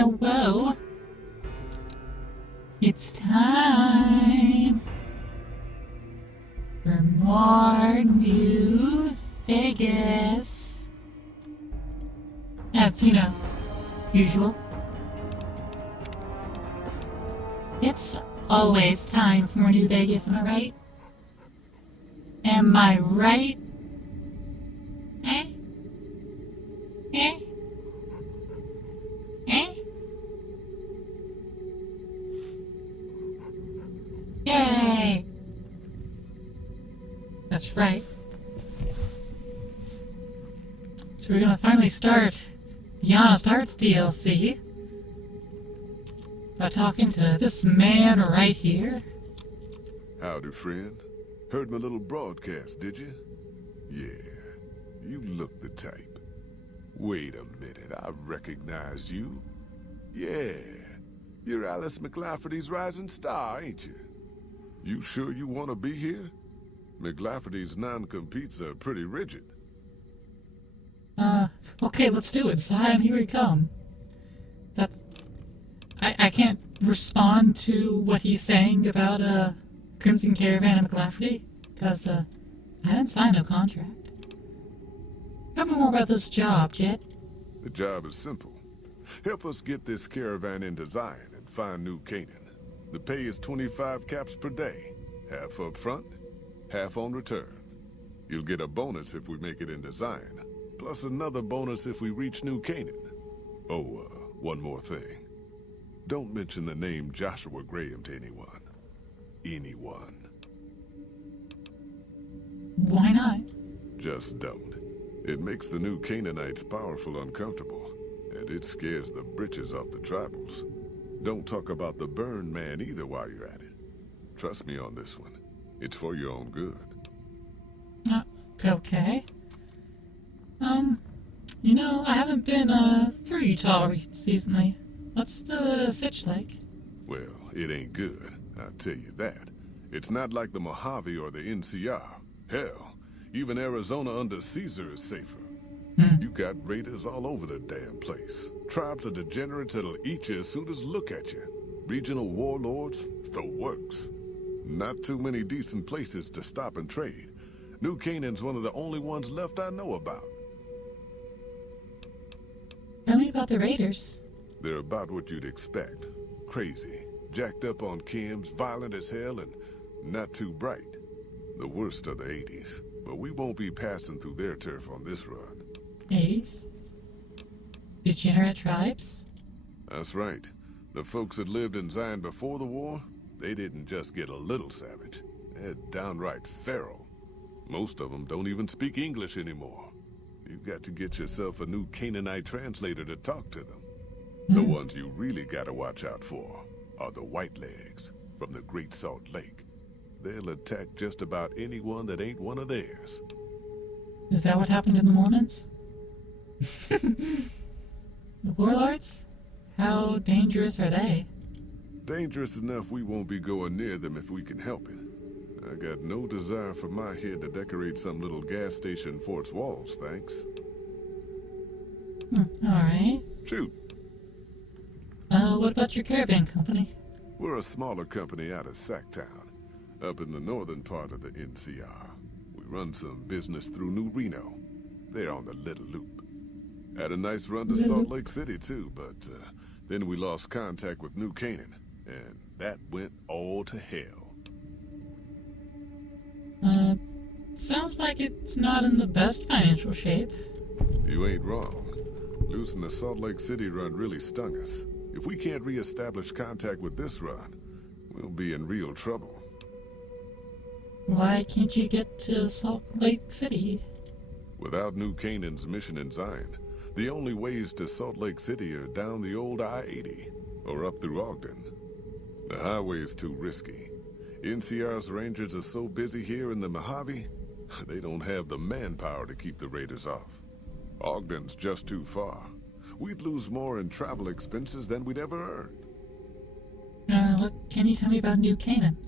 Hello. It's time for more New Vegas. As you know, usual. It's always time for more New Vegas, am I right? Am I right? Eh? Eh? Eh? Yay! That's right. So we're gonna finally start the Honest Arts DLC by talking to this man right here. Howdy, friend. Heard my little broadcast, did you? Yeah, you look the type. Wait a minute, I recognize you. Yeah, you're Alice McLafferty's rising star, ain't you? You sure you want to be here? McLafferty's non-competes are pretty rigid. Okay, let's do it, Zion, here we come. I can't respond to what he's saying about, Crimson Caravan and McLafferty, because, I didn't sign no contract. Tell me more about this job, Jet. The job is simple. Help us get this caravan into Zion and find New Canaan. The pay is 25 caps per day. Half up front, half on return. You'll get a bonus if we make it into Zion, plus another bonus if we reach New Canaan. Oh, one more thing. Don't mention the name Joshua Graham to anyone. Anyone. Why not? Just don't. It makes the New Canaanites powerful uncomfortable, and it scares the britches off the tribals. Don't talk about the Burn Man either while you're at it. Trust me on this one. It's for your own good. Okay. You know, I haven't been, through Utah recently. What's the sitch like? Well, it ain't good, I'll tell you that. It's not like the Mojave or the NCR. Hell, even Arizona under Caesar is safer. You got raiders all over the damn place. Tribes of degenerates that'll eat you as soon as look at you. Regional warlords, the works. Not too many decent places to stop and trade. New Canaan's one of the only ones left I know about. Tell me about the Raiders. They're about what you'd expect. Crazy, jacked up on chems, violent as hell, and not too bright. The worst of the 80s, but we won't be passing through their turf on this run. 80s? Degenerate tribes? That's right. The folks that lived in Zion before the war, they didn't just get a little savage. They're downright feral. Most of them don't even speak English anymore. You've got to get yourself a new Canaanite translator to talk to them. The ones you really gotta watch out for are the Whitelegs from the Great Salt Lake. They'll attack just about anyone that ain't one of theirs. Is that what happened to the Mormons? The warlords? How dangerous are they? Dangerous enough we won't be going near them if we can help it. I got no desire for my head to decorate some little gas station fort's walls, thanks. Alright. Shoot. What about your caravan company? We're a smaller company out of Sacktown, up in the northern part of the NCR. We run some business through New Reno. They're on the Little Loop. Had a nice run to Salt Lake City too, but then we lost contact with New Canaan, and that went all to hell. Sounds like it's not in the best financial shape. You ain't wrong. Losing the Salt Lake City run really stung us. If we can't re-establish contact with this run, we'll be in real trouble. Why can't you get to Salt Lake City? Without New Canaan's mission in Zion, the only ways to Salt Lake City are down the old I-80, or up through Ogden. The highway's too risky. NCR's rangers are so busy here in the Mojave, they don't have the manpower to keep the raiders off. Ogden's just too far. We'd lose more in travel expenses than we'd ever earn. What can you tell me about New Canaan?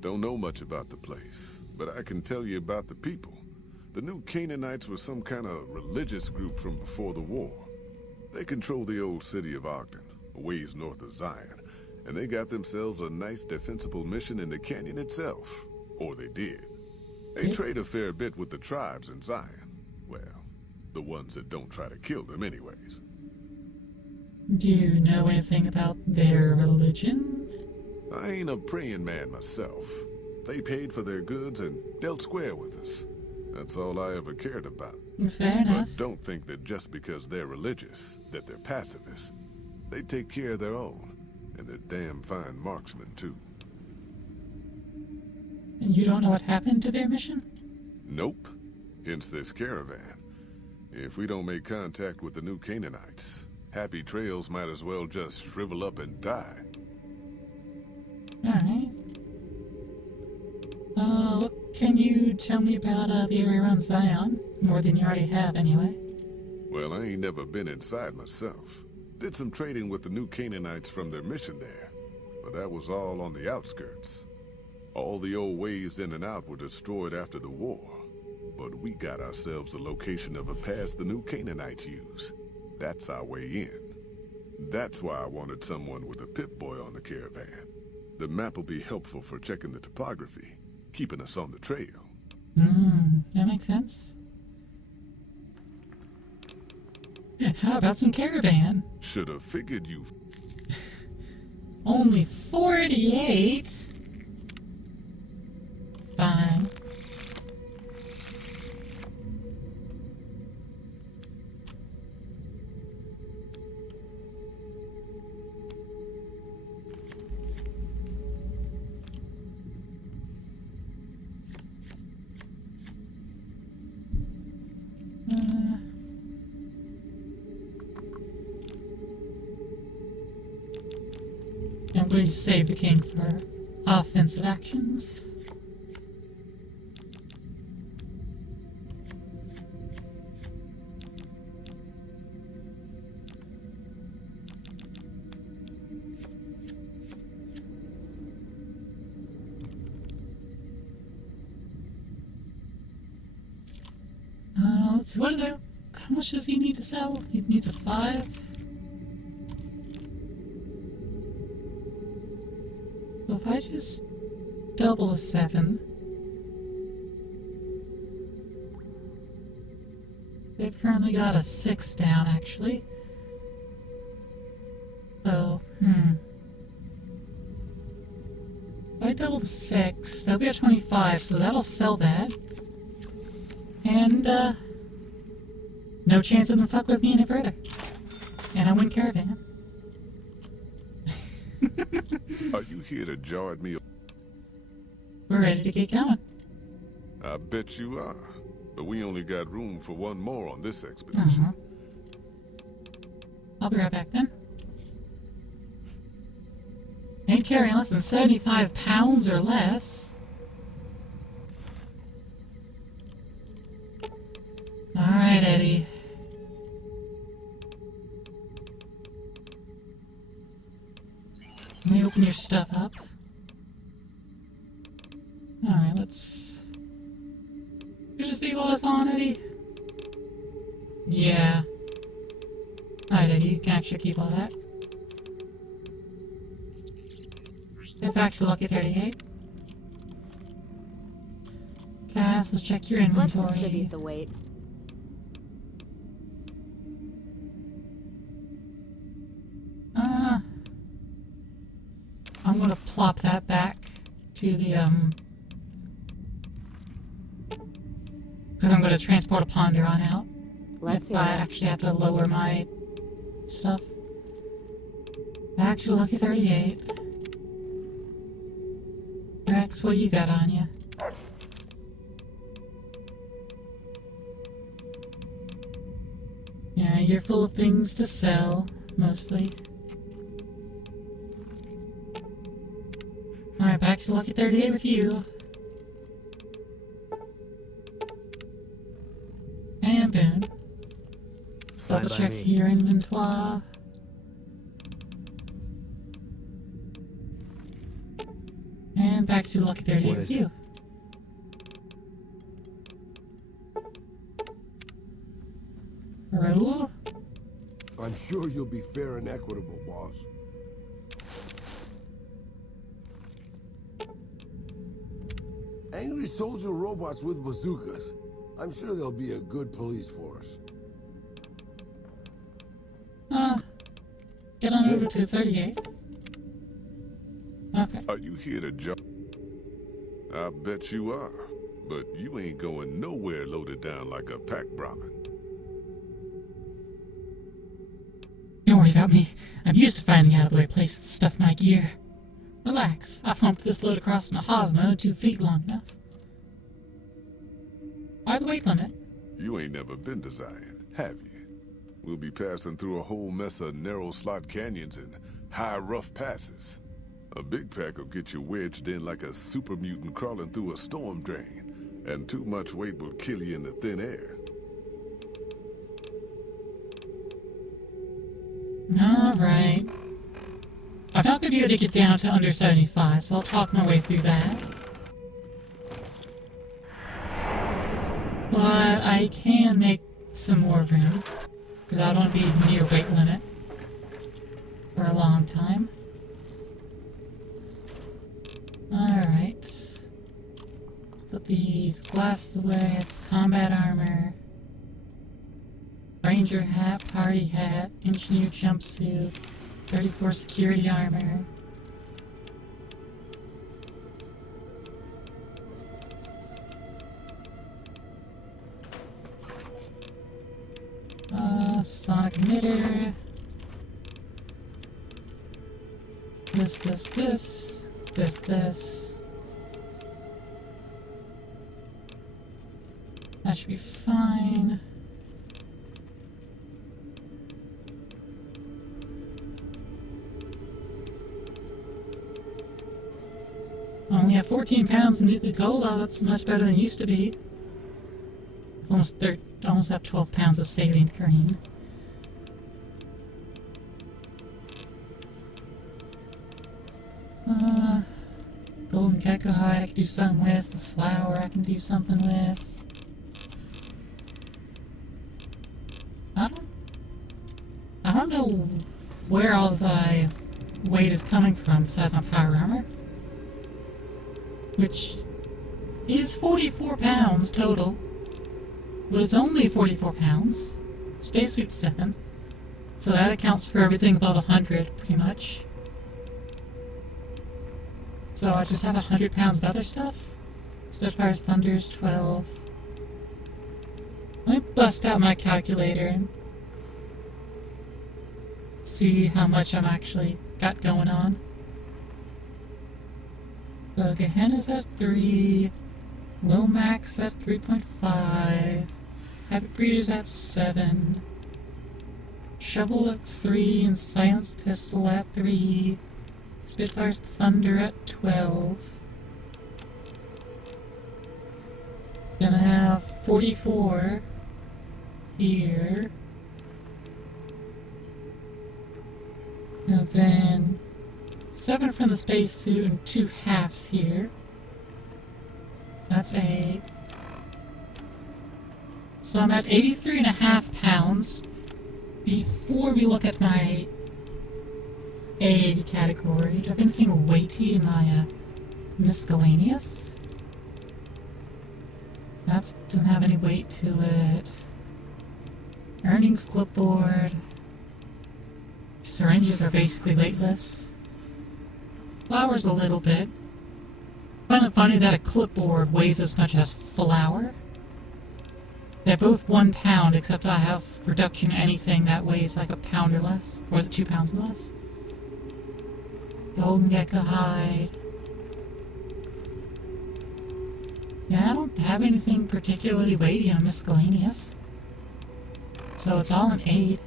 Don't know much about the place, but I can tell you about the people. The New Canaanites were some kind of religious group from before the war. They control the old city of Ogden, a ways north of Zion, and they got themselves a nice defensible mission in the canyon itself. Or they did. They trade a fair bit with the tribes in Zion. Well, the ones that don't try to kill them anyways. Do you know anything about their religion? I ain't a praying man myself. They paid for their goods and dealt square with us. That's all I ever cared about. Fair enough. But don't think that just because they're religious, that they're pacifists. They take care of their own, and they're damn fine marksmen too. And you don't know what happened to their mission? Nope. Hence this caravan. If we don't make contact with the new Canaanites, Happy Trails might as well just shrivel up and die. Alright. What can you tell me about the area around Zion? More than you already have, anyway. Well, I ain't never been inside myself. Did some trading with the new Canaanites from their mission there, but that was all on the outskirts. All the old ways in and out were destroyed after the war, but we got ourselves the location of a pass the new Canaanites use. That's our way in. That's why I wanted someone with a Pip-Boy on the caravan. The map will be helpful for checking the topography, keeping us on the trail. That makes sense. How about some caravan? Should have figured you. Only 48? Fine. I'm going to save the king for offensive actions. Let's see, what are the... How much does he need to sell? He needs a 5. So if I just double a 7... They've currently got a 6 down, actually. So, If I double the 6, that'll be a 25, so that'll sell that. And, no chance of them fuck with me any further. And I win caravan. Are you here to jar at me? We're ready to get going. I bet you are. But we only got room for one more on this expedition. I'll be right back then. Ain't carrying less than 75 pounds or less. Alright, Eddie. Let me open your stuff up. Alright, let's... You just leave all this on, Eddie? Yeah. Alright, Eddie, you can actually keep all that. Get back to Lucky 38. Cass, let's check your Let's inventory. distribute the weight. I'm gonna plop that back to the, because I'm gonna transport a ponder on out. Let's If hear I it. actually have to lower my stuff. Back to Lucky 38. Rex, what you got on you? Yeah, you're full of things to sell, mostly. Alright, back to Lucky 38 with you. And Boone. Double by check me. your inventory. And back to Lucky 38 What with is you. Raoul? I'm sure you'll be fair and equitable, boss. Angry soldier robots with bazookas. I'm sure they'll be a good police force. Get on over to 38. Okay. Are you here to jump? I bet you are. But you ain't going nowhere loaded down like a pack Brahmin. Don't worry about me. I'm used to finding out of the way places to stuff my gear. Relax. I've humped this load across in a hover mode 2 feet long enough. Why the weight limit? You ain't never been to Zion, have you? We'll be passing through a whole mess of narrow slot canyons and high rough passes. A big pack will get you wedged in like a super mutant crawling through a storm drain, and too much weight will kill you in the thin air. Alright. I'm not going to be able to get down to under 75, so I'll talk my way through that. But I can make some more room, because I don't want to be near weight limit for a long time. Alright. Put these glasses away, it's combat armor. Ranger hat, party hat, engineer jumpsuit, 34 security armor. Sonic emitter. This. That should be fine. I only have 14 pounds in Nuka-Cola. That's much better than it used to be. Almost have 12 pounds of saline green. Golden gecko hide I can do something with. The flower I can do something with. I don't know where all the weight is coming from besides my power armor. Which is 44 pounds total. But it's only 44 pounds. Spacesuit's 7. So that accounts for everything above 100, pretty much. So I just have 100 pounds of other stuff. Spitfire's Thunder's 12. Let me bust out my calculator and see how much I'm actually got going on. So Gehenna's at 3. Lomax at 3.5. Habit Breeder's at 7. Shovel at 3 and Silenced Pistol at 3. Spitfire's Thunder at 12. Gonna have 44 here. And then 7 from the spacesuit and 2 halves here. That's 8. So I'm at 83.5 pounds before we look at my A80 category. Do I have anything weighty in my miscellaneous? That doesn't have any weight to it. Earnings clipboard. Syringes are basically weightless. Flowers a little bit. I find it funny that a clipboard weighs as much as flour. They're both 1 pound, except I have reduction anything that weighs like a pound or less. Or is it 2 pounds or less? Golden gecko hide. Yeah, I don't have anything particularly weighty in miscellaneous. So it's all an 8.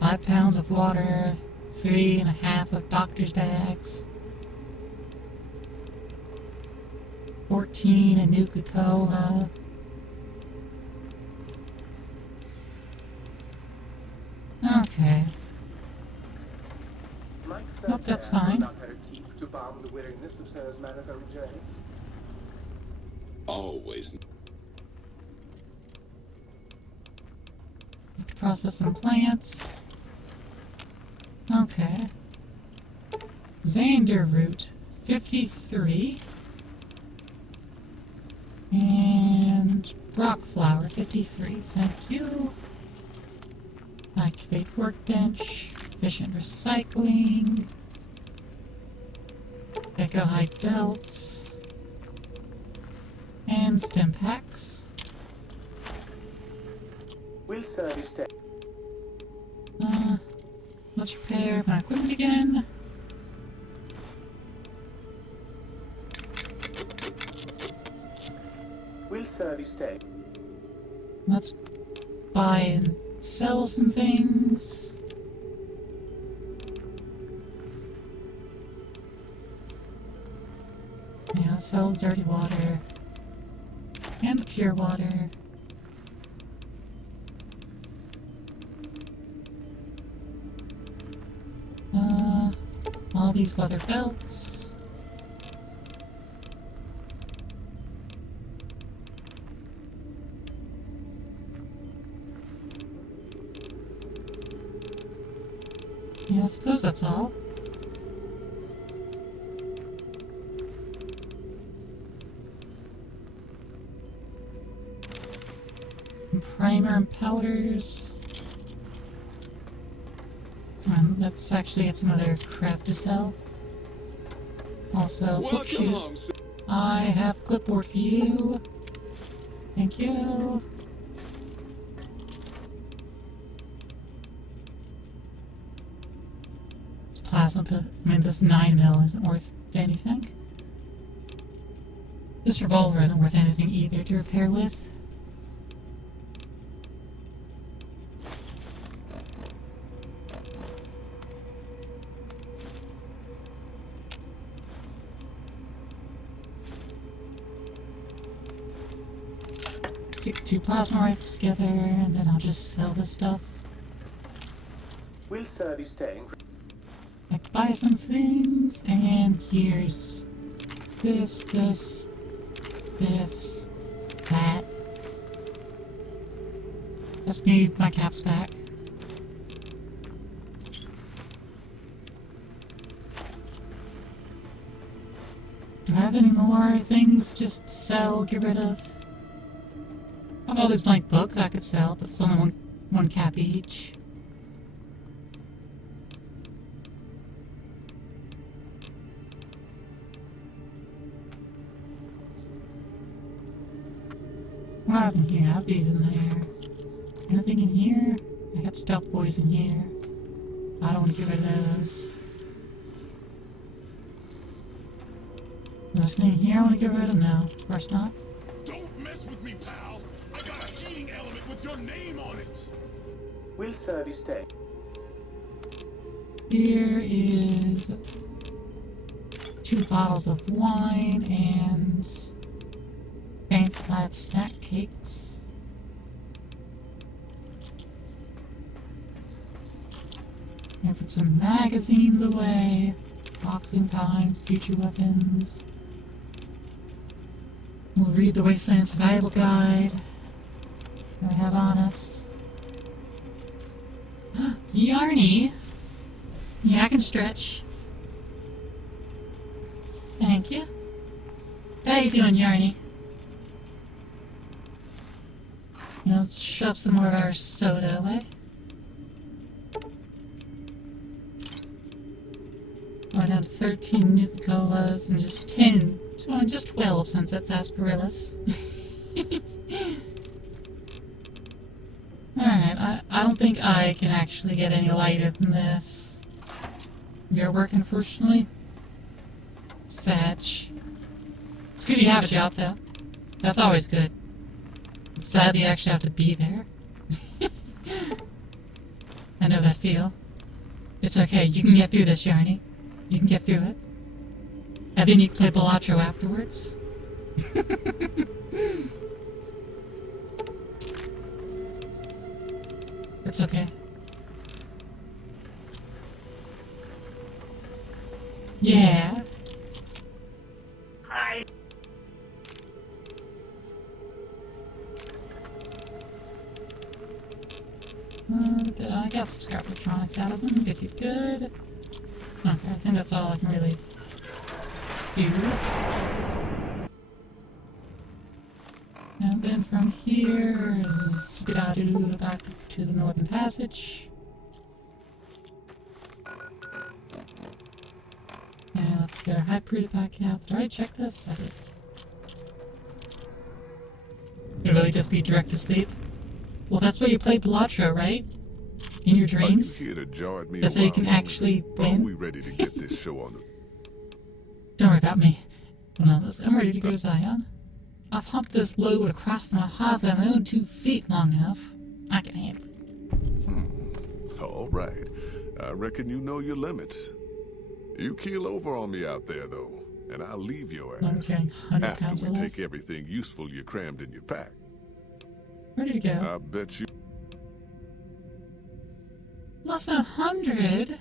$5 pounds of water, 3.5 of doctor's bags, 14 in Nuka-Cola. Okay. Nope, that's fine. Always. Process some plants. Okay. Xander root 53. And rock flower 53. Thank you. Activate workbench. Efficient recycling. Echo high belts. And stem packs. Will service tech. Let's repair my equipment again. Will service tech. Let's buy and sell some things. Yeah, sell dirty water. And the pure water. All these leather belts. Yeah, I suppose that's all. And primer and powders. Let's actually get some other crap to sell. Also, book shoot. I have clipboard for you. Thank you. Plasma I mean, this 9mm isn't worth anything. This revolver isn't worth anything either to repair with. Stick 2 plasma rifles together, and then I'll just sell this stuff. Will service tech. I can buy some things, and here's this, that. Just need my caps back. Do I have any more things to just sell, get rid of? I have all these blank books I could sell, but it's only one cap each. What do I have in here? I have these in there. Anything in here? I got stealth boys in here. I don't want to get rid of those. Nothing in here I want to get rid of? No, of course not. Don't mess with me, pal! I got a heating element with your name on it! Will service tech. Here is 2 bottles of wine and fancy flat snack cakes. And put some magazines away. Boxing time, future weapons. We'll read the Wasteland Survival Guide that I have on us. Yarny! Yeah, I can stretch. Thank you. How you doing, Yarny? Let's shove some more of our soda away. We're down to 13 Nuka-Colas and just 10, well, just 12 Sunset Sarsaparillas. Alright, I don't think I can actually get any lighter than this. You're working, unfortunately. Satch. It's good you have a job, though. That's always good. It's sad you actually have to be there. I know that feel. It's okay, you can get through this, Yarny. You can get through it. And then you can play Balatro afterwards. It's okay. Yeah. I got some scrap electronics out of them. Good, good, good. Okay, I think that's all I can really do. And then from here, skidadoo back to the Northern Passage. And let's get our Hyperita back out. Did I already check this? I did. It'll really just be direct to sleep? Well, that's why you play Balatro, right? In your dreams? Are you here to jar at me That's a how you while can longer? actually Or are win? we ready to get this show on the... Don't worry about me. Well, now listen, I'm ready to go to Zion. I've humped this load across the Mojave on my own 2 feet long enough. I can handle it. All right. I reckon you know your limits. You keel over on me out there, though, and I'll leave your I'm ass carrying 100 after pounds we or less. take everything useful you crammed in your pack. Ready to go. I bet you... Less than 100?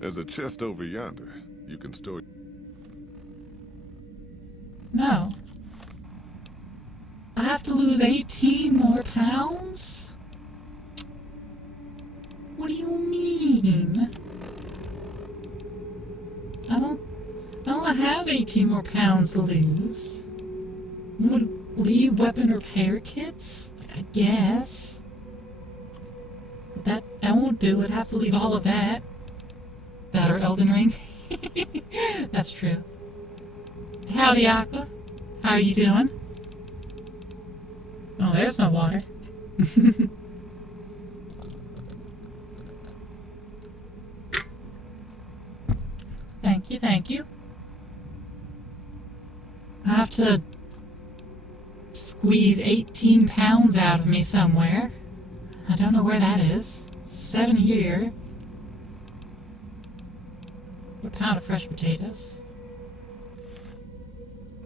There's a chest over yonder. You can store... No. I have to lose 18 more pounds? What do you mean? I don't have 18 more pounds to lose. Would leave weapon repair kits? I guess. But that won't do. I'd have to leave all of that. That or Elden Ring. That's true. Howdy, Aqua. How are you doing? Oh, there's my water. Thank you, thank you. I have to squeeze 18 pounds out of me somewhere. I don't know where that is. 7 here. A pound of fresh potatoes.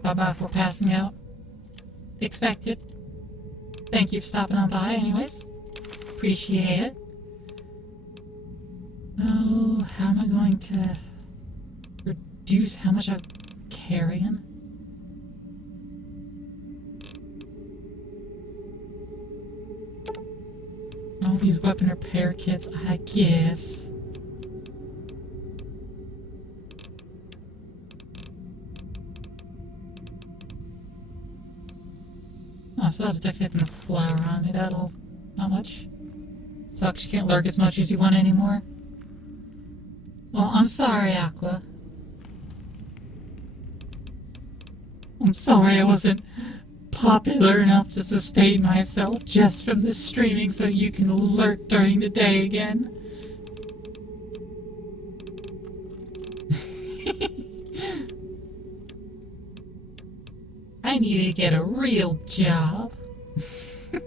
Bye-bye for passing out. Expected. Thank you for stopping on by anyways. Appreciate it. Oh, how am I going to reduce how much I'm carrying? All these weapon repair kits, I guess. Oh, I still have a duct tape and a flower on me. That'll... not much. Sucks you can't lurk as much as you want anymore. Well, I'm sorry, Aqua. I'm sorry I wasn't popular enough to sustain myself just from the streaming so you can lurk during the day again. I need to get a real job. I'll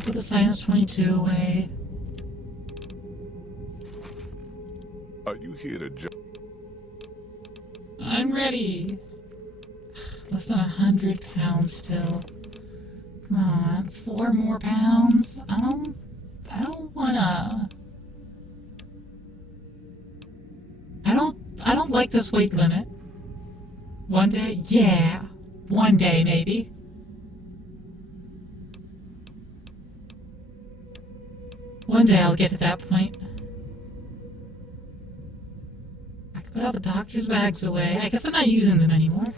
put the Sinus 22 away. Are you here to jar... I'm ready. Less than 100 pounds still. Come on, 4 more pounds? I don't wanna... I don't like this weight limit. One day? Yeah. One day, maybe. One day I'll get to that point. I can put all the doctor's bags away. I guess I'm not using them anymore.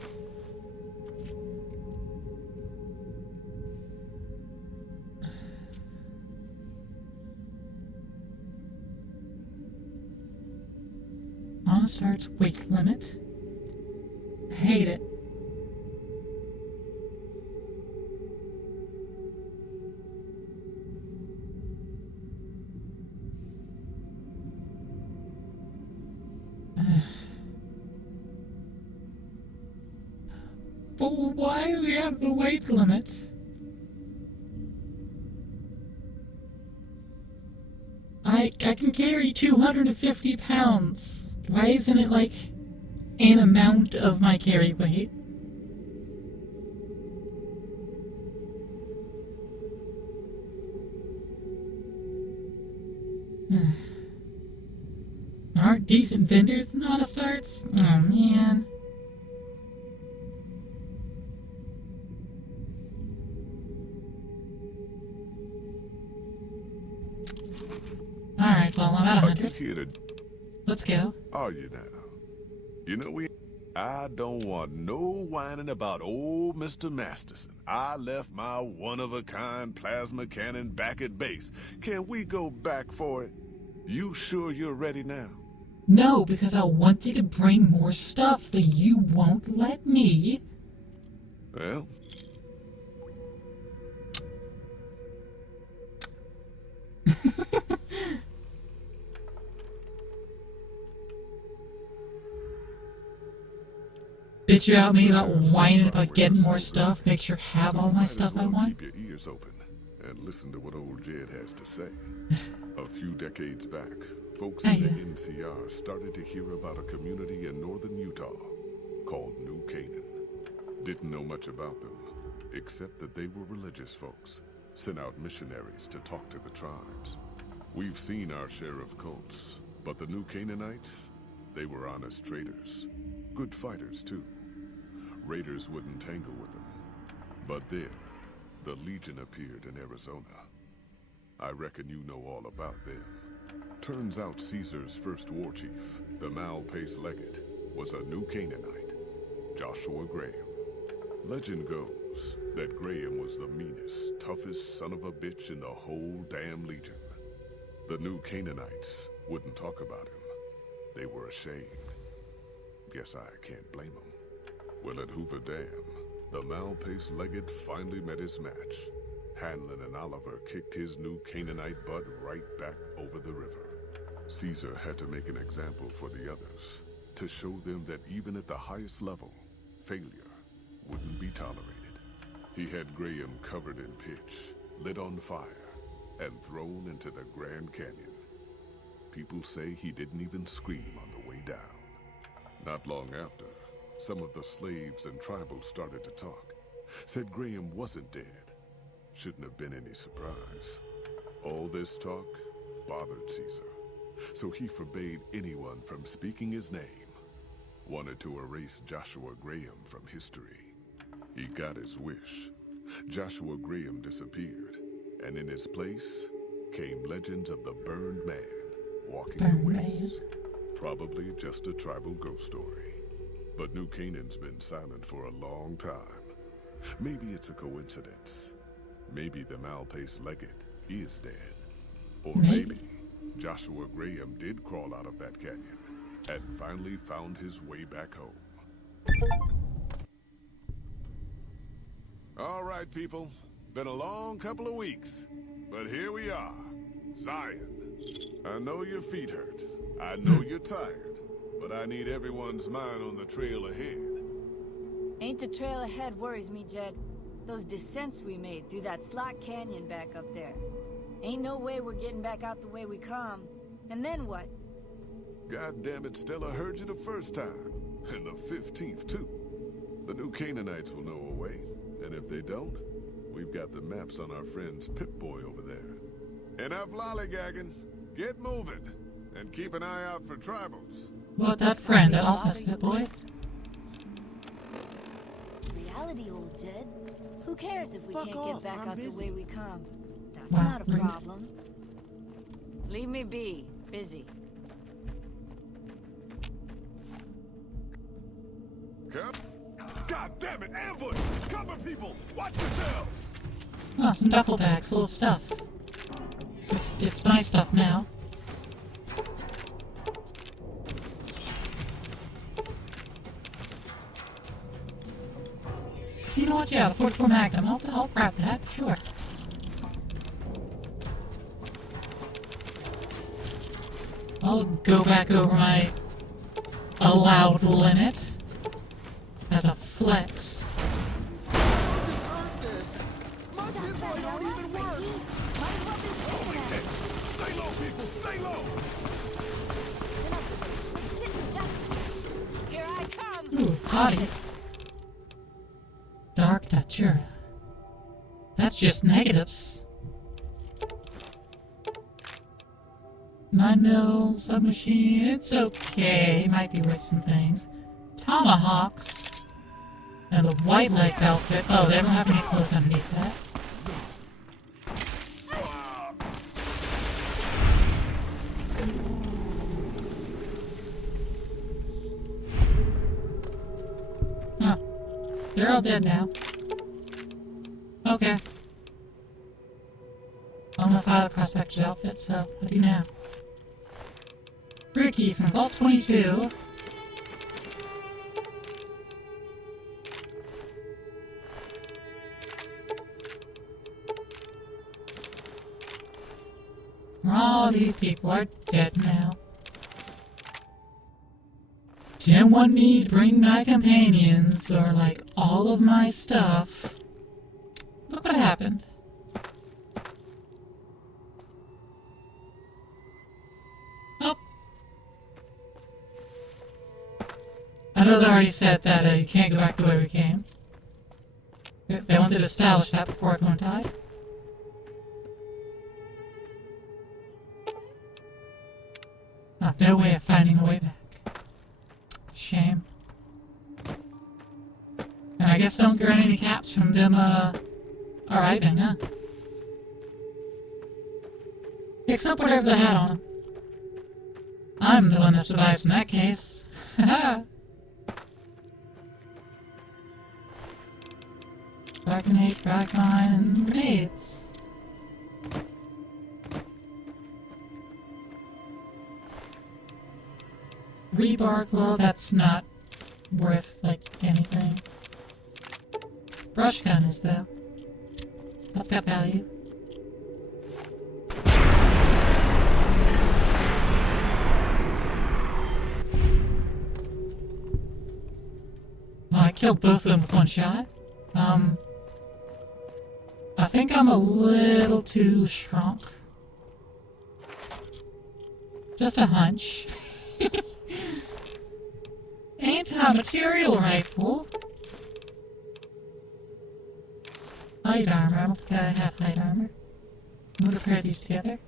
On starts weight limit. I hate it. But why do we have the weight limit? I can carry 250 pounds. Why isn't it like an amount of my carry weight? Aren't decent vendors in auto starts? Oh man. Alright, well, I'm at Are you 100. here to... Let's go. Are you now? You know, I don't want no whining about old Mr. Masterson. I left my one-of-a-kind plasma cannon back at base. Can we go back for it? You sure you're ready now? No, because I want you to bring more stuff, but you won't let me. Well... Bitch you out me about whining about getting more stuff, make sure I have all my Might as stuff I well want. Keep your ears open and listen to what old Jed has to say. A few decades back, folks in the NCR started to hear about a community in northern Utah called New Canaan. Didn't know much about them, except that they were religious folks, sent out missionaries to talk to the tribes. We've seen our share of cults, but the New Canaanites, they were honest traders. Good fighters, too. Raiders wouldn't tangle with them. But then, the Legion appeared in Arizona. I reckon you know all about them. Turns out Caesar's first war chief, the Malpais Legate, was a New Canaanite, Joshua Graham. Legend goes that Graham was the meanest, toughest son of a bitch in the whole damn Legion. The New Canaanites wouldn't talk about him. They were ashamed. Guess I can't blame them. Well, at Hoover Dam, the Malpais Legate finally met his match. Hanlon and Oliver kicked his New Canaanite butt right back over the river. Caesar had to make an example for the others, to show them that even at the highest level, failure wouldn't be tolerated. He had Graham covered in pitch, lit on fire, and thrown into the Grand Canyon. People say he didn't even scream on the way down. Not long after, some of the slaves and tribals started to talk. Said Graham wasn't dead. Shouldn't have been any surprise. All this talk bothered Caesar, so he forbade anyone from speaking his name. Wanted to erase Joshua Graham from history. He got his wish. Joshua Graham disappeared, and in his place came legends of the Burned Man walking the wastes. Probably just a tribal ghost story. But New Canaan's been silent for a long time. Maybe it's a coincidence. Maybe the Malpais Legate is dead. Or maybe Joshua Graham did crawl out of that canyon and finally found his way back home. All right, people. Been a long couple of weeks. But here we are. Zion. I know your feet hurt. I know you're tired. But I need everyone's mind on the trail ahead. Ain't the trail ahead worries me, Jed. Those descents we made through that slot canyon back up there. Ain't no way we're getting back out the way we come. And then what? God damn it, Stella heard you the first time. And the 15th, too. The New Canaanites will know a way. And if they don't, we've got the maps on our friend's Pip-Boy over there. Enough lollygagging. Get moving. And keep an eye out for tribals. What, that friend that also has a boy? Reality, old Jed. Who cares if we Fuck can't off, get back I'm out busy. the way we come? That's Wow, not a rude. problem. Leave me be. Busy. Come. God damn it, ambush! Cover people! Watch yourselves! Oh, some duffel bags full of stuff. It's my stuff now. You know what? Yeah, the 44 Magnum. I'll grab that. Sure. I'll go back over my allowed limit as a flex. Stay low, people! Stay low! Here I come! Ooh, body. Dark Datura. That's just negatives. 9mm submachine, it's okay. Might be worth some things. Tomahawks. And the White Legs outfit. Oh, they don't have any clothes underneath that. They're all dead now. Okay. I don't know if I have a prospector's outfit, so I do now. Ricky from Vault 22. All these people are dead now. Didn't want me to bring my companions or like all of my stuff. Look what happened. Oh. I know they already said that you can't go back the way we came. They wanted to establish that before everyone died. No way of finding a way back. Shame. And I guess don't get any caps from them, arriving, huh? Except whatever they had on them. I'm the one that survives in that case. Haha! Frag grenade, frag mine, and grenades. Rebar glove, that's not worth, like, anything. Brush gun is, though. That's got value. Well, I killed both of them with one shot. I think I'm a little too strong. Just a hunch. Anti-material rifle. Light armor. I don't think I have light armor. I'm gonna pair these together.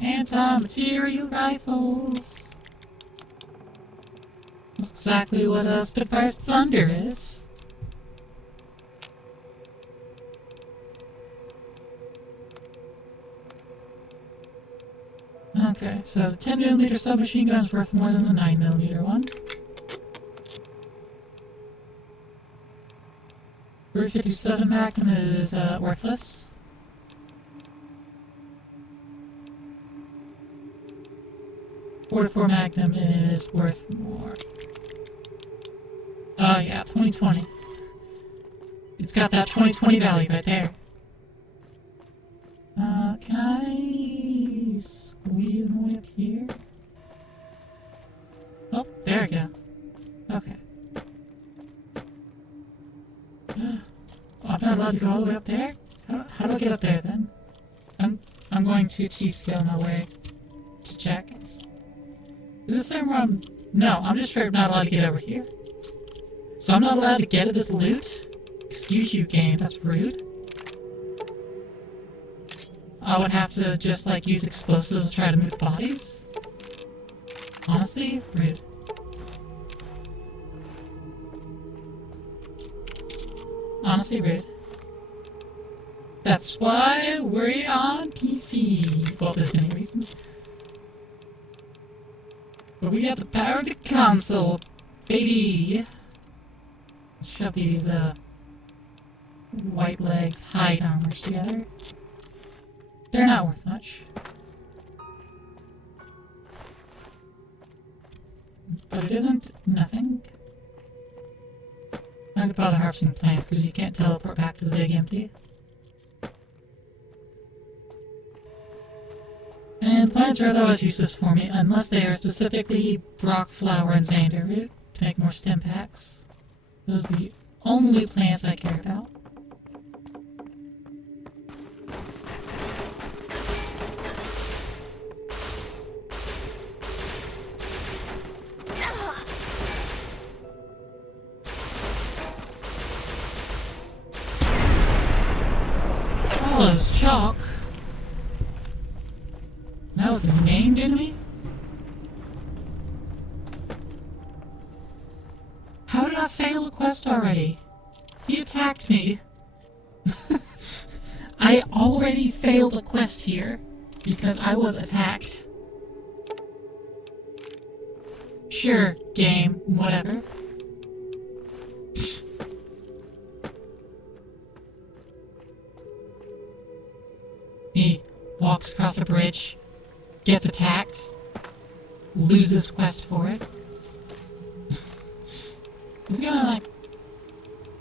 Anti-material rifles. That's exactly what a Spitfire's Thunder is. Okay, so the 10mm submachine gun is worth more than the 9mm one. 357 Magnum is worthless. .44 Magnum is worth more. Oh yeah, 2020. It's got that 2020 value right there. Can I squeeze my way up here? Oh, there we go. Okay. I'm not allowed to go all the way up there? How do I get up there then? I'm going to T-scale my way to check. Is this the same where I'm... No, I'm just straight not allowed to get over here. So I'm not allowed to get at this loot? Excuse you, game, that's rude. I would have to just, like, use explosives to try to move bodies? Honestly, rude. Honestly, rude. That's why we're on PC. Well, there's many reasons. But we got the power of the console, baby! Shove these, white legs hide armors together. They're not worth much. But it isn't nothing. I could bother harvesting plants because you can't teleport back to the big empty. And plants are otherwise useless for me unless they are specifically Brock Flower and Xander root to make more stem packs. Those are the only plants I care about. Hollows Chalk. That was a named enemy? How did I fail a quest already? He attacked me. I already failed a quest here because I was attacked. Sure, game, whatever. He walks across a bridge, gets attacked, loses quest for it. Is he gonna, like,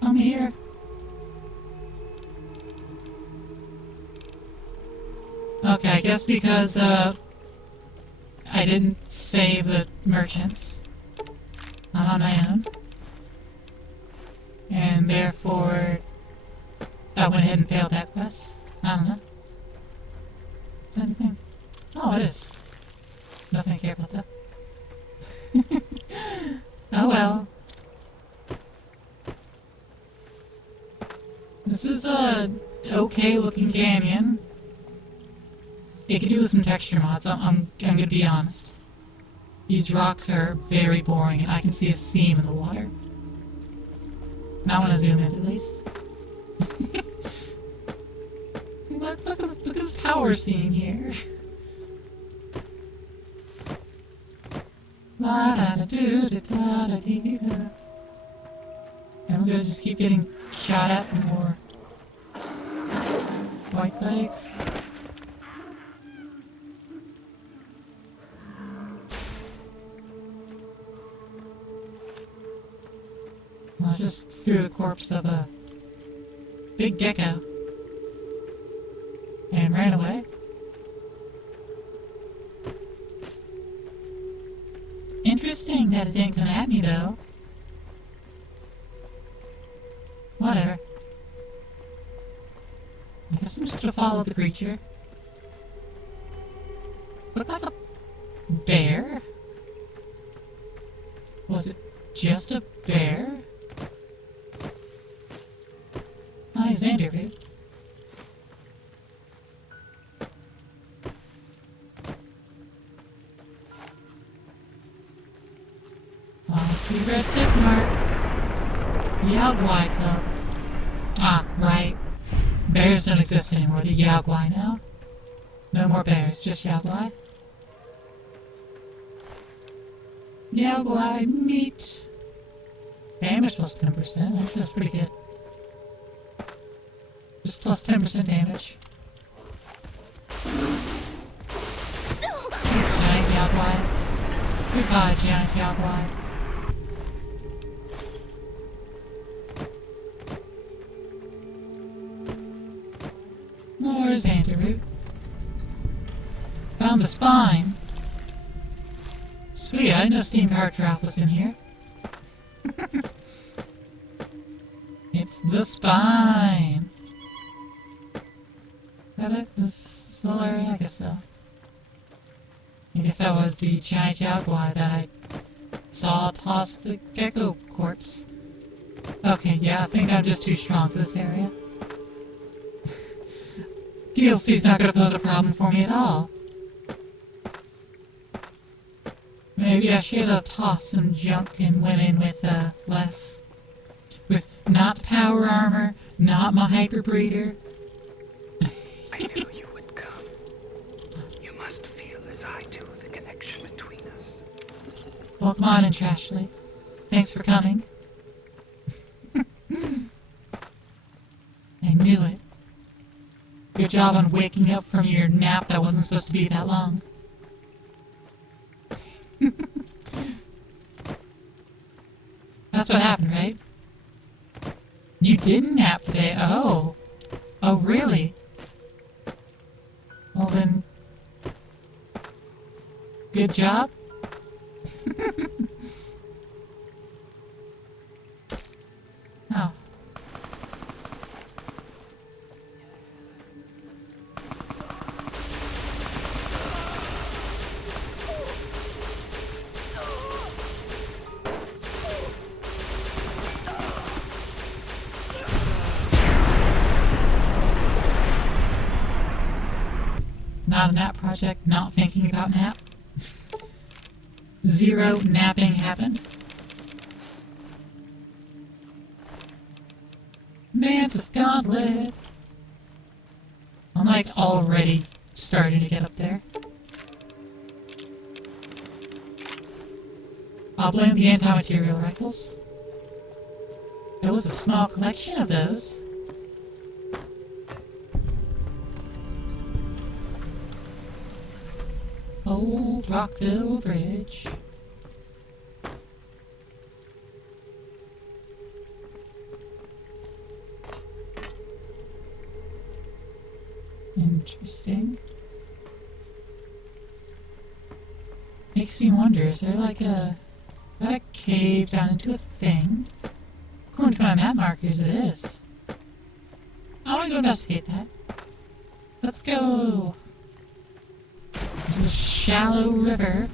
come here? Okay, I guess because, I didn't save the merchants. I'm on my own. And therefore, I went ahead and failed that quest. I don't know. Is that anything? Oh, it is. Nothing I care about that. Oh well. This is a okay looking canyon. It could do with some texture mods, I'm gonna be honest. These rocks are very boring and I can see a seam in the water. Not when I zoom in at least. look at this power scene here. La da da do da da da dee da. And we're gonna just keep getting shot at for more white legs. I just threw the corpse of a big gecko and ran away. Interesting that it didn't come at me though. Whatever. I guess I'm just gonna follow the creature. Looked like a bear? Was it just a bear? Hi, Xander, dude. The red tick mark. Yagwai Club. Ah, right. Bears don't exist anymore. The Yagwai now. No more bears, just Yagwai. Yagwai meat. Damage plus 10%. That's pretty good. Just plus 10% damage. Giant Yagwai. Goodbye, giant Yagwai. More Xanderoot. Found the spine. Sweet, I didn't know Steam Power Draft was in here. It's the spine. Is that it? This whole area? I guess so. I guess that was the giant Yagwai that I saw toss the gecko corpse. Okay, yeah, I think I'm just too strong for this area. DLC's not gonna pose a problem for me at all. Maybe I should have tossed some junk and went in with, less. With not power armor, not my hyper breeder. I knew you would come. You must feel as I do the connection between us. Welcome on in, Trashly. Thanks for coming. I knew it. Good job on waking up from your nap that wasn't supposed to be that long. That's what happened, right? You didn't nap today. Oh. Oh, really? Well then... Good job? Oh. Not a nap project, not thinking about nap. Zero napping happened. Mantis Gauntlet. I'm like already starting to get up there. I'll blame the anti-material rifles. There was a small collection of those. Old Rockville Bridge. Interesting. Makes me wonder, is there like a cave down into a thing? According to my map markers, it is. I want to go investigate that. Let's go to the shallow river.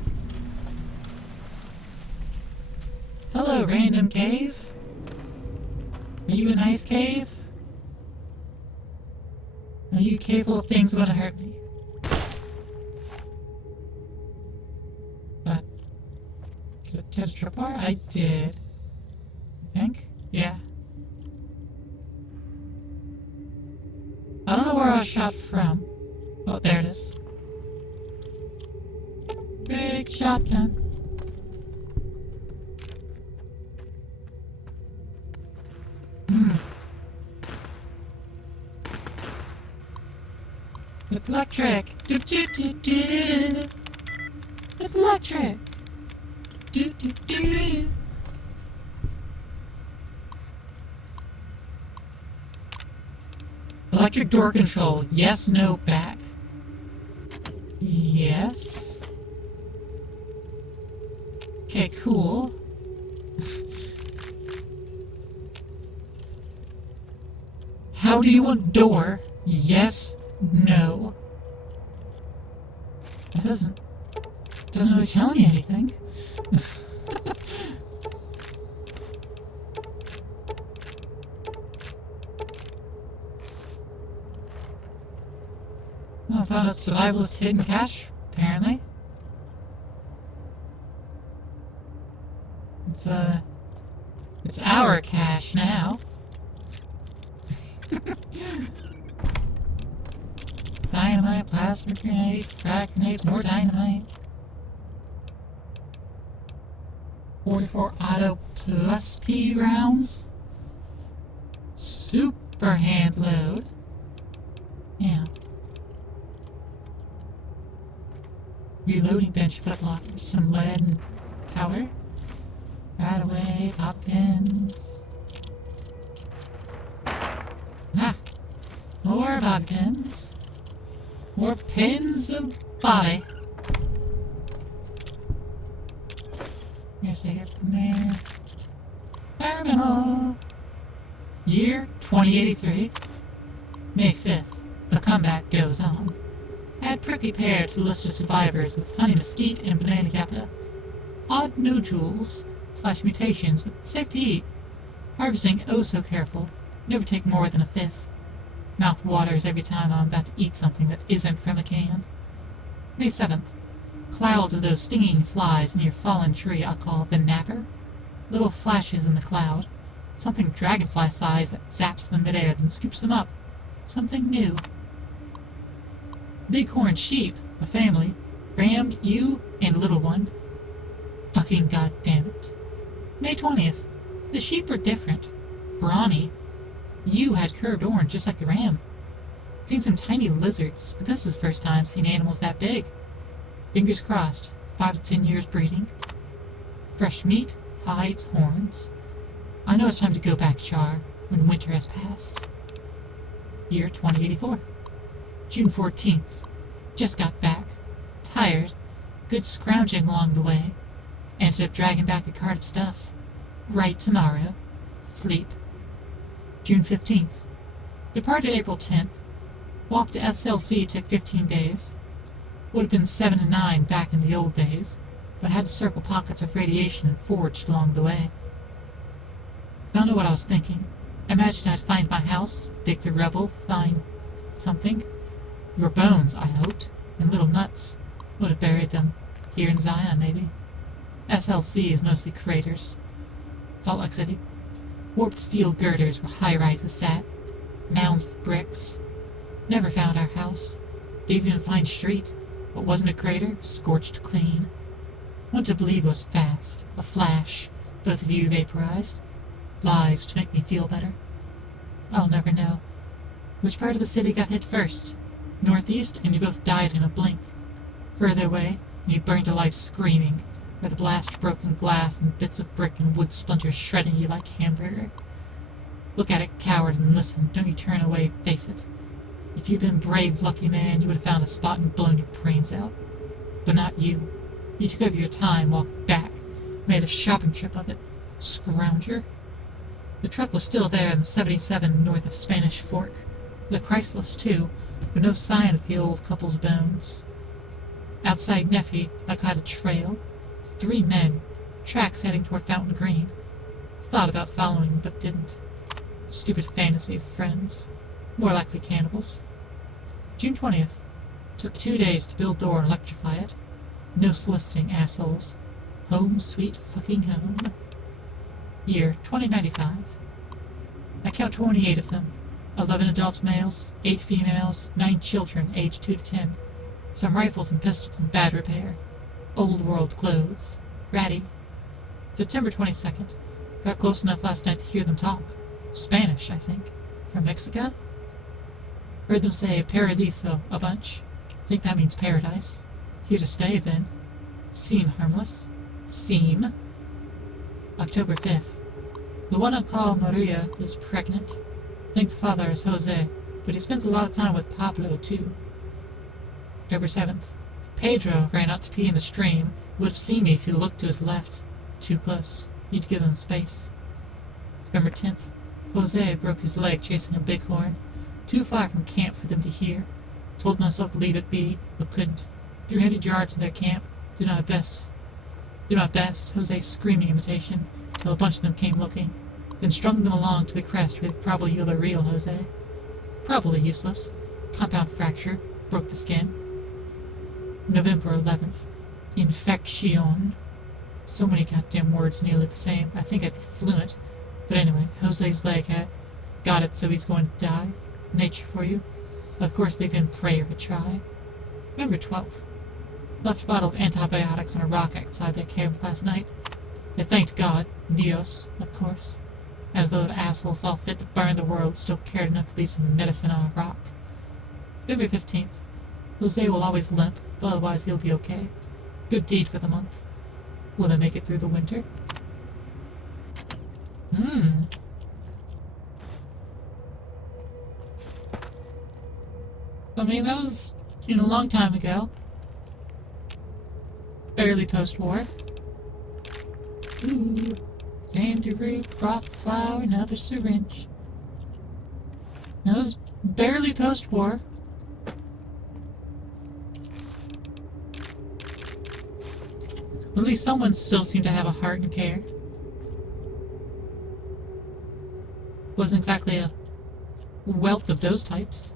Hello, random cave. Are you a nice cave? Are you a cave full of things that want to hurt me? But get a tripwire? I did. I think? Yeah. I don't know where I was shot from. Oh, there it is. Big shotgun. It's electric. Do do do do. It's electric. Do do do. Electric door control. Yes, no, back. Yes. Okay, cool. How do you want door? Yes, no. That doesn't really tell me anything. I found a survivalist hidden cache, apparently. It's our cache now. Dynamite, plasma grenade, frag grenades, more dynamite. 44 auto plus P rounds. Super hand load. Yeah. Reloading bench footlockers, some lead and powder. Right away, pop pins. Ah! More bobby pins. More pins of bobby. Here's take it from there. Terminal. Year 2083. May 5th. The comeback goes on. Add prickly pear to the list of survivors with honey mesquite and banana yatta. Odd nodules / mutations, but safe to eat. Harvesting oh so careful. Never take more than a fifth. Mouth waters every time I'm about to eat something that isn't from a can. May 7th. Clouds of those stinging flies near fallen tree I'll call the napper. Little flashes in the cloud. Something dragonfly-sized that zaps them midair and scoops them up. Something new. Bighorn sheep, a family. Ram, ewe, and little one. Fucking goddammit. May 20th. The sheep are different. Brawny. Ewe had curved orange just like the ram. Seen some tiny lizards, but this is the first time I've seen animals that big. Fingers crossed. 5 to 10 years breeding. Fresh meat, hides, horns. I know it's time to go back, Char, when winter has passed. Year 2084. June 14th. Just got back. Tired. Good scrounging along the way. Ended up dragging back a cart of stuff. Right tomorrow. Sleep. June 15th. Departed April 10th. Walk to SLC took 15 days. Would have been 7 and 9 back in the old days, but had to circle pockets of radiation and forged along the way. Don't know what I was thinking. Imagined I'd find my house, dig the rubble, find something. Your bones, I hoped, and little nuts. Would have buried them. Here in Zion, maybe. SLC is mostly craters. Salt Lake City. Warped steel girders where high-rises sat. Mounds of bricks. Never found our house. Didn't even find street. What wasn't a crater, scorched clean. Want to believe it was fast, a flash, both of you vaporized. Lies to make me feel better. I'll never know. Which part of the city got hit first? Northeast, and you both died in a blink. Further away, and you burned to life screaming, where the blast broken glass and bits of brick and wood splinters shredding you like hamburger. Look at it, coward, and listen. Don't you turn away, face it. If you'd been brave, lucky man, you would have found a spot and blown your brains out. But not you. You took over your time, walked back, made a shopping trip of it. Scrounger. The truck was still there in the 77 north of Spanish Fork. The Chrysalis, too, but no sign of the old couple's bones. Outside Neffy, I caught a trail. 3 men, tracks heading toward Fountain Green. Thought about following, but didn't. Stupid fantasy of friends. More likely cannibals. June 20th. Took 2 days to build door and electrify it. No soliciting, assholes. Home sweet fucking home. Year 2095. I count 28 of them. 11 adult males, 8 females, 9 children aged 2 to 10. Some rifles and pistols in bad repair. Old world clothes. Ratty. September 22nd. Got close enough last night to hear them talk. Spanish, I think. From Mexico? Heard them say paradiso a bunch. Think that means paradise. Here to stay, then. Seem harmless. Seem. October 5th. The one I call Maria is pregnant. Think the father is Jose, but he spends a lot of time with Pablo, too. October 7th. Pedro ran out to pee in the stream. Would have seen me if he looked to his left. Too close. You'd give him space. November 10th. Jose broke his leg chasing a bighorn. Too far from camp for them to hear. Told myself to leave it be, but couldn't. 300 yards from their camp. Did my best. Jose screaming imitation, till a bunch of them came looking. Then strung them along to the crest where probably you're the real Jose. Probably useless. Compound fracture. Broke the skin. November 11th. Infection. So many goddamn words nearly the same. I think I'd be fluent. But anyway, Jose's leg had got it, so he's going to die. Nature for you. Of course, they've been prayer to try. November 12th. Left a bottle of antibiotics on a rock outside their camp last night. They thanked God, Dios, of course. As though the assholes all fit to burn the world still cared enough to leave some medicine on a rock. February 15th. Jose will always limp, but otherwise he'll be okay. Good deed for the month. Will they make it through the winter? I mean, that was, a long time ago. Barely post-war. Ooh. Sandy root, rock flower, another syringe. That was barely post-war. At least someone still seemed to have a heart and care. Wasn't exactly a wealth of those types.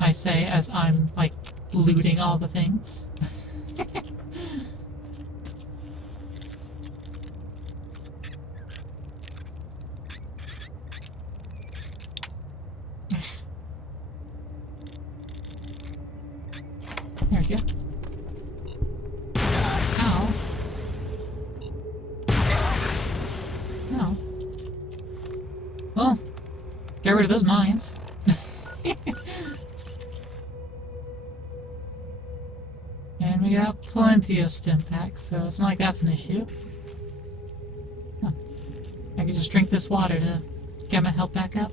I say as I'm, looting all the things. There we go. Ow. No. Well, get rid of those mines. And we got plenty of stim packs, so it's not like that's an issue. Huh. I can just drink this water to get my health back up.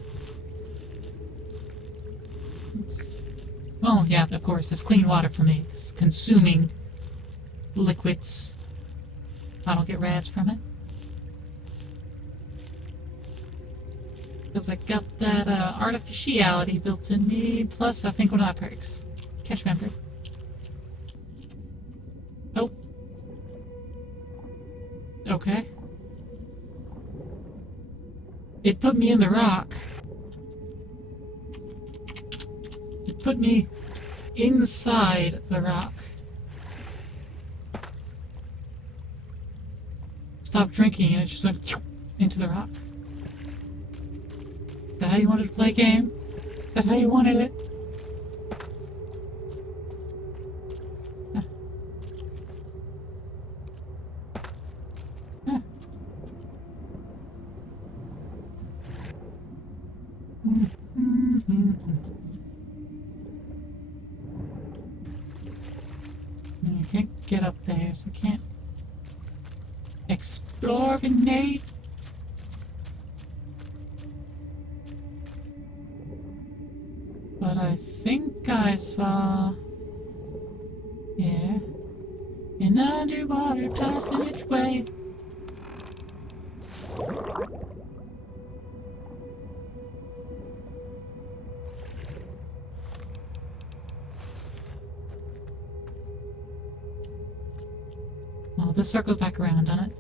Well, yeah, of course, it's clean water for me. It's consuming liquids. I don't get rads from it. Because I got that artificiality built in me, plus I think one of my perks. Catch member. Oh. Okay. It put me in the rock. It put me inside the rock. Stopped drinking and it just went into the rock. Is that how you wanted to play a game? Is that how you wanted it? get up there, so we can't explorate. But I think I saw... Yeah. An underwater passageway. Oh, this circles back around on it.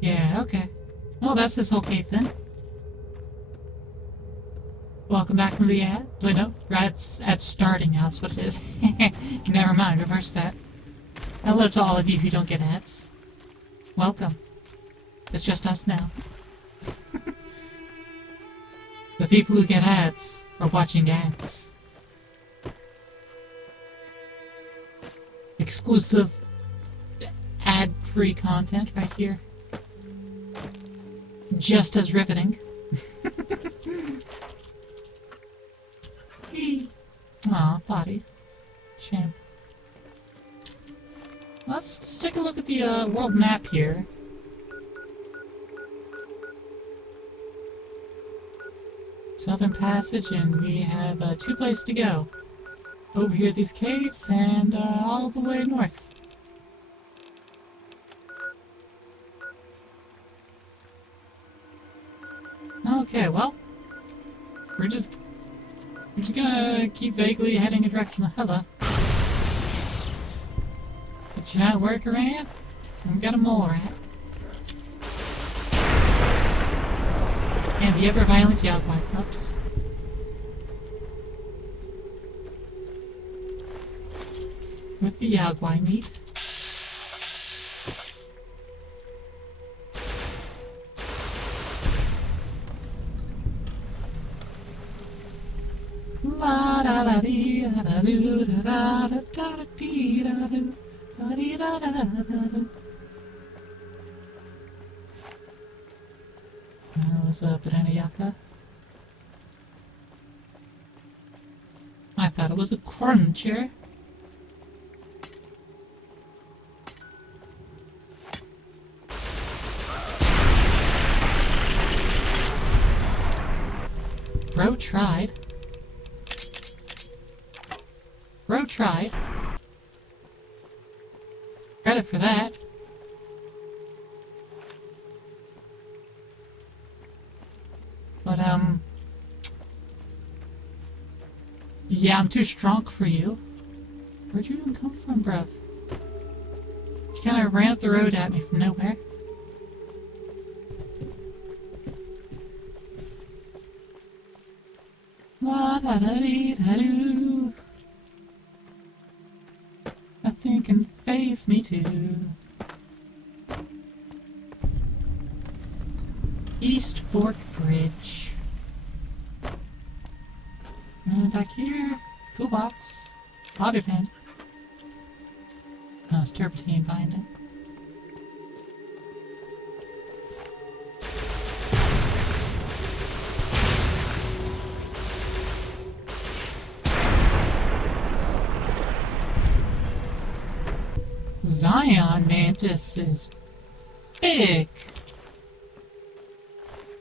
Yeah, okay. Well, that's this whole cave then. Welcome back from the ad. Wait, no. That's at starting now, that's what it is. Never mind, reverse that. Hello to all of you who don't get ads. Welcome. It's just us now. The people who get ads are watching ads. Exclusive ad-free content right here. Just as riveting. Aw, body. Shame. Let's take a look at the world map here. Southern Passage, and we have 2 places to go. Over here, these caves, and all the way north. Okay, well, we're just gonna keep vaguely heading a direction. Hello. A giant workaround, and we got a mole rat. And the ever-violent Yaguai Clubs. With the Yaguai meat. La da da dee da da doo da da da da dee da doo da dee da da da da doo. What's up, Ranayaka? I thought it was a cruncher. Bro tried. Bro tried. Credit for that. But, yeah, I'm too strong for you. Where'd you even come from, bruv? You kinda ran up the road at me from nowhere. La da da dee da doo. Nothing can faze me too. East Fork Bridge. And back here, toolbox, bobby pin. Oh, it's turpentine binding. Zion Mantis is big.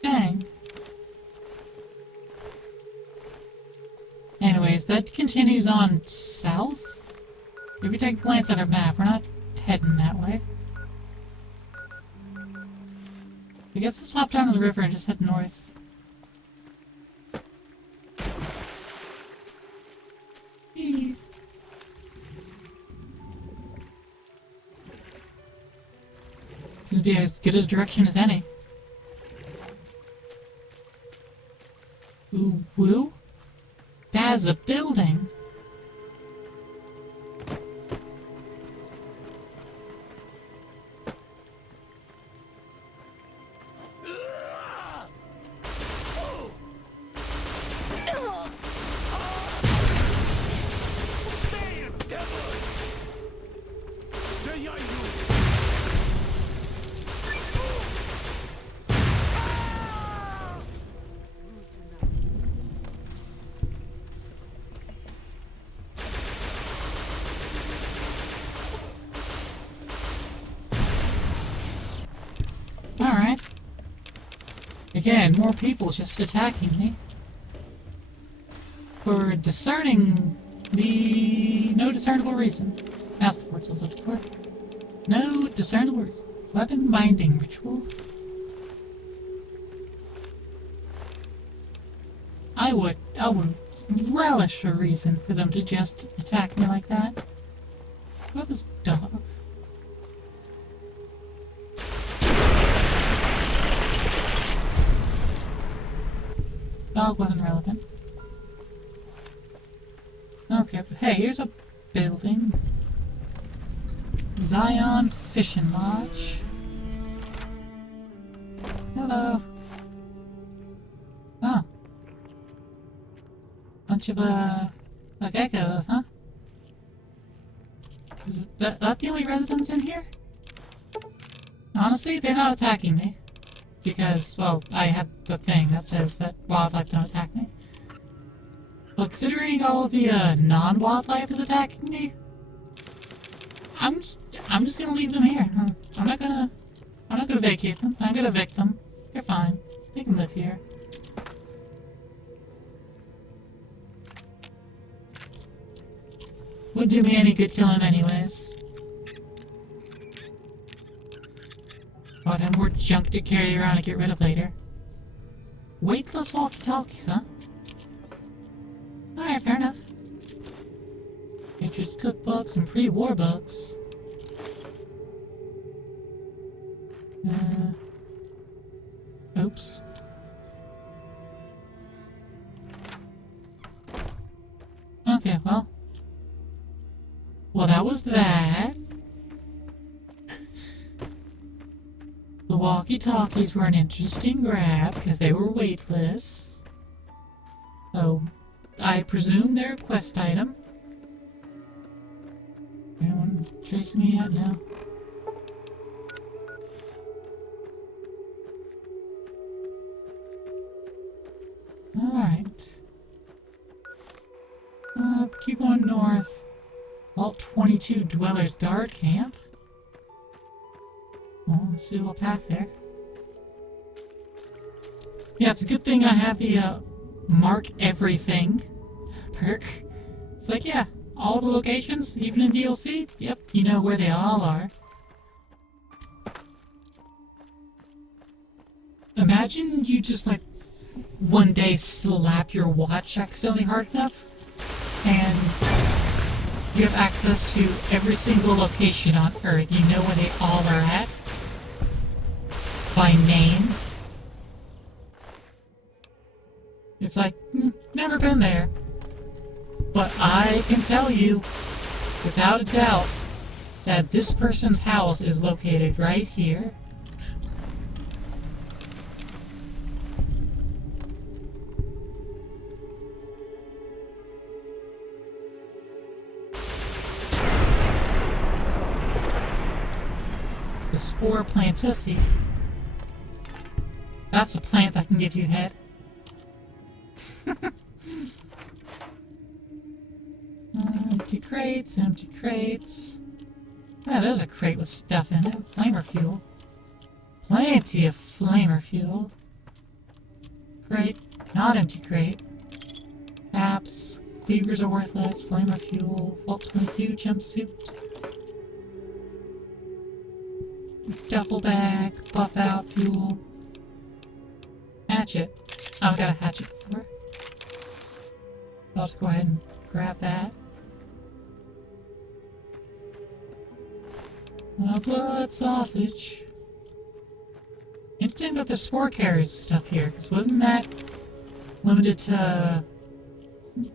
Dang. Anyways, that continues on south. If you take a glance at our map, we're not heading that way. I guess let's hop down to the river and just head north. Eee. Seems to be as good a direction as any. Ooh, woo? That's a building. Alright. Again, more people just attacking me. For discerning no discernible reason. That's the words I was looking for. No discernible reason. Weapon binding ritual. I would relish a reason for them to just attack me like that. What was dog? Dog wasn't relevant. Okay, but hey, here's a building. Zion Fishing Lodge. Hello. Oh. Bunch of, geckos, huh? Is that the only residents in here? Honestly, they're not attacking me. Because, well, I have the thing that says that wildlife don't attack me. But considering all of the, non-wildlife is attacking me, I'm just gonna leave them here. I'm not gonna vacate them. I'm gonna evict them. They're fine. They can live here. Wouldn't do me any good killing them anyways. I'd have more junk to carry around and get rid of later. Weightless walkie-talkies, huh? Alright, fair enough. Nature's cookbooks and pre-war books. Oops. Okay, well. Well, that was that. The walkie-talkies were an interesting grab, because they were weightless. So, I presume they're a quest item. Anyone chasing me yet? No. Alright. Keep going north. Vault 22 Dwellers Guard Camp. Well, let's see a little path there. Yeah, it's a good thing I have the, mark everything perk. It's like, yeah, all the locations, even in DLC, yep, you know where they all are. Imagine you just, like, one day slap your watch accidentally hard enough, and you have access to every single location on Earth. You know where they all are at. By name. It's like, never been there. But I can tell you, without a doubt, that this person's house is located right here. The Spore Plantussi. That's a plant that can give you head. Empty crates, empty crates. Yeah, there's a crate with stuff in it. Flamer fuel. Plenty of flamer fuel. Crate, not empty crate. Apps, cleavers are worthless. Flamer fuel. Vault 22 jumpsuit. Duffel bag, buff out fuel. Hatchet. Oh, I got a hatchet before. I'll just go ahead and grab that. A blood sausage. Interesting that the spore carriers and stuff here, because wasn't that limited to...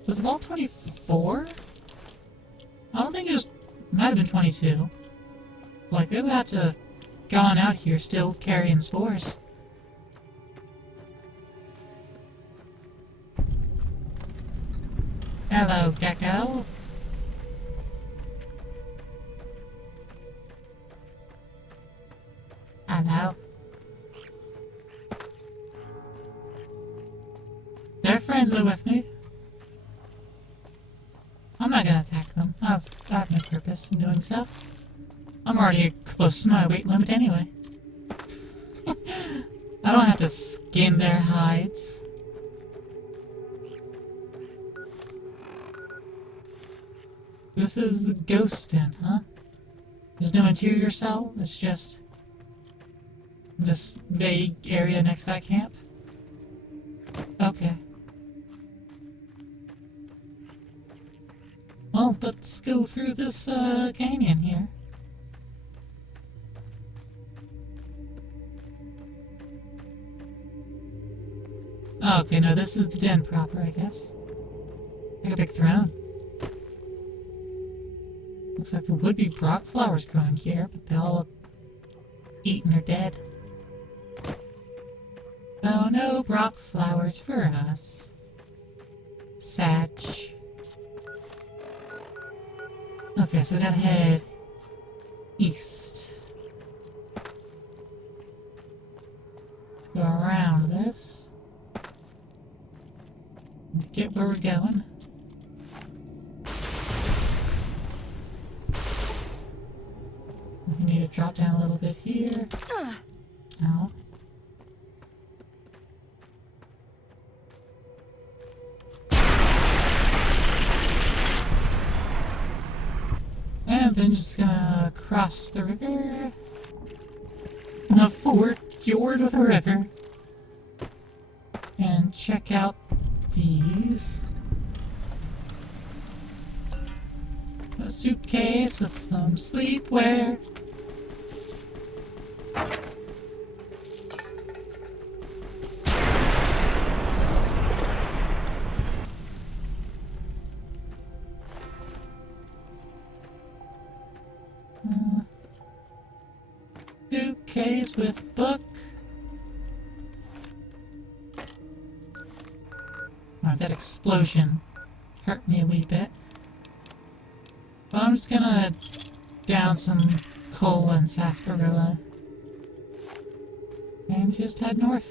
Was it all 24? I don't think it was... Might have been 22. Like, they would have to gone out here still carrying spores. Hello, Gecko. Hello. They're friendly with me. I'm not gonna attack them. I have no purpose in doing so. I'm already close to my weight limit anyway. I don't have to skin their hides. This is the ghost den, huh? There's no interior cell, it's just this vague area next to that camp? Okay. Well, let's go through this canyon here. Okay, no, this is the den proper, I guess. Like a big throne. Looks like there would be Brock flowers growing here, but they all look eaten or dead. So no Brock flowers for us. Satch. Okay, so we gotta head east. Go around this. To get where we're going. We need to drop down a little bit here. Ow. And then just gonna cross the river. A fjord with a river. And check out these. A suitcase with some sleepwear. Suitcase with book. Oh, that explosion hurt me a wee bit. But I'm just gonna down some coal and sarsaparilla and just head north.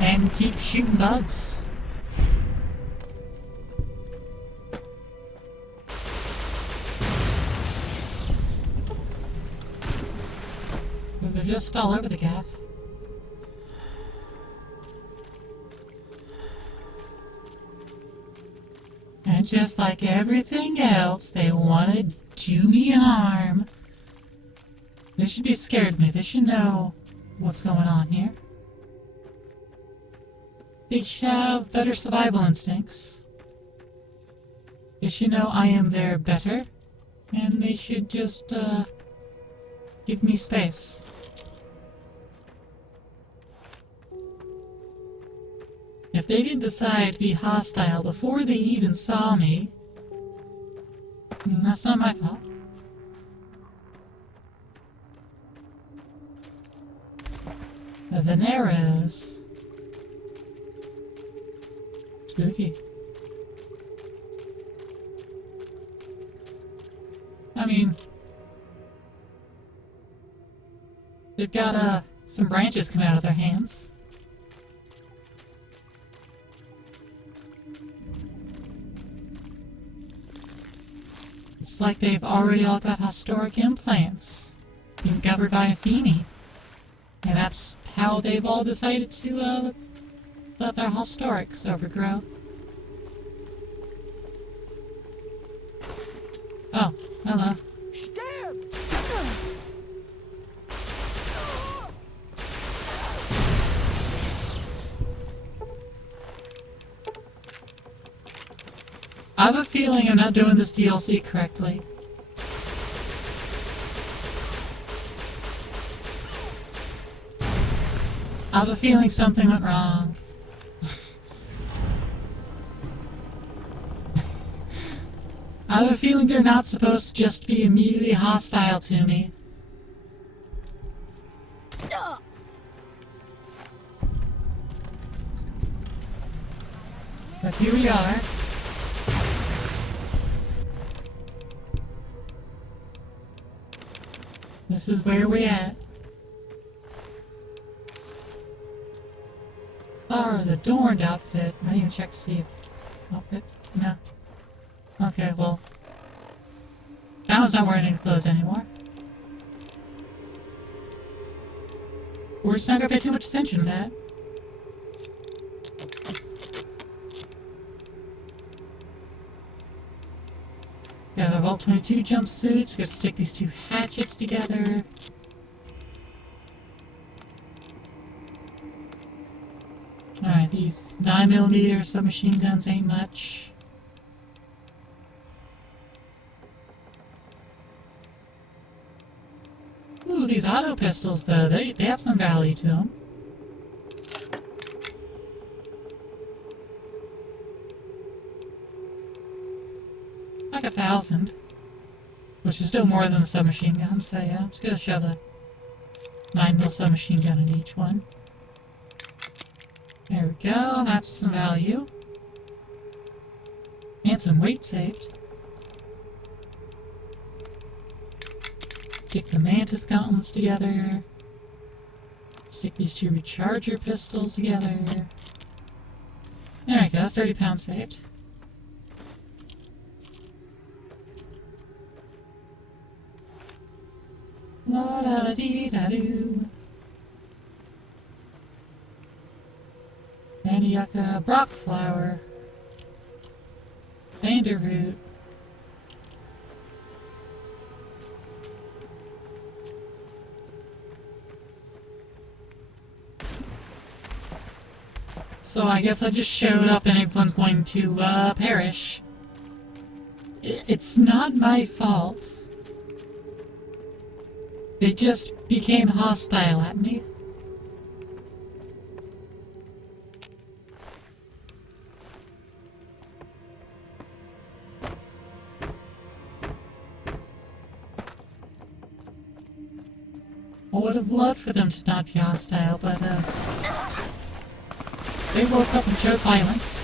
And keep shooting bugs. They're just all over the gaff. And just like everything else, they want to do me harm. They should be scared of me. They should know what's going on here. They should have better survival instincts. They should know I am their better. And they should just, give me space. If they didn't decide to be hostile before they even saw me, that's not my fault. The Narrows. Spooky. I mean, they've got some branches coming out of their hands. It's like they've already all got historic implants being governed by Athene. And that's how they've all decided to let their historics overgrow. Oh, hello. I have a feeling I'm not doing this DLC correctly. I have a feeling something went wrong. I have a feeling they're not supposed to just be immediately hostile to me. But here we are. This is where we at. Flowers adorned outfit. I didn't even check to see if outfit. No. Okay, well. That one's not wearing any clothes anymore. We're just not gonna pay too much attention to that. Got a Vault 22 jumpsuits. Got to stick these two hatchets together. Alright, these 9mm submachine guns ain't much. Ooh, these auto pistols though, they have some value to them. Like 1,000. Which is still more than the submachine gun, so yeah, I'm just gonna shove a 9mm submachine gun in each one. There we go, that's some value. And some weight saved. Stick the Mantis gauntlets together. Stick these two recharger pistols together. There we go, that's 30 pounds saved. La da da dee da doo. Maniyaka Brock flower. Vanderroot. So I guess I just showed up and everyone's going to perish. It's not my fault. They just became hostile at me. I would have loved for them to not be hostile, but they woke up and chose violence.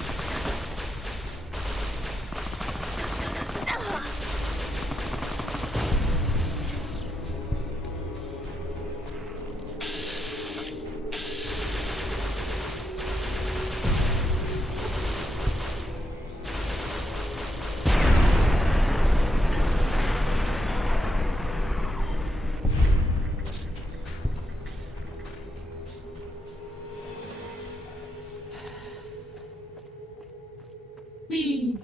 Whee!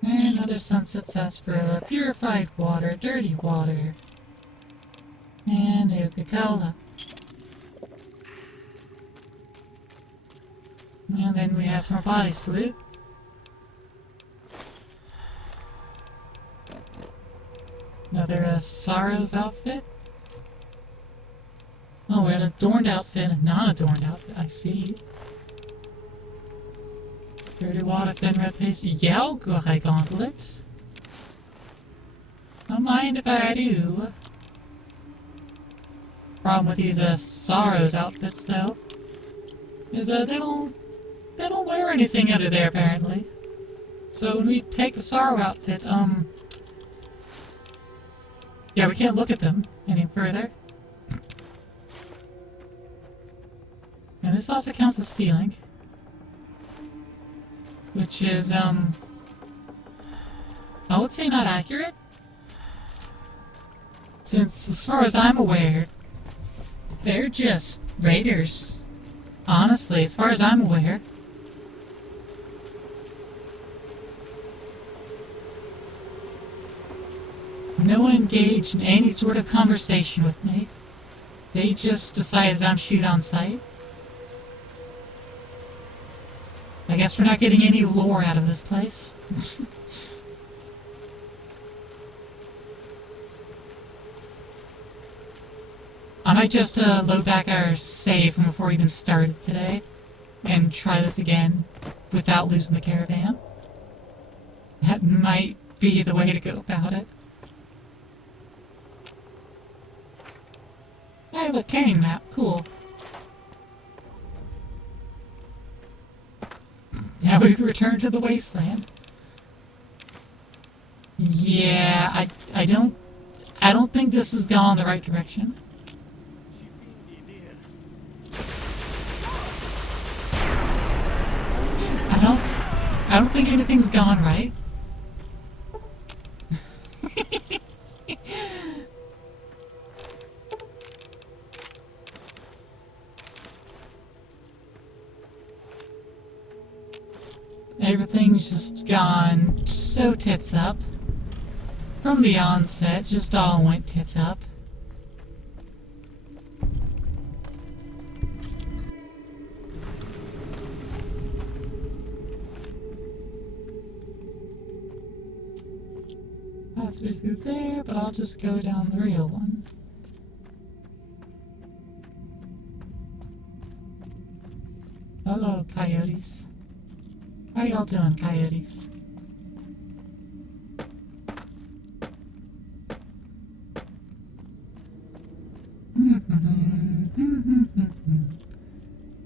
Another sunset sarsaparilla, purified water, dirty water, and Nuka-Cola. And then we have some bodies to loot. Another Sorrow's outfit. Oh, we had an adorned outfit and a non-adorned outfit, I see. Dirty water, thin red paste, Yaoguai gauntlet. Don't mind if I do. Problem with these Sorrows outfits though is that they don't wear anything under there apparently. So when we take the Sorrow outfit, yeah, we can't look at them any further. And this also counts as stealing. Which is, I would say not accurate. Since, as far as I'm aware, they're just raiders. Honestly, as far as I'm aware. No one engaged in any sort of conversation with me. They just decided I'm shoot on sight. I guess we're not getting any lore out of this place. I might just load back our save from before we even started today and try this again without losing the caravan. That might be the way to go about it. Hey, look, canyon map, cool. Now we return to the wasteland. Yeah, I don't think this has gone the right direction. I don't think anything's gone right. Everything's just gone so tits up. From the onset, just all went tits up. Possibly through there, but I'll just go down the real one. Hello, coyotes. How y'all doing, coyotes?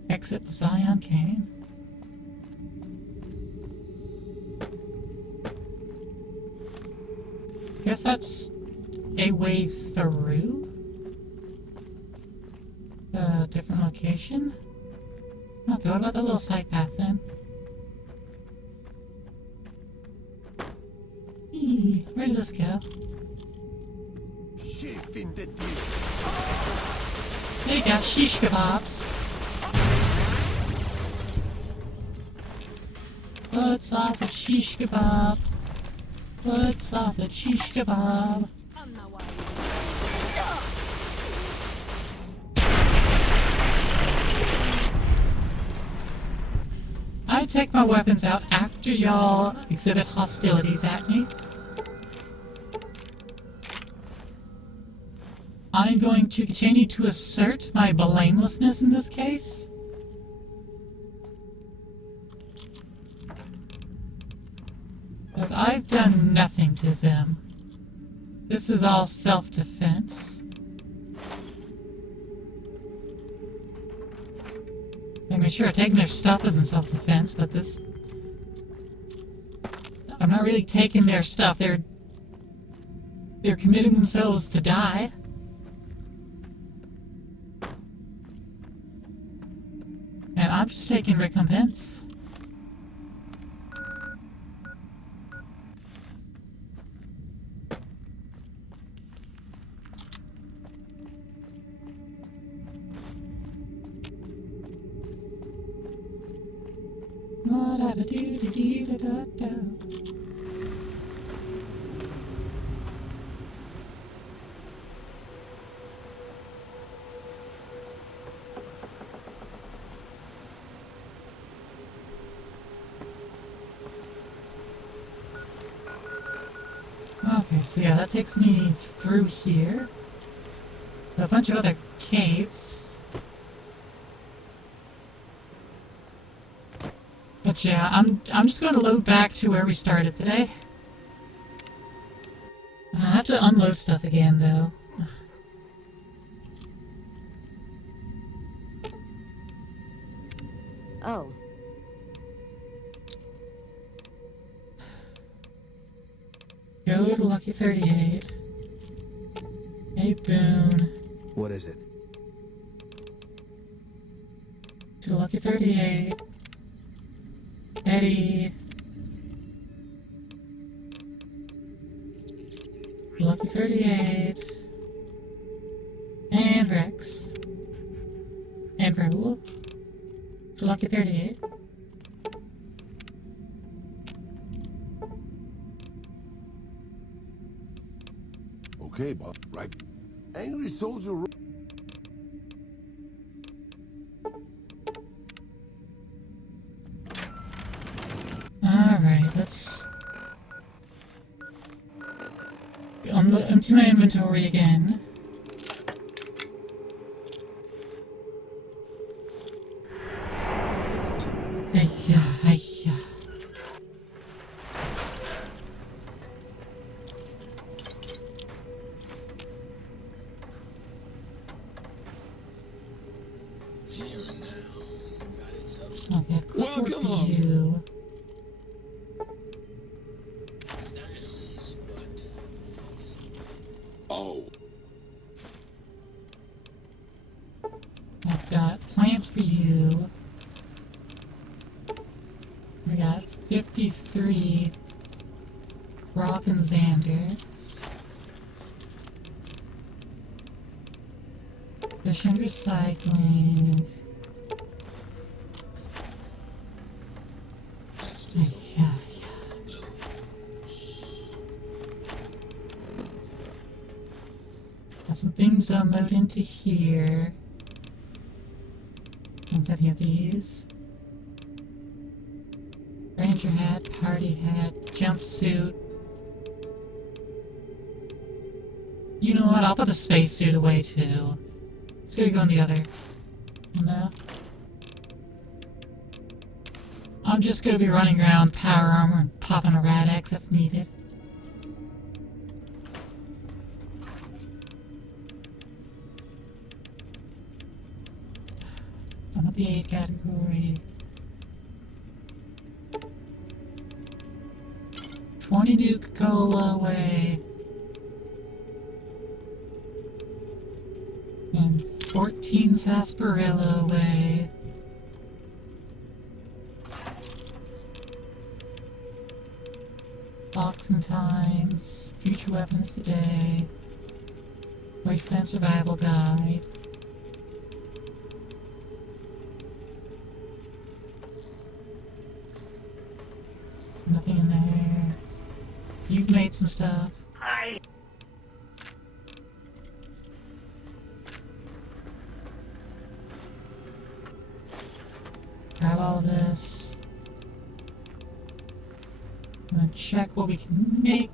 Exit to Zion Canyon. Guess that's a way through a different location. Okay, what about the little side path then? Eee, where did this go? There you go, shish kebabs. Blood sausage shish kebab. Blood sausage shish kebab. I take my weapons out after y'all exhibit hostilities at me. I'm going to continue to assert my blamelessness in this case. Because I've done nothing to them. This is all self-defense. I mean, sure, taking their stuff isn't self-defense, but this... I'm not really taking their stuff. They're committing themselves to die. And I'm just taking recompense. Okay, so yeah, that takes me through here. A bunch of other caves. But yeah, I'm just going to load back to where we started today. I have to unload stuff again, though. Oh. Go to Lucky 38. Hey, Boone. What is it? To Lucky 38. Eddie. Lucky 38. And Rex. And Raoul. To Lucky 38. Okay, Bob. Right. Angry Soldier. Alright, let's empty my inventory again. Hey-ya. Okay, welcome home. You. Oh. I've got plans for you. We got 53 Rock and Xander. Fishing recycling. things don't load into here. What's any of these? Ranger hat, party hat, jumpsuit. You know what? I'll put the spacesuit away too. It's gonna go in the other. No. I'm just gonna be running around power armor and popping a rad X if needed. I'm at the 8 category. 20 Nuka-Cola away. And 14 sarsaparilla away. Boxing times, future weapons today, Wasteland Survival Guide. Nothing in there. You've made some stuff. Grab all of this. I'm gonna check what we can make.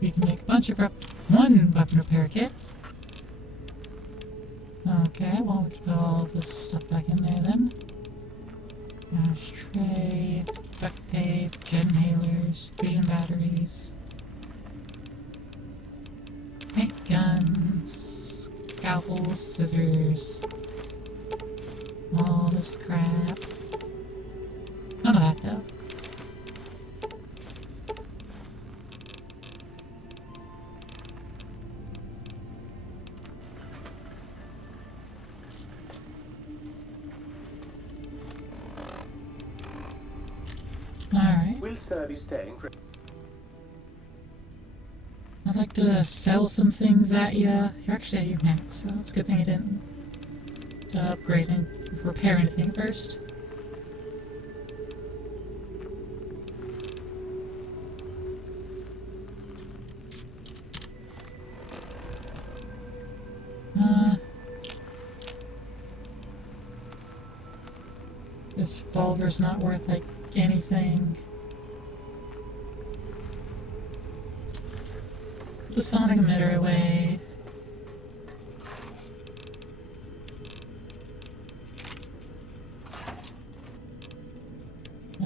We can make a bunch of one weapon repair kit. Okay, well we can put all this stuff back in there then. Ashtray, duct tape, jet inhalers, vision batteries, paint guns, scalpels, scissors, all this crap. None of that though. Alright. Will service staying for... I'd like to sell some things at you. You're actually at your max, so it's a good thing I didn't upgrade and repair anything first. This revolver's not worth like anything. Put the sonic emitter away.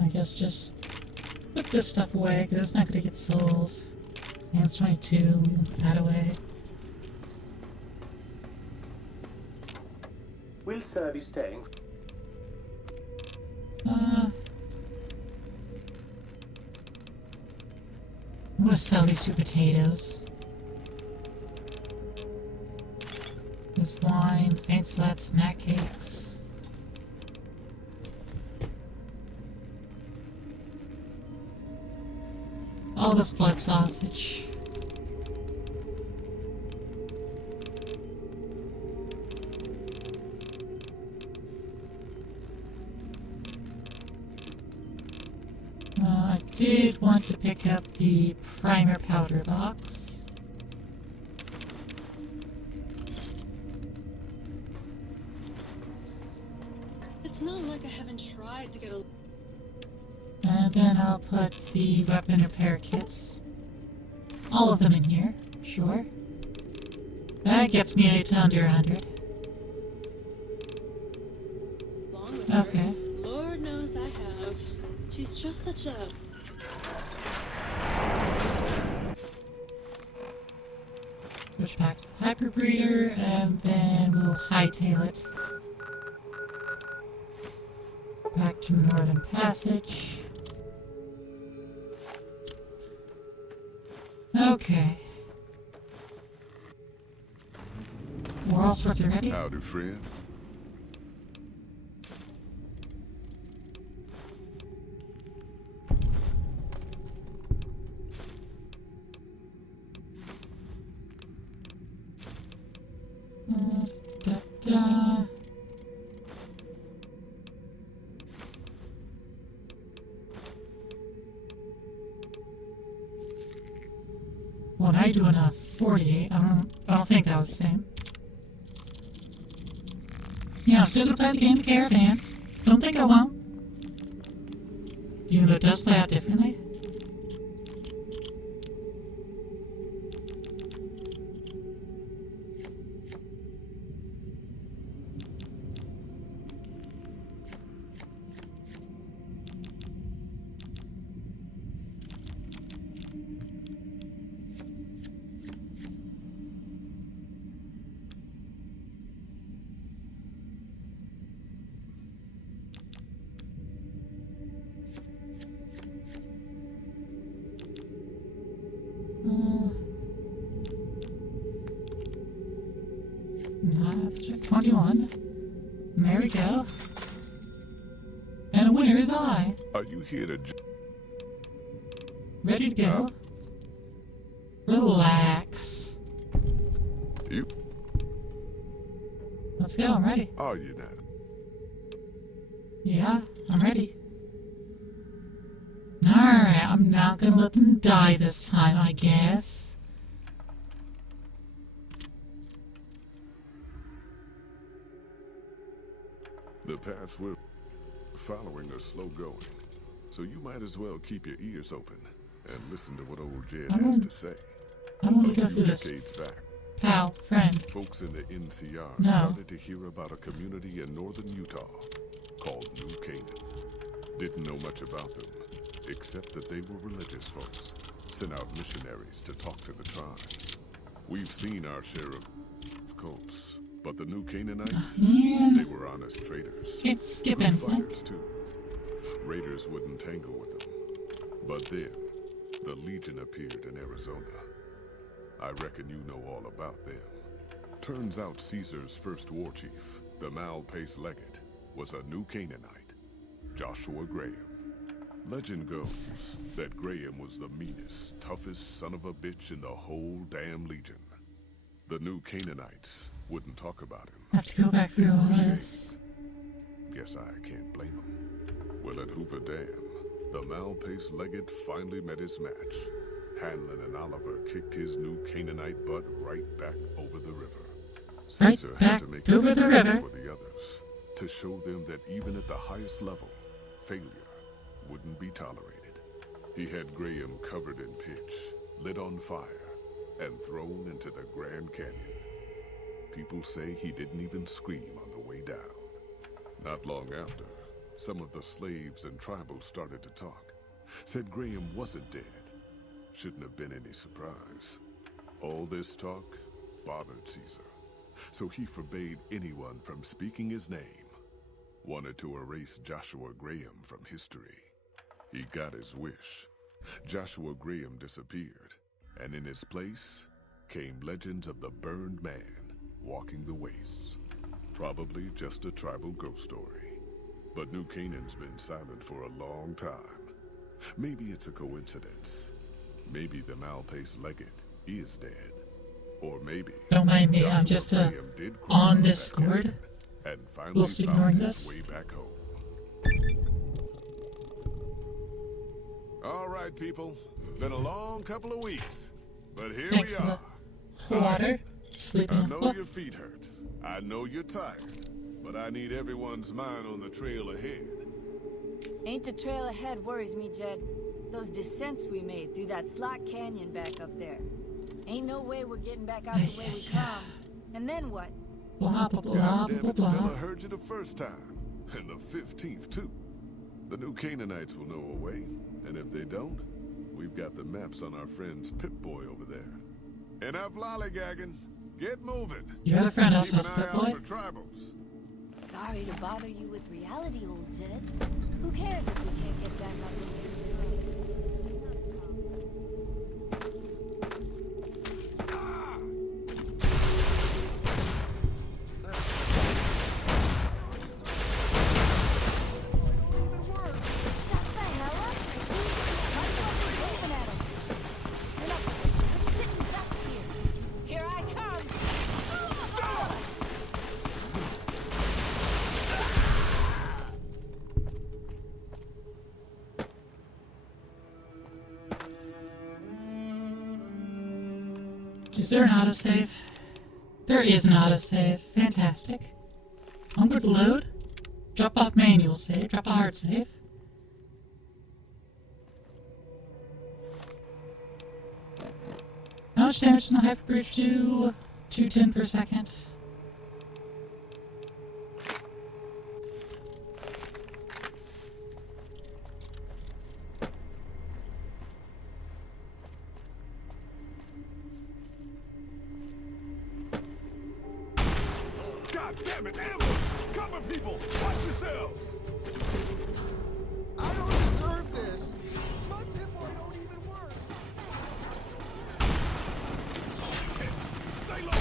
I guess just put this stuff away because it's not going to get sold. Hands 22, we can put that away. Will service staying... I'm gonna sell these 2 potatoes. This wine, fancy lab snack cakes. All this blood sausage. I did want to pick up the primer powder box. It's not like I haven't tried to get a... And then I'll put the weapon repair kits. All of them in here, sure. That gets me to under 100. Long with her. Okay. Lord knows I have. She's just such a... Switch back to the hyperbreeder, and then we'll hightail it back to Northern Passage. Okay. We're all sorts of ready. Howdy, friend. Da. now you're doing a 48. I don't think that was the same. Yeah, I'm still gonna play the game of Caravan. Don't think I won't. Even though it does play out differently. Chapter 21. There we go. And the winner is I. Are you here to... Ready to go. Relax. You... Let's go, I'm ready. Are you now? Yeah, I'm ready. Alright, I'm not gonna let them die this time, I guess. The paths we're following are slow going, so you might as well keep your ears open and listen to what old Jed has to say. I don't want A to go few through this. decades back, Pal, friend. folks in the NCR No. started to hear about a community in northern Utah called New Canaan. Didn't know much about them, except that they were religious folks, sent out missionaries to talk to the tribes. We've seen our share of cults, but the New Canaanites, Yeah. they were honest traders. Keep skipping. Fighters too. Raiders wouldn't tangle with them. But then, the Legion appeared in Arizona. I reckon you know all about them. Turns out Caesar's first war chief, the Malpais Legate, was a New Canaanite, Joshua Graham. Legend goes that Graham was the meanest, toughest son of a bitch in the whole damn Legion. The New Canaanites wouldn't talk about him. I have to go back through all this. Guess I can't blame him. Well, at Hoover Dam, the Malpais Legate finally met his match. Hanlon and Oliver kicked his New Canaanite butt right back over the river. Right Caesar had back to make over it the easier river. for the others, to show them that even at the highest level, failure wouldn't be tolerated. He had Graham covered in pitch, lit on fire, and thrown into the Grand Canyon. People say he didn't even scream on the way down. Not long after, some of the slaves and tribals started to talk. Said Graham wasn't dead. Shouldn't have been any surprise. All this talk bothered Caesar, so he forbade anyone from speaking his name. Wanted to erase Joshua Graham from history. He got his wish. Joshua Graham disappeared, and in his place came legends of the Burned Man walking the wastes. Probably just a tribal ghost story. But New Canaan's been silent for a long time. Maybe it's a coincidence. Maybe the Malpais Legate is dead. Or maybe... Don't mind me, Joshua I'm just Graham did crawl on back Discord. in and finally Whilst ignoring found his this. way back home. All right, people. Been a long couple of weeks, but here Thanks we for are. the water. Sleeping. I know your feet hurt. I know you're tired, but I need everyone's mind on the trail ahead. Ain't the trail ahead worries me, Jed. Those descents we made through that slot canyon back up there. Ain't no way we're getting back out the way we come. And then what? Blah, blah, blah, Damn blah, it, Stella, blah. I heard you the first time. And the 15th, too. The New Canaanites will know a way, and if they don't, we've got the maps on our friend's Pip-Boy over there. Enough lollygagging. Get moving. Your other friend also Keep has an a eye pit out boy? for tribals. Sorry to bother you with reality, old Jed. Who cares if we can't get back up the way Shut the hell up! Might as well be waving at 'em. You're not sitting ducks here. Here I come! Stop! Is there an autosave? There is an autosave. Fantastic. Onward to load. Drop off manual save. Drop a hard save. How much damage does the hyperbridge do? 210 per second. God damn it, ambush! Cover people! Watch yourselves! I don't deserve this! My pinboy don't even work! Stay low! Stella!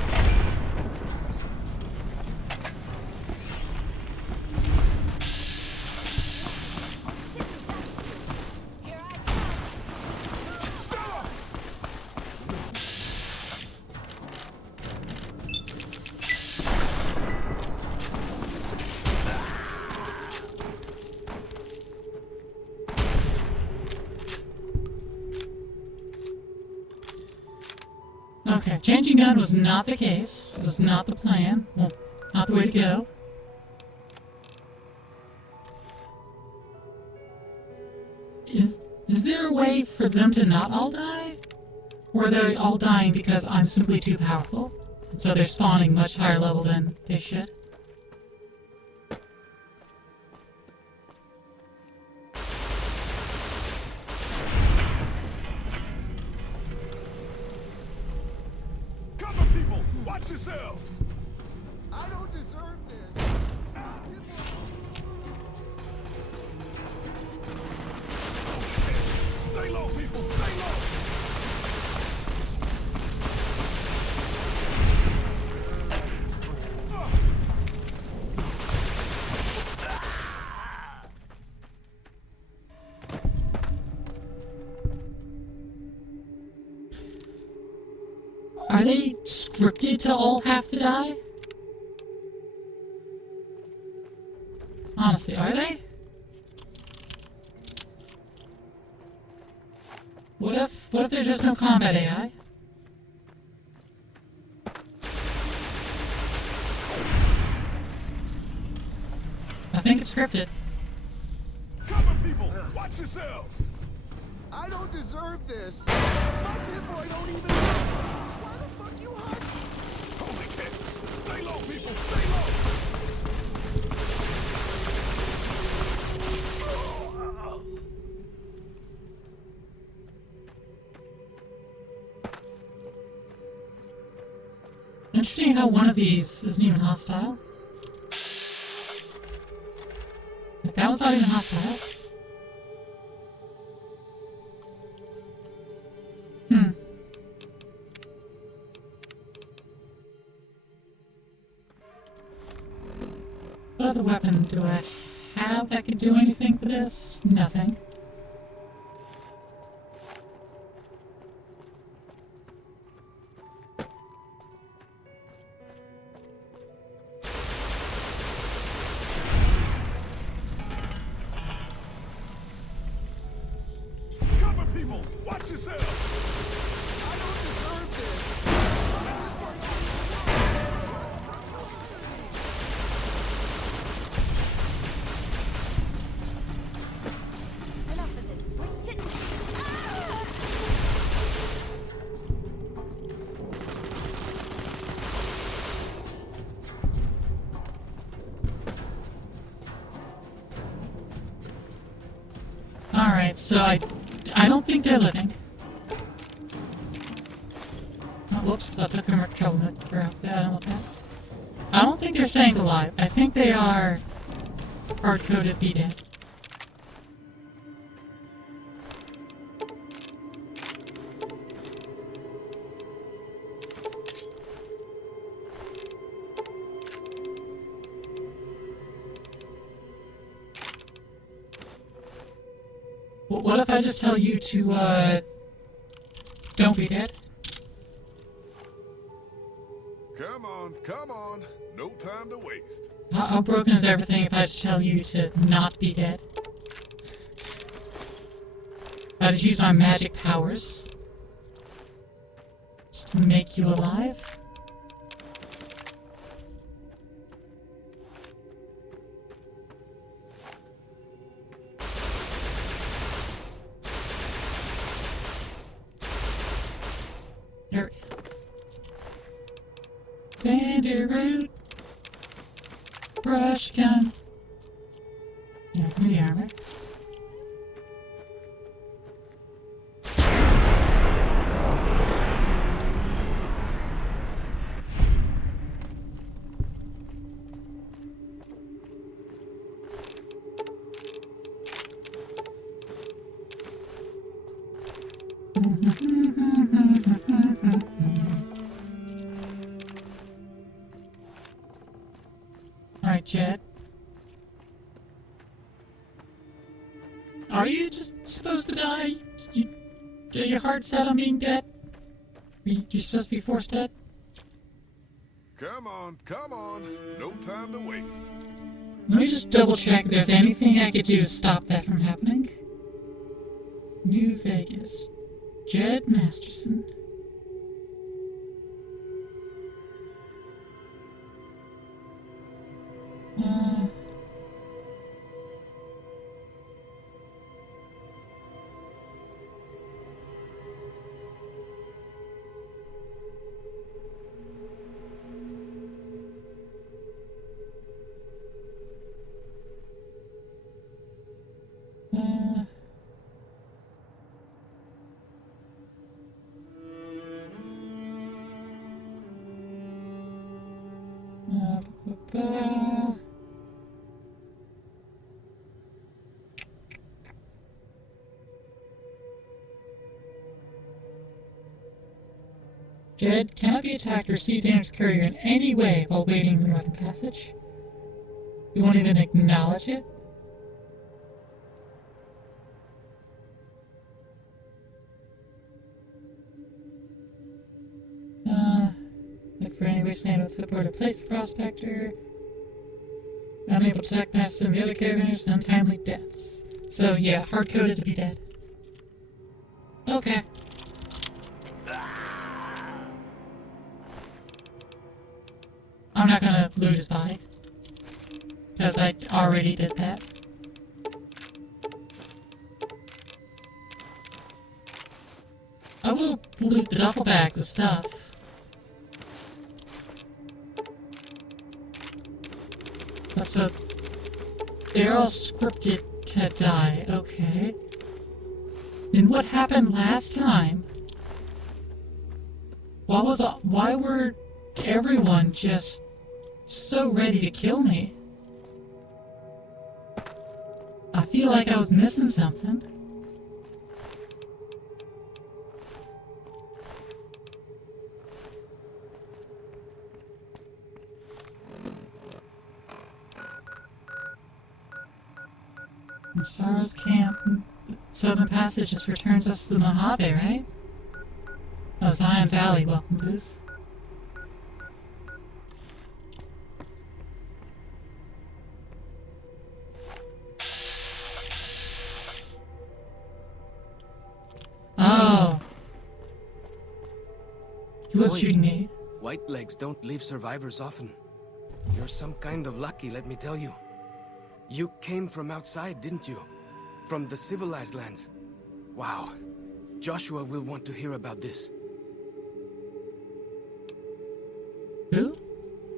Okay, changing gun was not the case. It was not the plan. Well, not the way to go. Is there a way for them to not all die? Or are they all dying because I'm simply too powerful? And so they're spawning much higher level than they should? Cover people! Watch yourselves! I don't deserve this! Stay low, people! Stay low! Are they scripted to all have to die? Honestly, are they? What if there's just no combat AI? I think it's scripted. Cover people! Watch yourselves! I don't deserve this! My pinboy don't even work! Why the fuck you hide me? Holy shit! Stay low, people! Stay low! Interesting how one of these isn't even hostile. Like, that was not even hostile. What other weapon do I have that could do anything for this? Nothing. Cover people! Watch yourselves! I don't deserve this! Enough of this. We're sitting. Ah! Alright, so I don't think they're living. Oh, whoops, I took a trouble with your outfit. I don't want that. I don't think they're staying alive. I think they are hard-coded be dead. What if I just tell you to, don't be dead? Come on. No time to waste. How broken is everything if I just tell you to not be dead? I just use my magic powers. Just make you alive? There we go. Sandy root. Brush gun. Yeah, give me the armor. Alright, Jed. Are you just supposed to die? Your heart set on being dead? You're supposed to be forced dead? Come on, come on. No time to waste. Let me just double check if there's anything I could do to stop that from happening. New Vegas. Jed Masterson. Jed cannot be attacked or receive damage to the courier in any way while waiting in the Northern Passage. You won't even acknowledge it? Look for any wasteland with footboard to place the prospector. Unable to attack Master and the other caravanners, untimely deaths. So yeah, hard-coded to be dead. Okay. I'm not gonna loot his body. Because I already did that. I will loot the duffel bags of stuff. So, they're all scripted to die, okay. Then what happened last time? Why were everyone just so ready to kill me? I feel like I was missing something. Sarah's camp. Southern Passage just returns us to the Mojave, right? Oh, Zion Valley, welcome booth. Oh. He was shooting me. Whitelegs don't leave survivors often. You're some kind of lucky, let me tell you. You came from outside, didn't you? From the civilized lands. Wow. Joshua will want to hear about this. Who?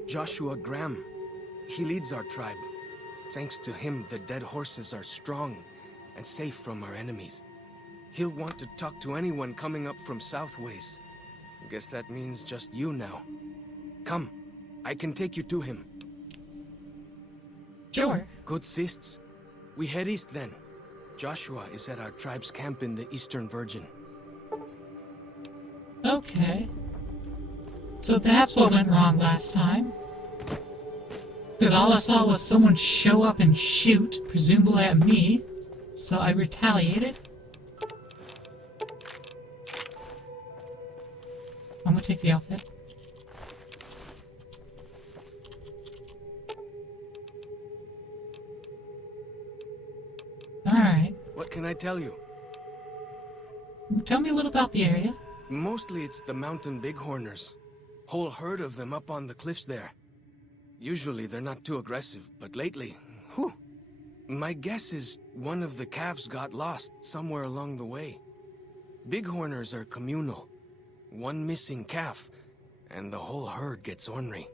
Joshua Graham. He leads our tribe. Thanks to him, the dead horses are strong and safe from our enemies. He'll want to talk to anyone coming up from Southways. Guess that means just you now. Come, I can take you to him. Sure. Good sists. We head east then. Joshua is at our tribe's camp in the Eastern Virgin. Okay. So that's what went wrong last time. Because all I saw was someone show up and shoot, presumably at me. So I retaliated. I'm gonna take the outfit. What can I tell you? Tell me a little about the area. Mostly it's the mountain bighorners. Whole herd of them up on the cliffs there. Usually they're not too aggressive, but lately, whew. My guess is one of the calves got lost somewhere along the way. Bighorners are communal. One missing calf, and the whole herd gets ornery.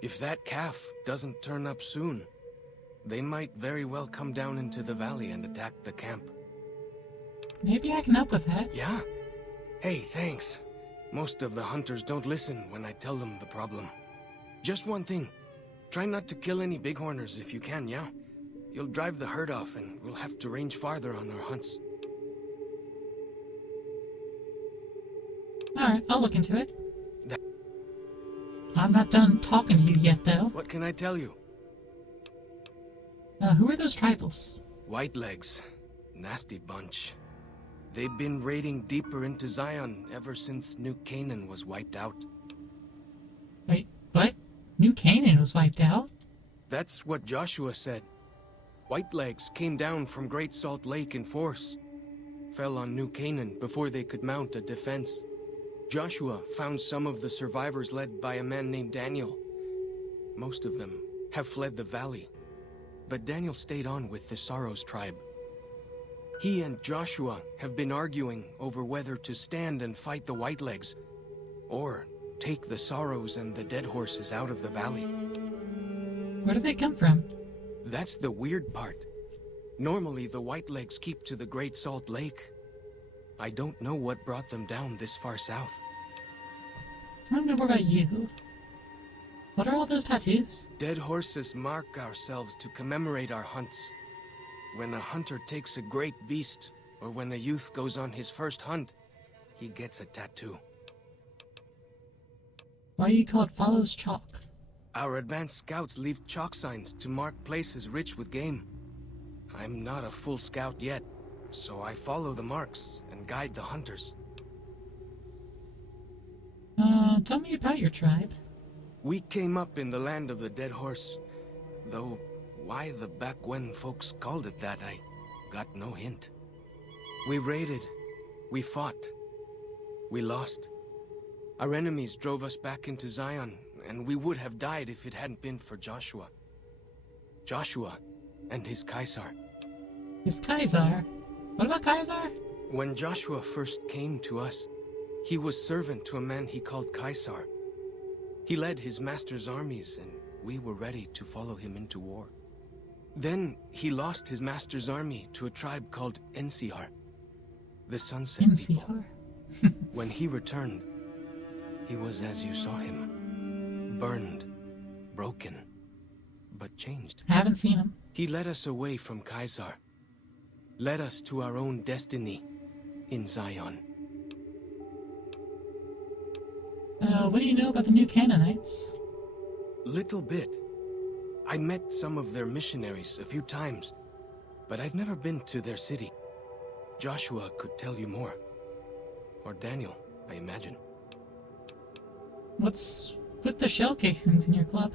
If that calf doesn't turn up soon, they might very well come down into the valley and attack the camp. Maybe I can help with that. Yeah? Hey, thanks. Most of the hunters don't listen when I tell them the problem. Just one thing. Try not to kill any bighorners if you can, yeah? You'll drive the herd off and we'll have to range farther on our hunts. Alright, I'll look into it. I'm not done talking to you yet, though. What can I tell you? Who are those tribals? Whitelegs. Nasty bunch. They've been raiding deeper into Zion ever since New Canaan was wiped out. Wait, what? New Canaan was wiped out? That's what Joshua said. Whitelegs came down from Great Salt Lake in force. Fell on New Canaan before they could mount a defense. Joshua found some of the survivors led by a man named Daniel. Most of them have fled the valley. But Daniel stayed on with the Saros tribe. He and Joshua have been arguing over whether to stand and fight the Whitelegs, or take the Saros and the dead horses out of the valley. Where do they come from? That's the weird part. Normally the Whitelegs keep to the Great Salt Lake. I don't know what brought them down this far south. I want to know more about you. What are all those tattoos? Dead horses mark ourselves to commemorate our hunts. When a hunter takes a great beast, or when a youth goes on his first hunt, he gets a tattoo. Why do you call it follows chalk? Our advanced scouts leave chalk signs to mark places rich with game. I'm not a full scout yet, so I follow the marks and guide the hunters. Tell me about your tribe. We came up in the land of the dead horse, though why the back when folks called it that, I got no hint. We raided, we fought, we lost. Our enemies drove us back into Zion, and we would have died if it hadn't been for Joshua. Joshua and his Caesar. His Kaiser? What about Kaiser? When Joshua first came to us, he was servant to a man he called Caesar. He led his master's armies, and we were ready to follow him into war. Then he lost his master's army to a tribe called NCR, the Sunset People. When he returned, he was as you saw him. Burned, broken, but changed. I haven't seen him. He led us away from Caesar. Led us to our own destiny in Zion. What do you know about the New Canaanites? Little bit. I met some of their missionaries a few times, but I've never been to their city. Joshua could tell you more. Or Daniel, I imagine. What's with the shell casings in your club?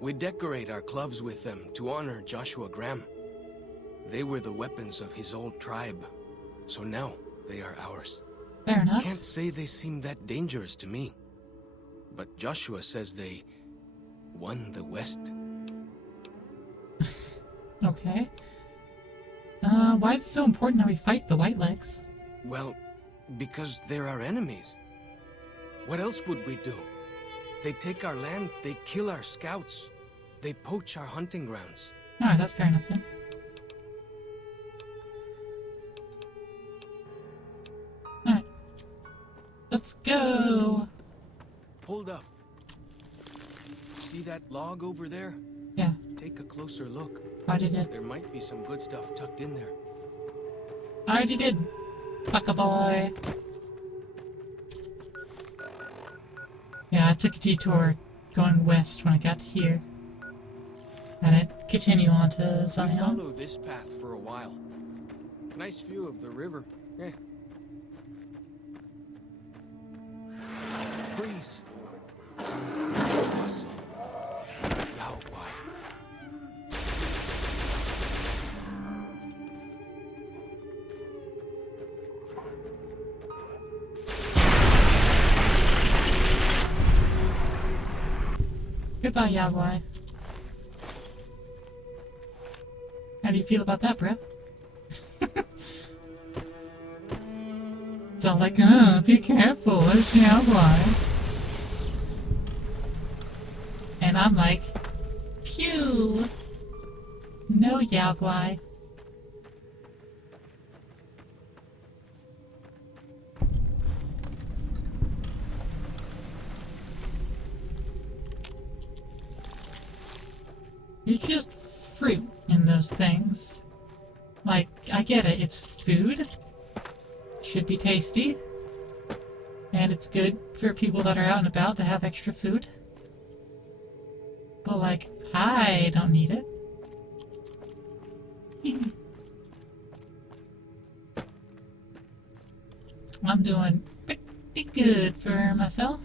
We decorate our clubs with them to honor Joshua Graham. They were the weapons of his old tribe, so now they are ours. Fair enough. Can't say they seem that dangerous to me. But Joshua says they won the West. Okay. Why is it so important that we fight the Whitelegs? Well, because they're our enemies. What else would we do? They take our land, they kill our scouts, they poach our hunting grounds. Alright, that's fair enough then. Alright. Let's go! Hold up. See that log over there? Yeah. Take a closer look. Already did. There might be some good stuff tucked in there. Already did. Bucka boy. Yeah, I took a detour going west when I got here. And it continue on to We Zion. follow this path for a while. Nice view of the river. Breeze. Awesome. Yahweh. Goodbye, Yagwai. How do you feel about that, bro? It's all like, be careful, there's Yagwai. And I'm like, pew! No, Yagwai. You're just fruit in those things. Like, I get it, it's food. Should be tasty. And it's good for people that are out and about to have extra food. But like, I don't need it. I'm doing pretty good for myself.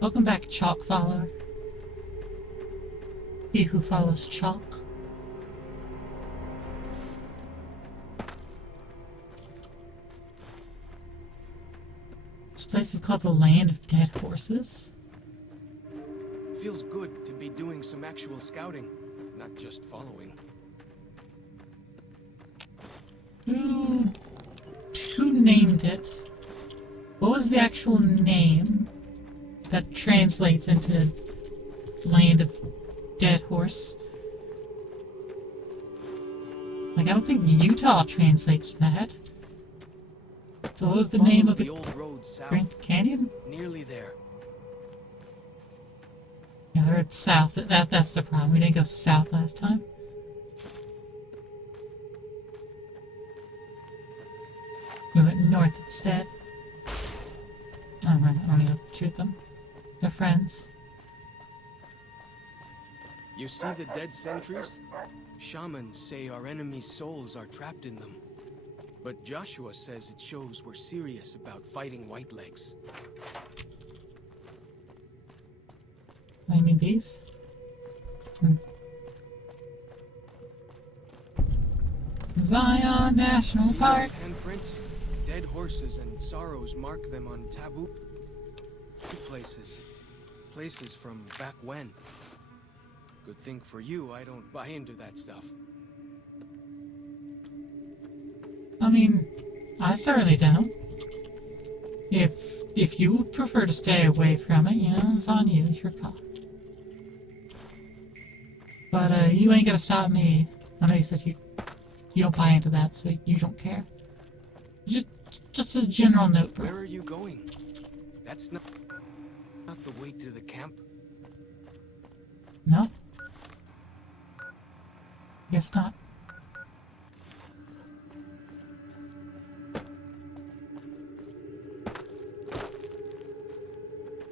Welcome back, Chalk Follower. He who follows Chalk. This place is called the Land of Dead Horses. Feels good to be doing some actual scouting, not just following. Who named it? What was the actual name that translates into Land of Dead Horse? Like, I don't think Utah translates that. So what was the name of the old road south. Grand Canyon? Nearly there. Yeah, they're at south. That's the problem. We didn't go south last time. We went north instead. Alright, I don't need to shoot them. They're friends. You see the dead sentries? Shamans say our enemies' souls are trapped in them. But Joshua says it shows we're serious about fighting Whitelegs. I mean these? Zion National See Park. those handprints? Dead horses and sorrows mark them on taboo places. Places from back when. Good thing for you, I don't buy into that stuff. I mean, I certainly don't. If you prefer to stay away from it, you know, it's on you. It's your call. But you ain't gonna stop me. I know you said you don't buy into that, so you don't care. Just a general note, bro. Where are you going? That's not the way to the camp. No? Guess not.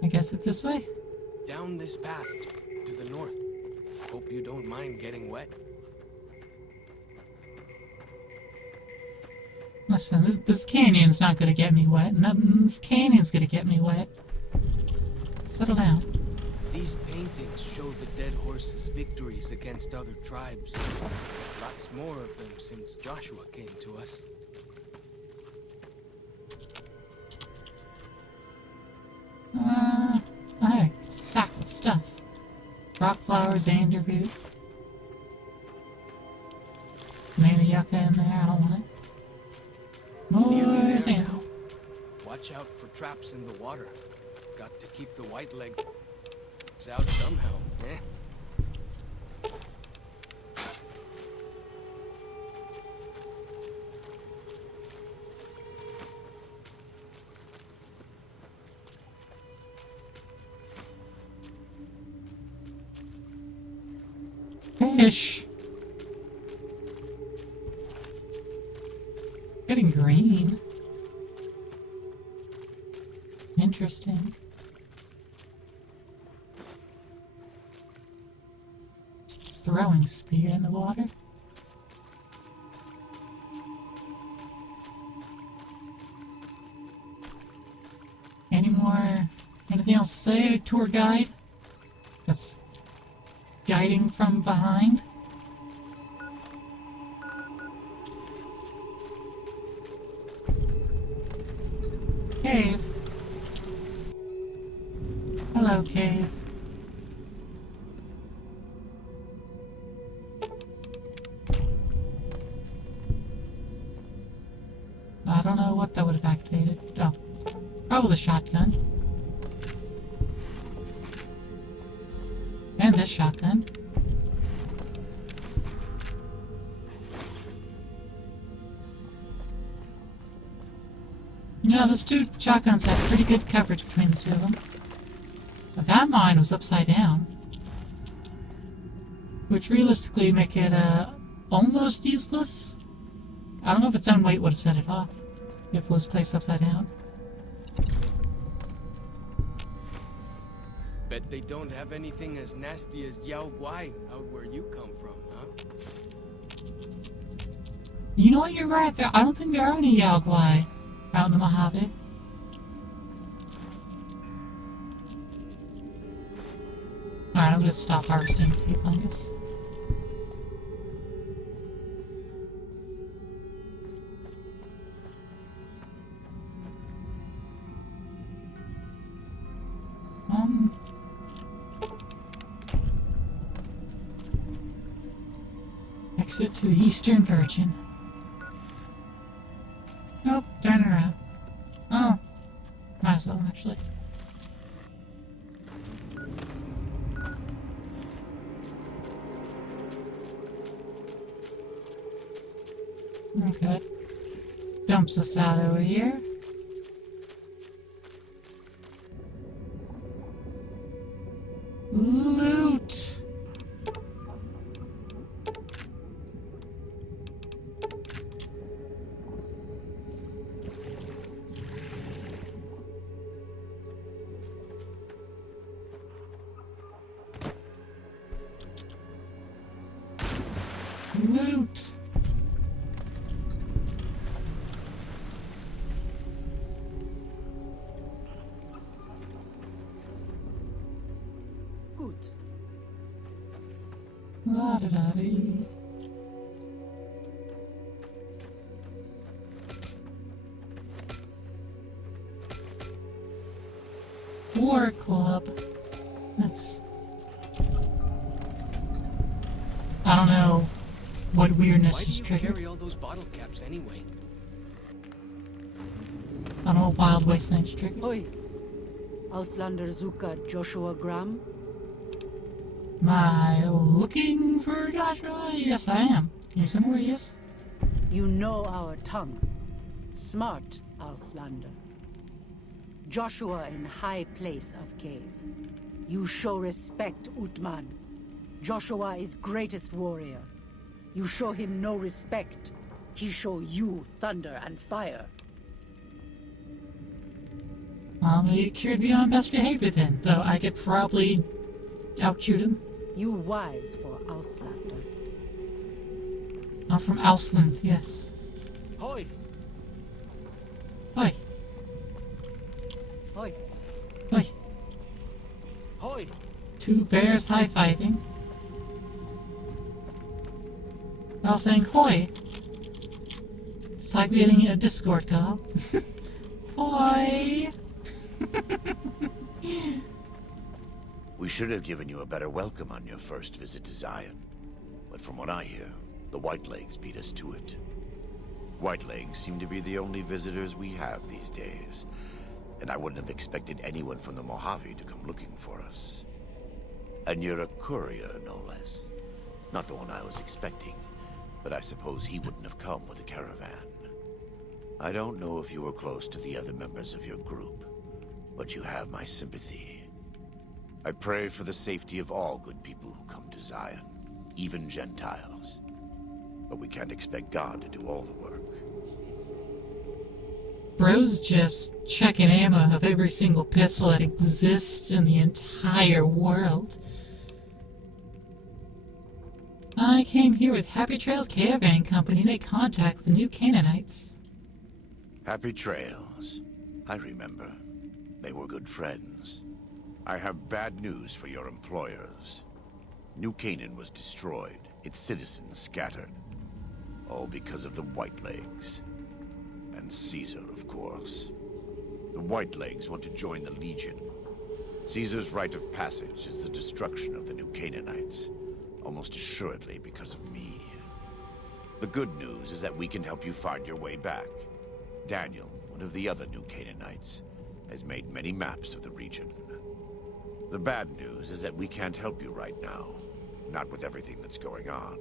I guess it's this way. Down this path to the north. Hope you don't mind getting wet. Listen, this canyon's not gonna get me wet. Nothing, this canyon's gonna get me wet. Settle down. These paintings show the dead horses' victories against other tribes. Lots more of them since Joshua came to us. Alright, sack with stuff. Rock flowers, Anderroot. Mana yucca in there, I don't want it. More there sand. now. Watch out for traps in the water. Got to keep the whiteleg out somehow, eh? Fish. Getting green. Interesting. Throwing spear in the water. Anything else to say, tour guide? That's guiding from behind. Cave. Hello, cave. I don't know what that would have activated. Oh. Probably the shotgun. And this shotgun. Yeah, those two shotguns have pretty good coverage between the two of them. But that mine was upside down. Which realistically make it, almost useless. I don't know if its own weight would have set it off. If it was placed upside down. Bet they don't have anything as nasty as Yao Guai out where you come from, huh? You know what, you're right. I don't think there are any Yao Guai out in the Mojave. Alright, I'm gonna stop harvesting tree fungus. Exit to the Eastern Virgin. Nope, turn around. Oh, might as well actually. Okay. Dumps us out over here. Loot! Loot! Good. La-da-da-dee. War Club. Nice. I don't know what weirdness Why do is you triggered. carry all those bottle caps anyway? I don't know what wild wasteland is triggered. Oi. Auslander Zuka Joshua Graham? Am I looking for Joshua? Yes, I am. Can you tell me where he is? You know our tongue. Smart, Auslander. Joshua in high place of cave. You show respect, Utman. Joshua is greatest warrior. You show him no respect. He show you thunder and fire. I'll make sure to be on best behavior then, though I could probably outshoot him. You wise for Auslander. I'm from Ausland, yes. Hoi! Hoi, Oi. hoi. Hoi! Two bears high-fiving. While saying hoi. It's like getting a Discord call. Hoi! We should have given you a better welcome on your first visit to Zion. But from what I hear, the Whitelegs beat us to it. Whitelegs seem to be the only visitors we have these days. And I wouldn't have expected anyone from the Mojave to come looking for us. And you're a courier, no less. Not the one I was expecting, but I suppose he wouldn't have come with a caravan. I don't know if you were close to the other members of your group, but you have my sympathy. I pray for the safety of all good people who come to Zion, even Gentiles. But we can't expect God to do all the work. Bro's just checking ammo of every single pistol that exists in the entire world. I came here with Happy Trails Caravan Company to make contact with the New Canaanites. Happy Trails. I remember. They were good friends. I have bad news for your employers. New Canaan was destroyed, its citizens scattered. All because of the Whitelegs. And Caesar, of course. The Whitelegs want to join the Legion. Caesar's rite of passage is the destruction of the New Canaanites, almost assuredly because of me. The good news is that we can help you find your way back. Daniel, one of the other New Canaanites, has made many maps of the region. The bad news is that we can't help you right now, not with everything that's going on.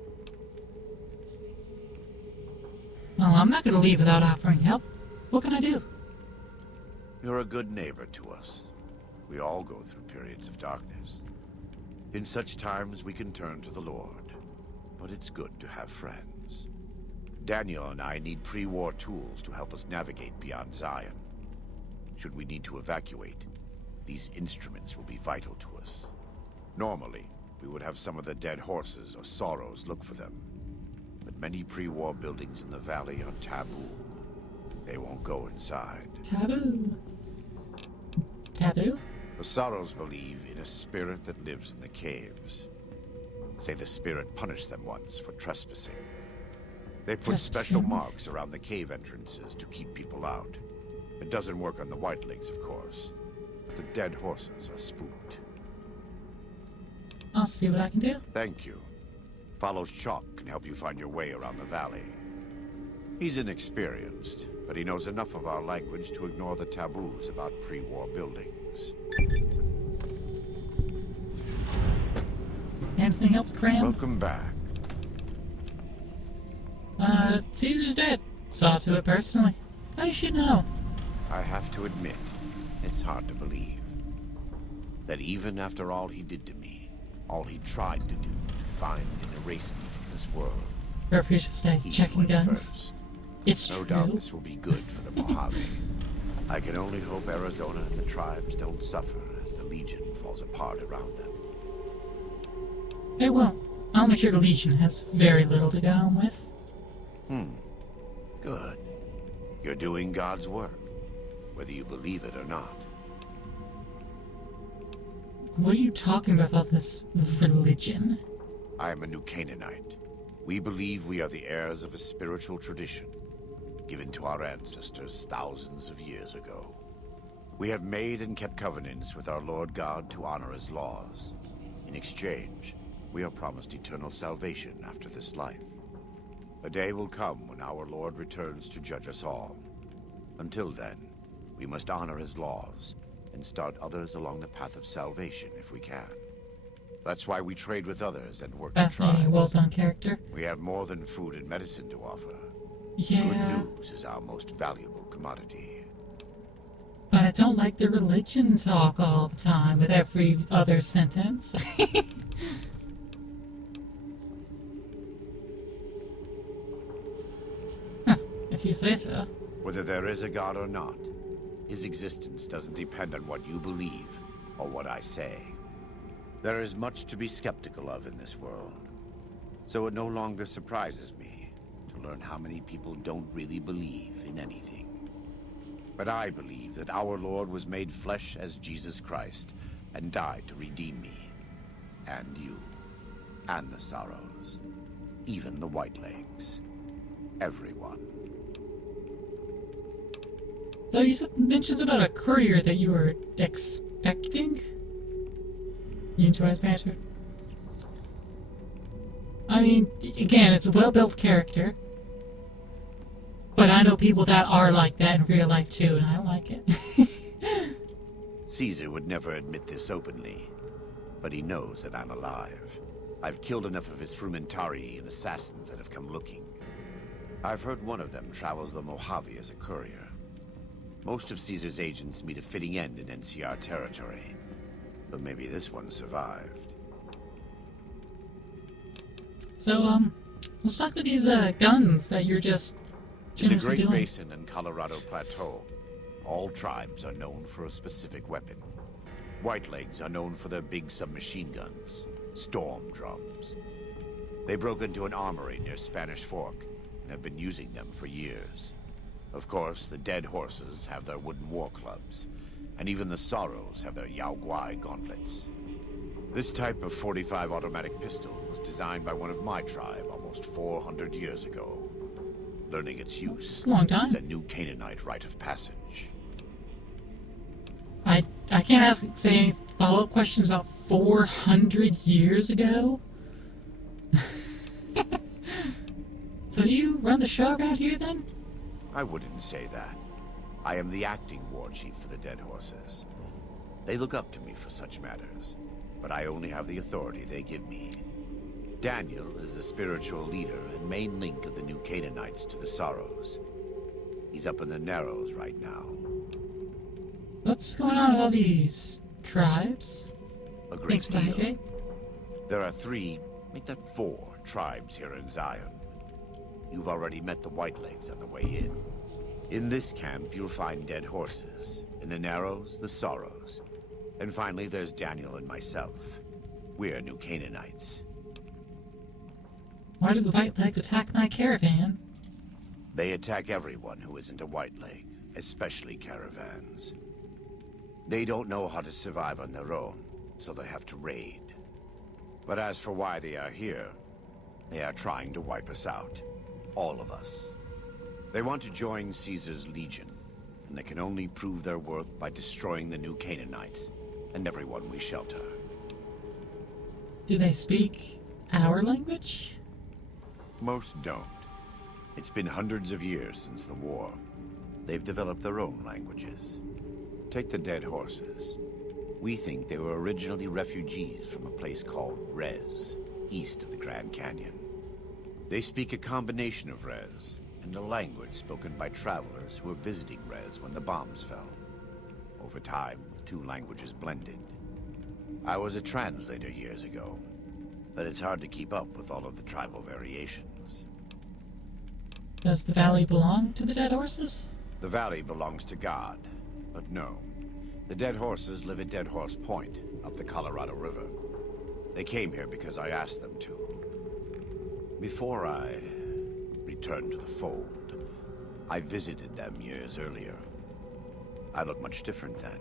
Well, I'm not gonna leave without offering help. What can I do? You're a good neighbor to us. We all go through periods of darkness. In such times, we can turn to the Lord. But it's good to have friends. Daniel and I need pre-war tools to help us navigate beyond Zion. Should we need to evacuate, these instruments will be vital to us. Normally, we would have some of the dead horses or sorrows look for them. But many pre-war buildings in the valley are taboo. They won't go inside. Taboo. Taboo? The Sorrows believe in a spirit that lives in the caves. Say the spirit punished them once for trespassing. They put special marks around the cave entrances to keep people out. It doesn't work on the Whitelegs, of course. But the dead horses are spooked. I'll see what I can do. Thank you. Follows Chalk can help you find your way around the valley. He's inexperienced, but he knows enough of our language to ignore the taboos about pre-war buildings. Anything else, Cram? Welcome back. Caesar's dead. Saw to it personally. I should know. I have to admit, it's hard to believe. That even after all he did to me, all he tried to do to find and erase me from this world, Or if we should say, checking guns. First. It's no true. doubt this will be good for the Mojave. I can only hope Arizona and the tribes don't suffer as the Legion falls apart around them. It won't. I'll make sure the Legion has very little to go on with. Good. You're doing God's work, whether you believe it or not. What are you talking about, all this religion? I am a New Canaanite. We believe we are the heirs of a spiritual tradition, given to our ancestors thousands of years ago. We have made and kept covenants with our Lord God to honor his laws. In exchange, we are promised eternal salvation after this life. A day will come when our Lord returns to judge us all. Until then, we must honor his laws and start others along the path of salvation if we can. That's why we trade with others and work with Fascinating, tribes. well-done character. We have more than food and medicine to offer. Yeah. Good news is our most valuable commodity. But I don't like the religion talk all the time with every other sentence. If you say so. Whether there is a God or not, his existence doesn't depend on what you believe or what I say. There is much to be skeptical of in this world, so it no longer surprises me to learn how many people don't really believe in anything. But I believe that our Lord was made flesh as Jesus Christ and died to redeem me, and you, and the Sorrows, even the Whitelegs, everyone. So you mentioned about a courier that you were expecting? You into Ice Panther? I mean, again, it's a well-built character. But I know people that are like that in real life too, and I don't like it. Caesar would never admit this openly, but he knows that I'm alive. I've killed enough of his Frumentari and assassins that have come looking. I've heard one of them travels the Mojave as a courier. Most of Caesar's agents meet a fitting end in NCR territory, but maybe this one survived. So, let's talk with these, guns that you're just In the generously Great doing. Basin and Colorado Plateau, all tribes are known for a specific weapon. Whitelegs are known for their big submachine guns, storm drums. They broke into an armory near Spanish Fork and have been using them for years. Of course, the dead horses have their wooden war clubs, and even the Sorrows have their Yao Guai gauntlets. This type of .45 automatic pistol was designed by one of my tribe almost 400 years ago. Learning its use It's a long time. is a New Canaanite rite of passage. I I can't say any follow-up questions about 400 years ago? So do you run the show around here, then? I wouldn't say that. I am the acting war chief for the Dead Horses. They look up to me for such matters, but I only have the authority they give me. Daniel is the spiritual leader and main link of the new Canaanites to the Sorrows. He's up in the Narrows right now. What's going on with all these tribes? A great Thanks, deal. Jay. There are 3, make that 4, tribes here in Zion. You've already met the Whitelegs on the way in. In this camp, you'll find Dead Horses. In the Narrows, the Sorrows. And finally, there's Daniel and myself. We're new Canaanites. Why did the Whitelegs attack my caravan? They attack everyone who isn't a Whiteleg, especially caravans. They don't know how to survive on their own, so they have to raid. But as for why they are here, they are trying to wipe us out. All of us. They want to join Caesar's legion, and they can only prove their worth by destroying the new Canaanites and everyone we shelter. Do they speak our language? Most don't. It's been hundreds of years since the war. They've developed their own languages. Take the Dead Horses. We think they were originally refugees from a place called Rez, east of the Grand Canyon. They speak a combination of Rez and a language spoken by travelers who were visiting Rez when the bombs fell. Over time, the 2 languages blended. I was a translator years ago, but it's hard to keep up with all of the tribal variations. Does the valley belong to the Dead Horses? The valley belongs to God, but no. The Dead Horses live at Dead Horse Point, up the Colorado River. They came here because I asked them to. Before I returned to the fold, I visited them years earlier. I looked much different then,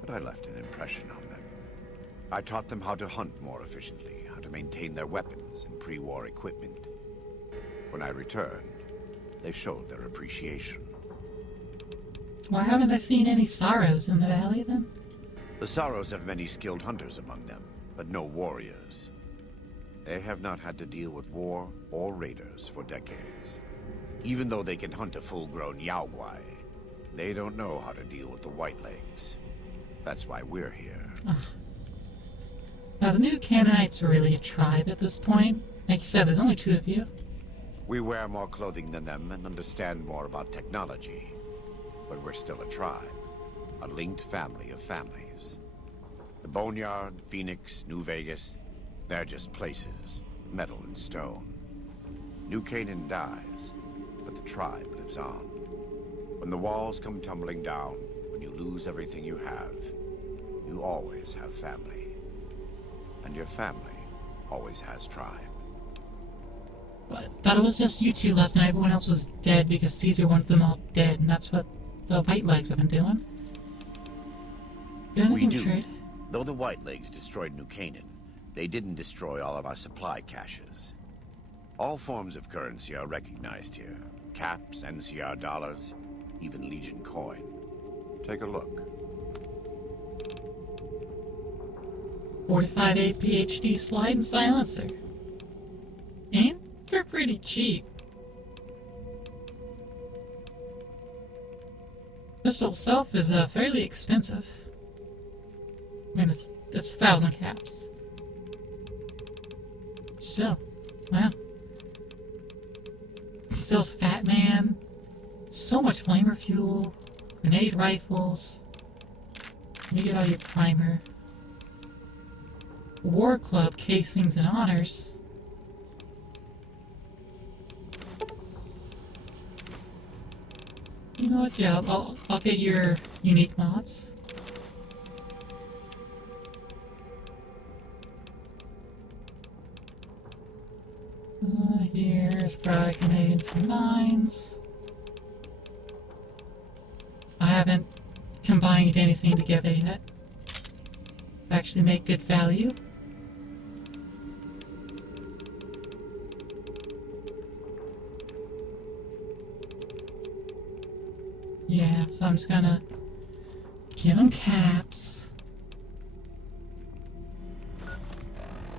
but I left an impression on them. I taught them how to hunt more efficiently, how to maintain their weapons and pre-war equipment. When I returned, they showed their appreciation. Why haven't I seen any Sorrows in the valley, then? The Sorrows have many skilled hunters among them, but no warriors. They have not had to deal with war or raiders for decades. Even though they can hunt a full-grown Yaogwai, they don't know how to deal with the Whitelegs. That's why we're here. Now, the new Canaanites are really a tribe at this point. Like you said, there's only 2 of you. We wear more clothing than them and understand more about technology. But we're still a tribe. A linked family of families. The Boneyard, Phoenix, New Vegas, they're just places. Metal and stone. New Canaan dies, but the tribe lives on. When the walls come tumbling down, when you lose everything you have, you always have family. And your family always has tribe. But I thought it was just you 2 left and everyone else was dead because Caesar wanted them all dead, and that's what the Whitelegs have been doing. We do. Though the Whitelegs destroyed New Canaan, they didn't destroy all of our supply caches. All forms of currency are recognized here. Caps, NCR dollars, even Legion coin. Take a look. 45 APHD slide and silencer. And they're pretty cheap. Pistol itself is fairly expensive. I mean, it's 1,000 caps. Still, wow. Still's Fat Man. So much flamer fuel. Grenade rifles. Let me get all your primer. War Club casings and honors. You know what? Yeah, I'll get your unique mods. Here's frag grenades and mines. I haven't combined anything together yet. Actually make good value. Yeah, so I'm just gonna Give him caps.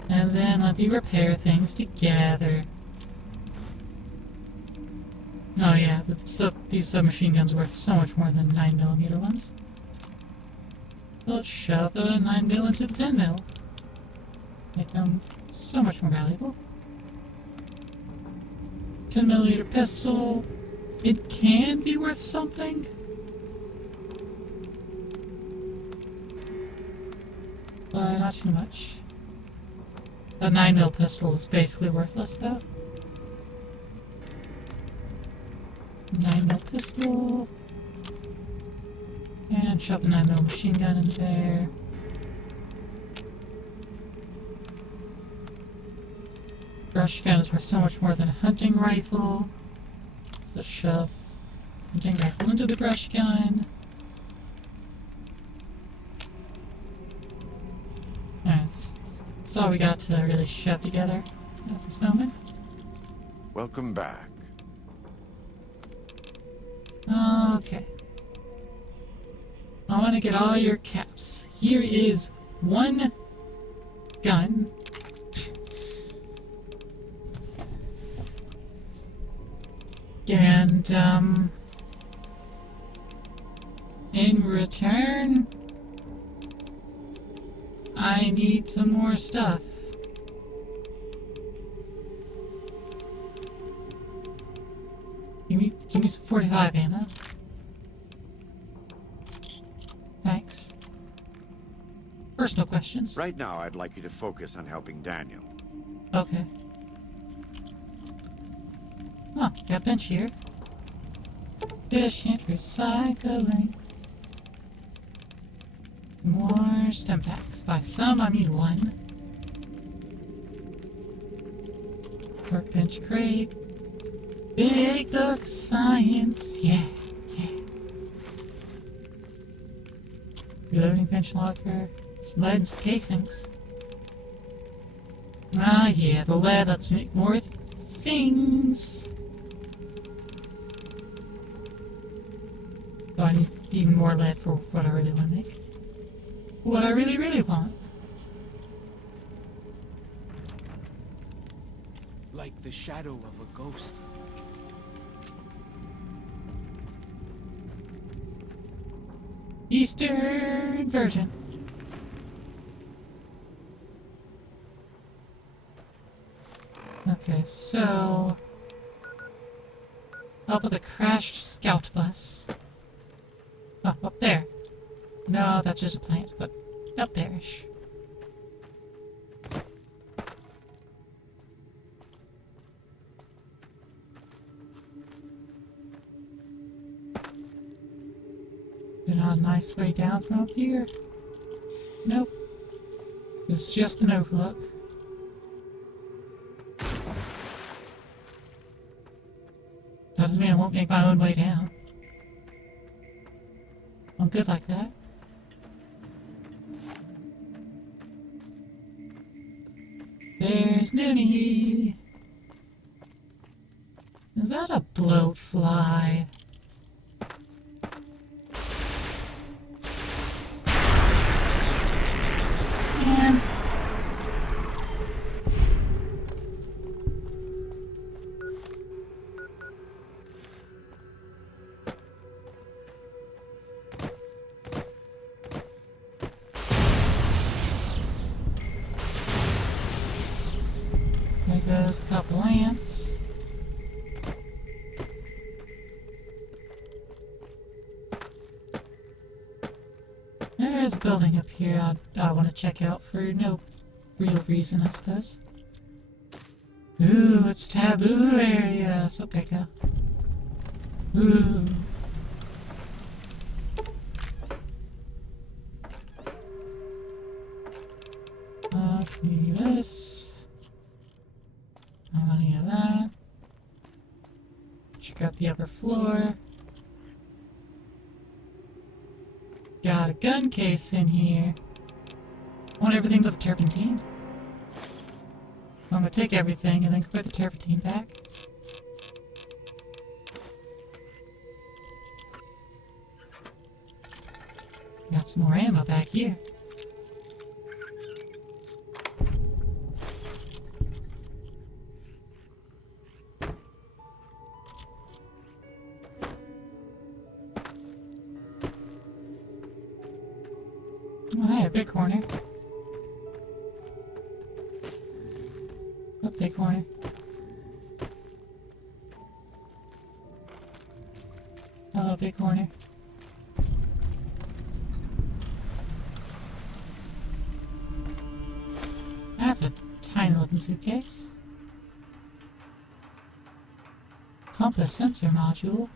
And then let me repair things together. Oh yeah, these submachine guns are worth so much more than 9mm ones. Let's shove a 9mm into the 10mm. Make them so much more valuable. 10mm pistol. It can be worth something. But not too much. A 9mm pistol is basically worthless though. 9mm pistol. And shove the 9mm machine gun in there. Brush gun is worth so much more than a hunting rifle. So shove hunting rifle into the brush gun. Alright, that's all we got to really shove together at this moment. Welcome back. Okay. I want to get all your caps. Here is one gun. And, in return, I need some more stuff. Give me some 45 ammo. Thanks. Personal questions. Right now, I'd like you to focus on helping Daniel. Okay. Oh, got a bench here. Efficient recycling. More stem packs. By some, I mean one. Workbench crate. Big book science. Yeah, yeah. Reloading bench locker. Some lead and some casings. Ah, yeah, the lead lets me make more things. So I need even more lead for what I really want to make. What I really, really want. Like the shadow of a ghost. Eastern Virgin. Okay, so... up with a crashed scout bus. Oh, up there. No, that's just a plant, but up there-ish. Is there not a nice way down from up here? Nope. It's just an overlook. That doesn't mean I won't make my own way down. I'm good like that. There's Ninny! Is that a bloatfly? Man. There goes a couple ants. There's a building up here I want to check out for no real reason, I suppose. Ooh, it's taboo areas. Okay, go. Ooh. Give me this. I want any of that. Check out the upper floor. Got a gun case in here. I want everything but the turpentine. I'm gonna take everything and then put the turpentine back. Got some more ammo back here. Oh, hey, a big corner. A big corner. Hello, big corner. That's a tiny looking suitcase. Compass sensor module.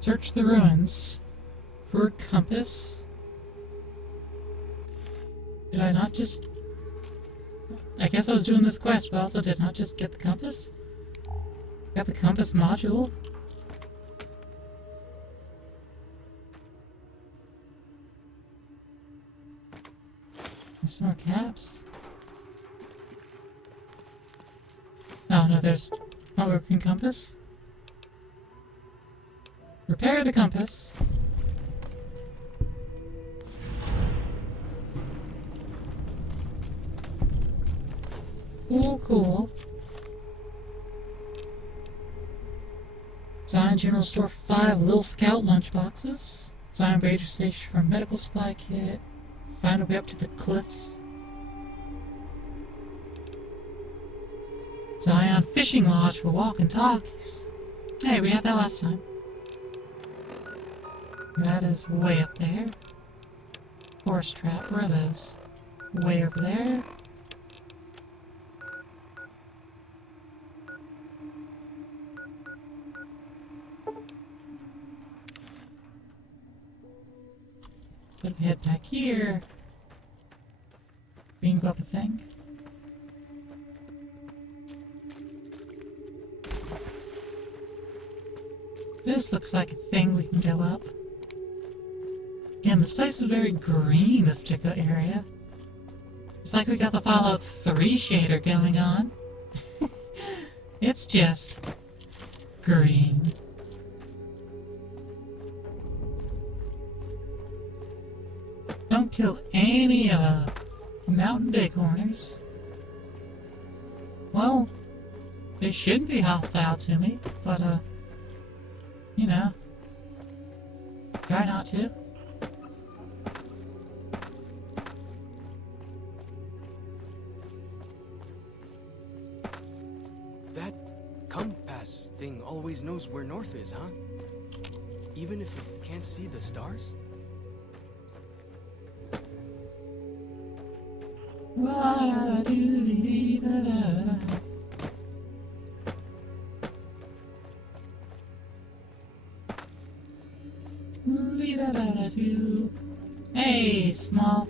Search the ruins for a compass. Did I not just... I guess I was doing this quest, but also did not just get the compass? Got the compass module? There's some more caps. Oh no, there's not working compass. Repair the compass. Cool, cool. Zion General Store 5 Little Scout lunchboxes. Zion Ranger Station for a medical supply kit. Find a way up to the cliffs. Zion Fishing Lodge for walkie-talkies. Hey, we had that last time. That is way up there. Horse trap, where are those? Way over there. But if we head back here, we can go up a thing. This looks like a thing we can go up. Again, this place is very green, this particular area. It's like we got the Fallout 3 shader going on. It's just green. Don't kill any Mountain Bighorners. Well, they shouldn't be hostile to me, but you know, try not to. That compass thing always knows where north is, huh? Even if it can't see the stars? Hey, small.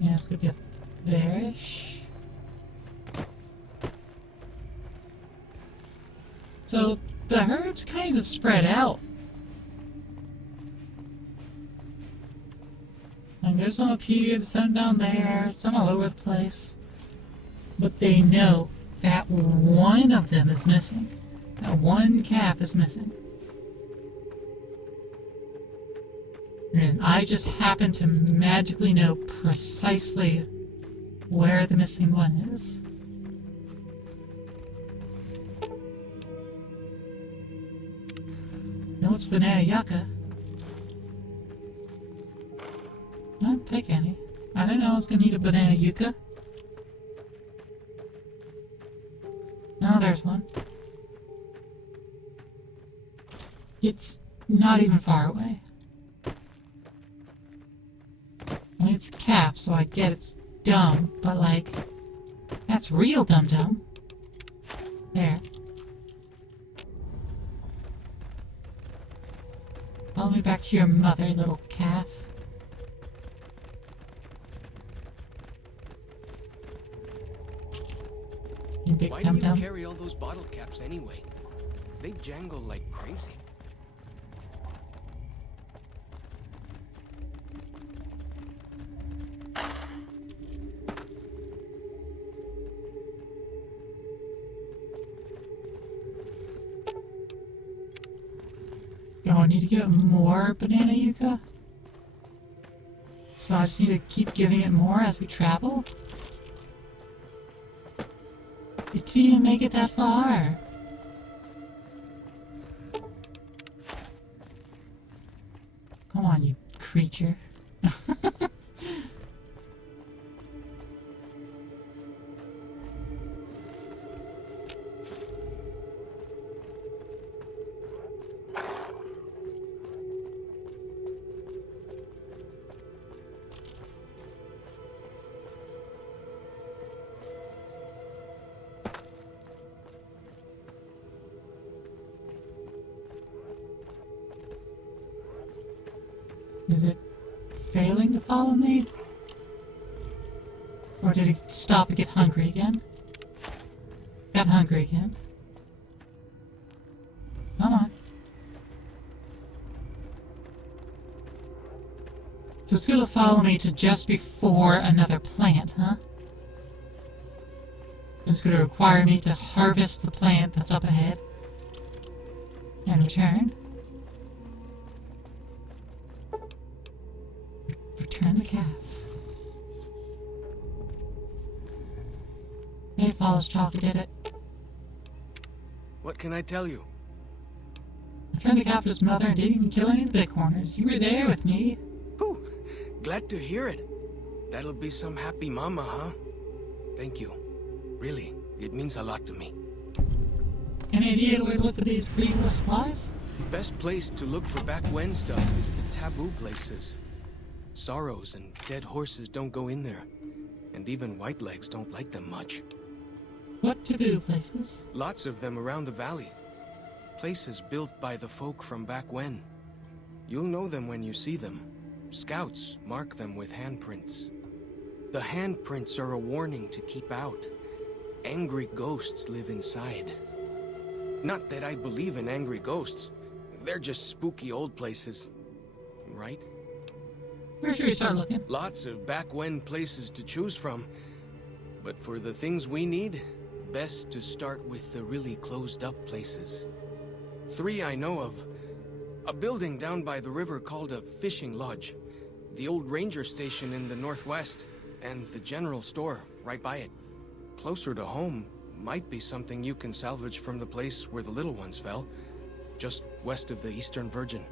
Yeah, it's gonna be up there-ish. So, the herd's kind of spread out. Like, there's some up here, some down there, some all over the place. But they know that one of them is missing. That one calf is missing. And I just happen to magically know precisely where the missing one is. No, it's Banana Yucca. I didn't pick any. I didn't know I was gonna need a Banana Yucca. No, there's one. It's not even far away. I mean, it's a calf, so I get it's dumb, but like, that's real dumb. There. Follow me back to your mother, little calf. In big Why do you dum-dum. carry all those bottle caps anyway? They jangle like crazy. Oh, I need to get more banana yucca. So I just need to keep giving it more as we travel. You didn't even make it that far. Come on, you creature. Is it failing to follow me? Or did it stop and get hungry again? Got hungry again. Come on. So it's gonna follow me to just before another plant, huh? It's gonna require me to harvest the plant that's up ahead. And return. Return the calf. It follows chocolate, did it? What can I tell you? Returned the calf to his mother and didn't even kill any of the bighorners. You were there with me. Whew, glad to hear it. That'll be some happy mama, huh? Thank you. Really, it means a lot to me. Any idea where to look for these pre-war supplies? Best place to look for back when stuff is the taboo places. Sorrows and dead horses don't go in there. And even Whitelegs don't like them much. What taboo places? Lots of them around the valley. Places built by the folk from back when. You'll know them when you see them. Scouts mark them with handprints. The handprints are a warning to keep out. Angry ghosts live inside. Not that I believe in angry ghosts. They're just spooky old places. Right? Where should we start looking? Lots of back-when places to choose from. But for the things we need, best to start with the really closed-up places. 3 I know of. A building down by the river called a fishing lodge. The old ranger station in the northwest. And the general store right by it. Closer to home might be something you can salvage from the place where the little ones fell. Just west of the Eastern Virgin.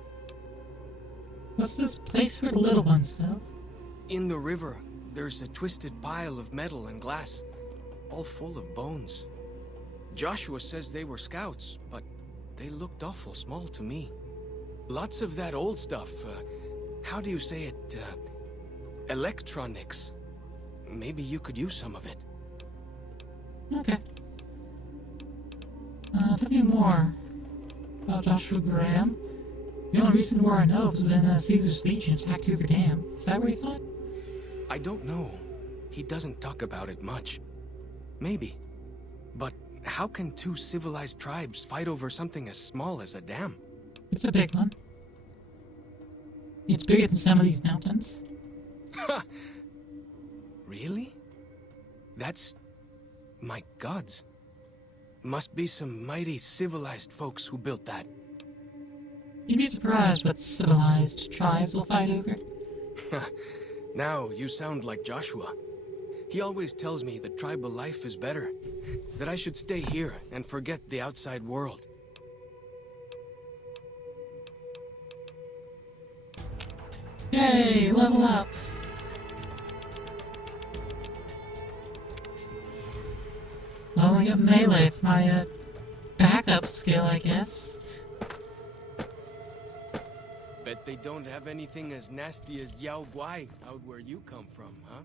What's this place where the little ones fell? In the river, there's a twisted pile of metal and glass, all full of bones. Joshua says they were scouts, but they looked awful small to me. Lots of that old stuff, how do you say it, electronics. Maybe you could use some of it. Okay. Tell me more about Joshua Graham. The only recent war I know of was when Caesar's Legion attacked Hoover Dam. Is that where he fought? I don't know. He doesn't talk about it much. Maybe. But how can 2 civilized tribes fight over something as small as a dam? It's a big one. It's bigger than some of these mountains. Really? That's... my gods. Must be some mighty civilized folks who built that. You'd be surprised what civilized tribes will fight over. Now you sound like Joshua. He always tells me that tribal life is better. That I should stay here and forget the outside world. Yay, level up! Well, I got melee for my backup skill, I guess. Bet they don't have anything as nasty as Yao Guai out where you come from, huh?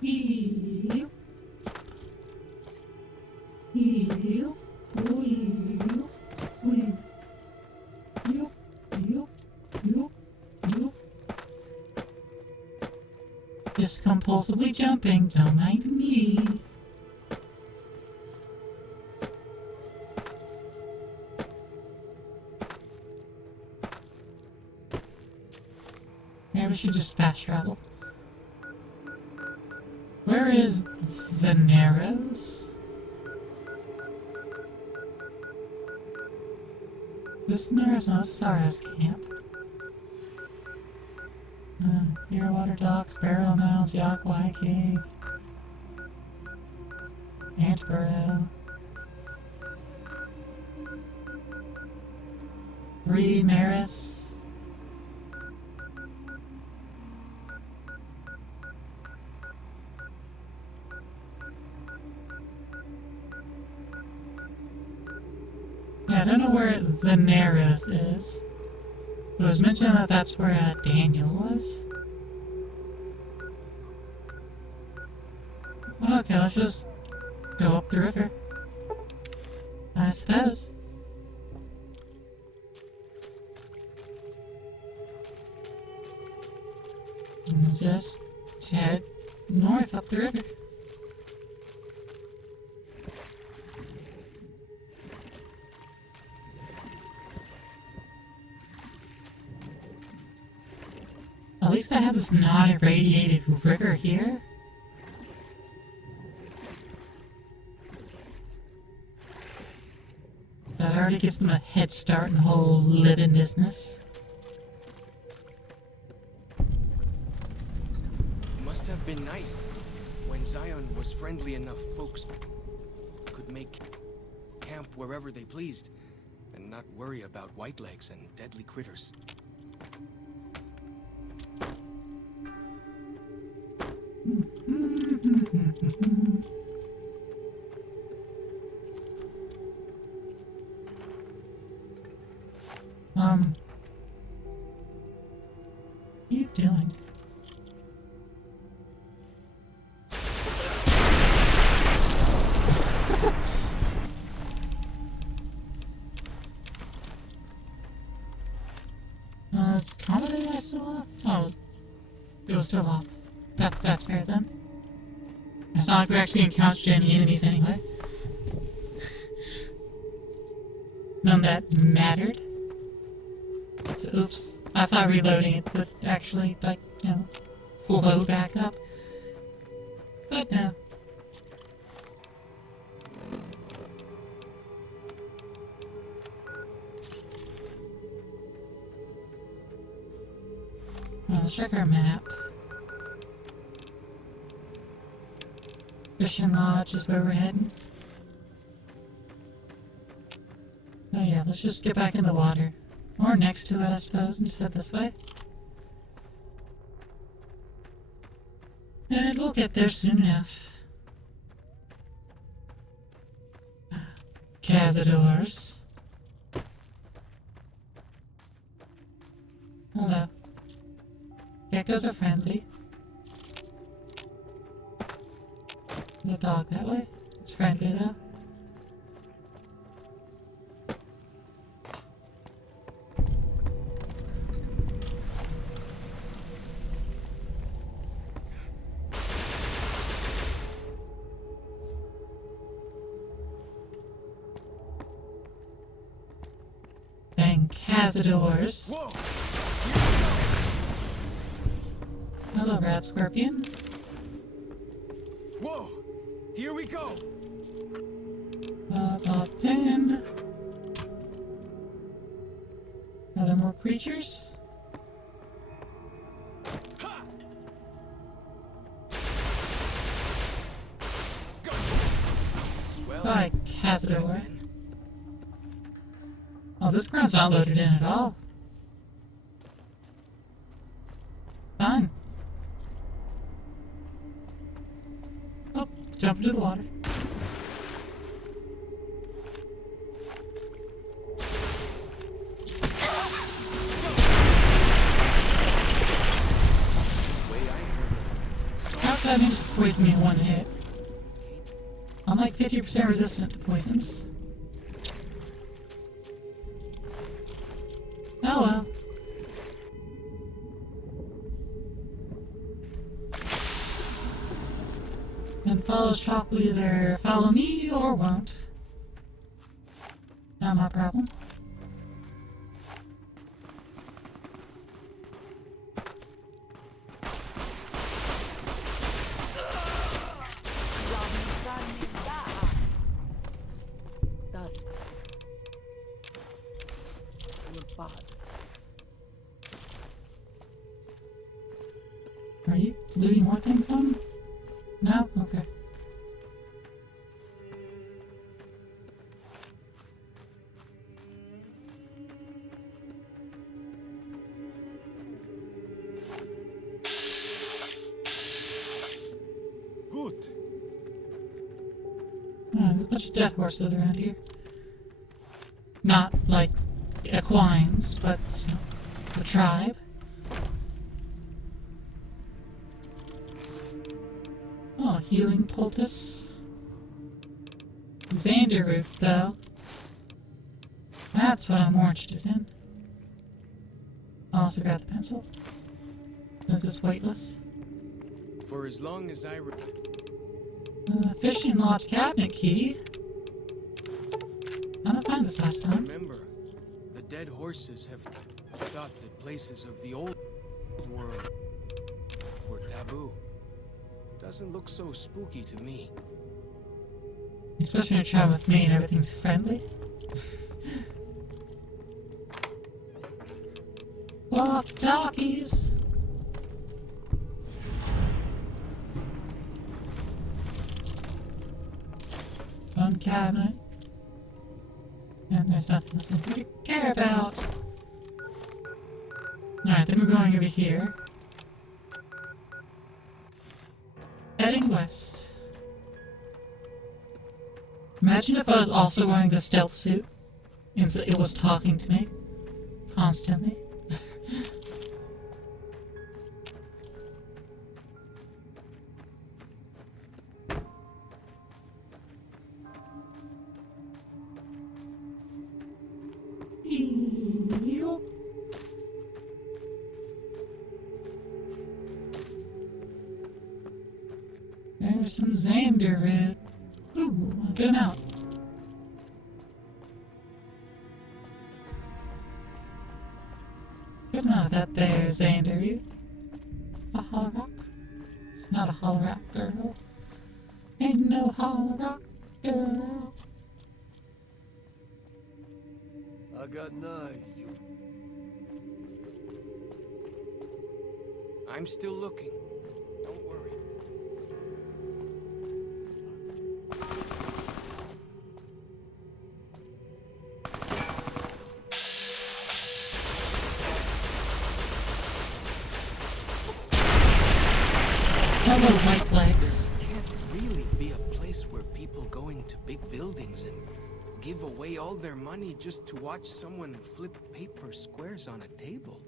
Heal. Heal. Heal. Heal. Heal. Heal. Heal. Heal. Just compulsively jumping, don't mind me. should just fast travel. Where is the Narrows? This Narrows? No, this is Sarah's camp. Clearwater Docks, Barrow Mounds, Yakwai Cave, Antborough, Bree Maris. Yeah, I don't know where the Narrows is. It was mentioned that that's where Daniel was. Okay, let's just go up the river, I suppose. And just head north up the river. At least I have this non-irradiated river here. That already gives them a head start in the whole living business. Must have been nice when Zion was friendly enough. Folks could make camp wherever they pleased and not worry about whitelegs and deadly critters. What are you doing? Is comedy still off? Oh, it was still off. That's fair then. It's not like we actually encountered any enemies anyway. None that mattered. So, oops. I thought reloading it would actually, like, you know, full load back up. But no. Let's check our map. Fishing Lodge is where we're heading. Oh yeah, let's just get back in the water. Or next to it, I suppose, and just head this way. And we'll get there soon enough. Cazadors. Hello. Geckos are friendly. The dog that way. It's friendly though. Then Cazadors. Whoa! Hello, Rat Scorpion. Whoa! Here we go! Pin. Are there more creatures? Ha! Well, By Cazador. Oh, this ground's not loaded in at all. Fine. Oh, jump into the water. How's that mean just poison me in one hit? I'm like 50% resistant to poisons. Oh well. And follows Chalk will either follow me or won't. Not my problem. looting more things on? No? Okay. Good. There's a bunch of dead horses around here. Not like equines, but you know, the tribe. Oh, healing poultice. Xander root, though. That's what I'm more interested in. Also got the pencil. Is this weightless? For as long as I Fishing lodge cabinet key. I didn't find this last time. remember, the dead horses have thought that places of the old world were taboo. Doesn't look so spooky to me. Especially when you travel with me and everything's friendly. Walkie-talkies. One cabinet. And there's nothing else in here to care about. Alright, then we're going over here. Heading west. Imagine if I was also wearing the stealth suit, and so it was talking to me constantly. There's some Xander root. Ooh, I'll get him out. Get him out of that there, Xander root. A hollow rock? It's not a hollow rock, girl. Ain't no hollow rock, girl. I got nine. I'm still looking. Don't worry. Hello, white legs. Can't really be a place where people go into big buildings and give away all their money just to watch someone flip paper squares on a table.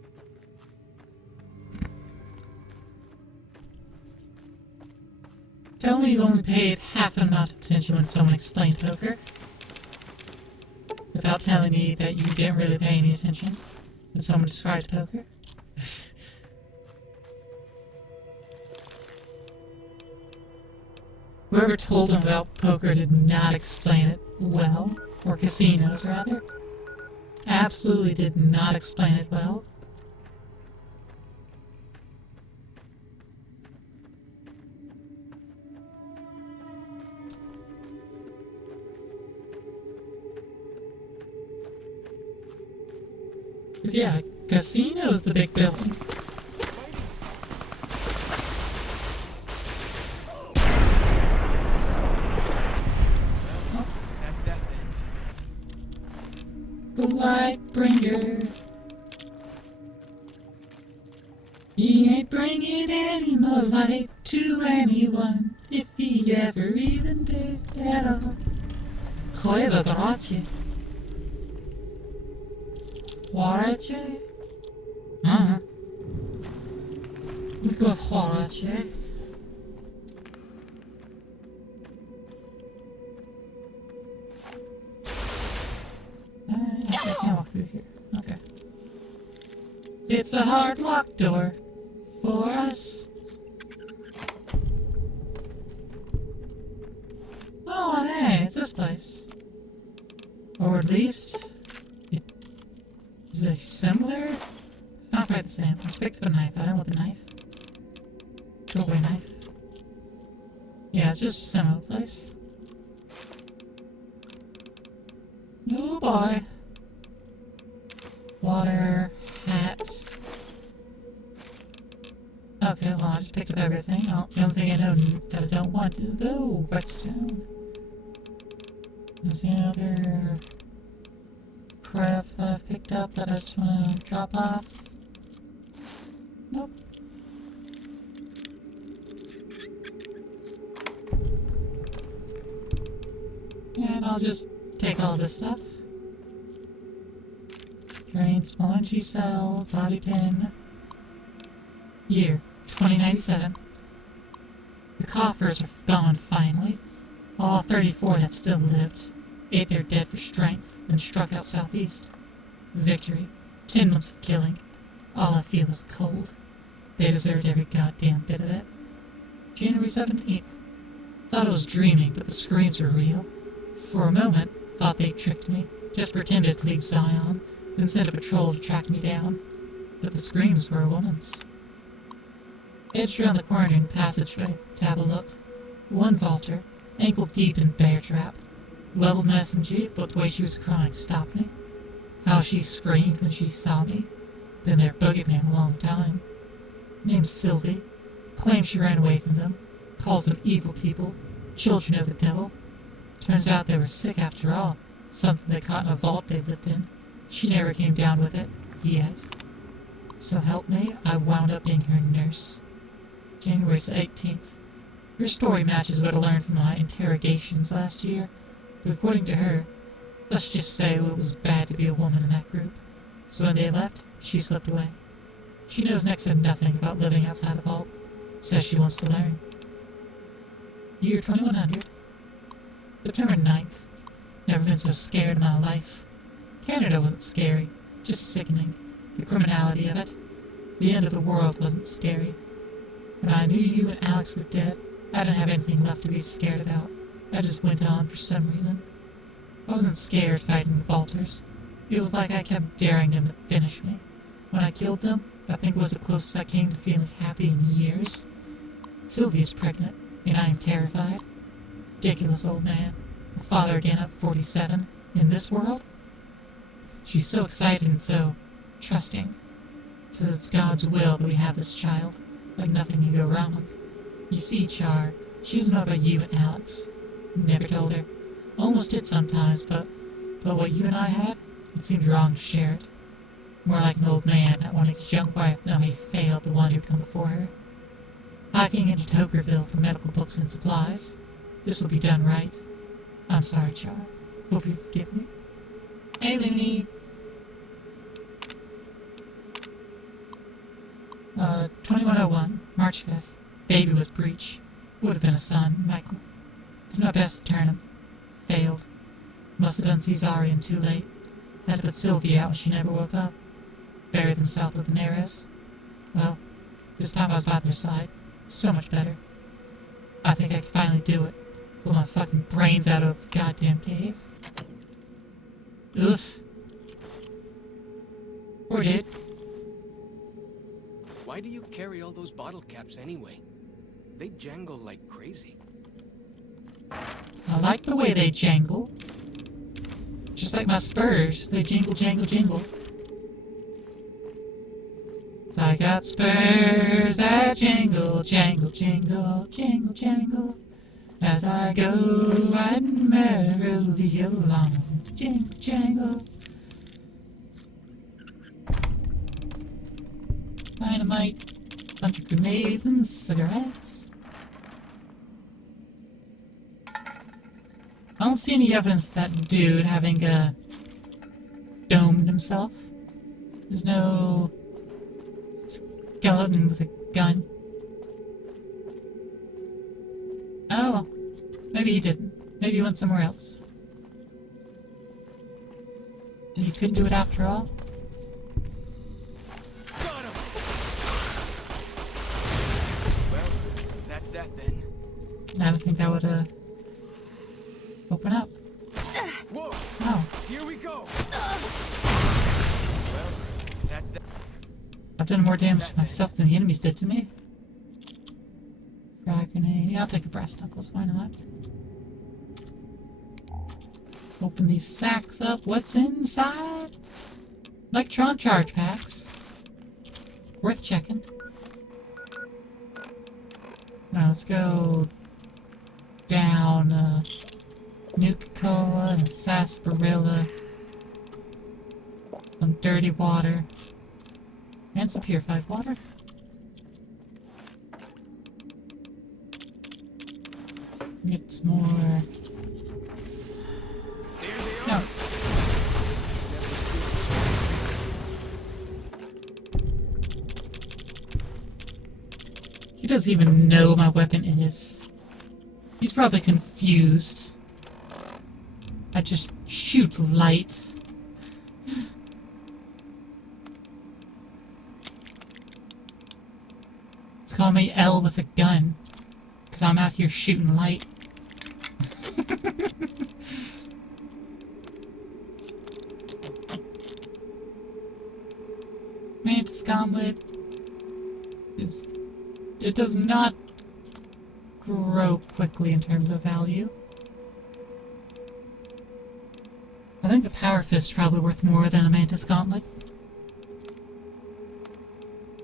Tell me you only paid half an amount of attention when someone explained poker. Without telling me that you didn't really pay any attention when someone described poker. Whoever told him about poker did not explain it well, or casinos rather. Absolutely did not explain it well. Cause yeah, casino's the big building. That's that then. The light bringer. He ain't bringing any more light to anyone, if he ever even did at all. Juega gracie. Juarache? Uh-huh. We go Juarache. I can't walk through here. Okay. It's a hard locked door for us. Oh, hey, it's this place. Or at least, is it similar? It's not quite the same. Let's pick up a knife. I don't want the knife. Go away, knife. Yeah, it's just a similar place. Oh boy. Water, hat. Okay, well, I just picked up everything. The only thing I know that I don't want is the whetstone. There's any other crap that I've picked up that I just want to drop off? Nope. And I'll just take all this stuff. Drain, small energy cell, body pin. Year, 2097. The coffers are gone finally. All 34 that still lived ate their dead for strength, then struck out southeast. Victory. 10 months of killing. All I feel is cold. They deserved every goddamn bit of it. January 17th. Thought I was dreaming, but the screams were real. For a moment, thought they tricked me. Just pretended to leave Zion, then sent a patrol to track me down. But the screams were a woman's. Edged around the corner in the passageway to have a look. One vaulter, ankle deep in bear trap. Leveled my SMG, but the way she was crying stopped me. How she screamed when she saw me. Been their boogeyman a long time. Named Sylvie. Claims she ran away from them. Calls them evil people. Children of the devil. Turns out they were sick after all. Something they caught in a vault they lived in. She never came down with it. Yet. So help me, I wound up being her nurse. January 18th. Her story matches what I learned from my interrogations last year. But according to her, let's just say it was bad to be a woman in that group. So when they left, she slipped away. She knows next to nothing about living outside a vault. Says she wants to learn. Year 2100. September 9th. Never been so scared in my life. Canada wasn't scary, just sickening. The criminality of it. The end of the world wasn't scary. When I knew you and Alex were dead, I didn't have anything left to be scared about. I just went on for some reason. I wasn't scared fighting the Vaulters. It was like I kept daring them to finish me. When I killed them, I think it was the closest I came to feeling happy in years. Sylvie's pregnant, and I am terrified. Ridiculous old man. A father again at 47. In this world? She's so excited and so trusting. Says it's God's will that we have this child. Like nothing can go wrong. You see, Char, she doesn't know about you and Alex. Never told her. Almost did sometimes, but what you and I had, it seemed wrong to share it. More like an old man that wanted his young wife to know he failed the one who'd come before her. Hiking into Tokerville for medical books and supplies. This will be done right. I'm sorry, Char. Hope you forgive me. Hey, Looney! 2101, March 5th. Baby was breech. Would have been a son, Michael. Did my best to turn him. Failed. Must have done cesarean too late. Had to put Sylvie out when she never woke up. Buried them south of the Narrows. Well, this time I was by their side. So much better. I think I can finally do it. Pull my fucking brains out of this goddamn cave. Oof. Or did. Why do you carry all those bottle caps anyway? They jangle like crazy. I like the way they jangle. Just like my spurs, they jingle, jangle, jingle. I got spurs that jingle, jangle, jingle, jingle, jangle. As I go riding merrily along, jingle, jangle. Dynamite, bunch of grenades and cigarettes. I don't see any evidence of that dude having domed himself. There's no skeleton with a gun. Oh well, maybe he didn't. Maybe he went somewhere else. And he couldn't do it after all. Got him. Well, that's that then. I don't think that would open up. Whoa! Oh. Here we go. Well, that's that. I've done more damage to myself than the enemies did to me. Frag grenade. Yeah, I'll take the brass knuckles. Why not? Open these sacks up. What's inside? Electron charge packs. Worth checking. Now let's go down Nuka-Cola and Sarsaparilla. Some dirty water. And some purified water. Get some more. No. He doesn't even know my weapon is. He's probably confused. I just shoot light. Let's call me L with a gun. Because I'm out here shooting light. Mantis Gauntlet is... It does not grow quickly in terms of value. I think the Power Fist is probably worth more than a Mantis Gauntlet.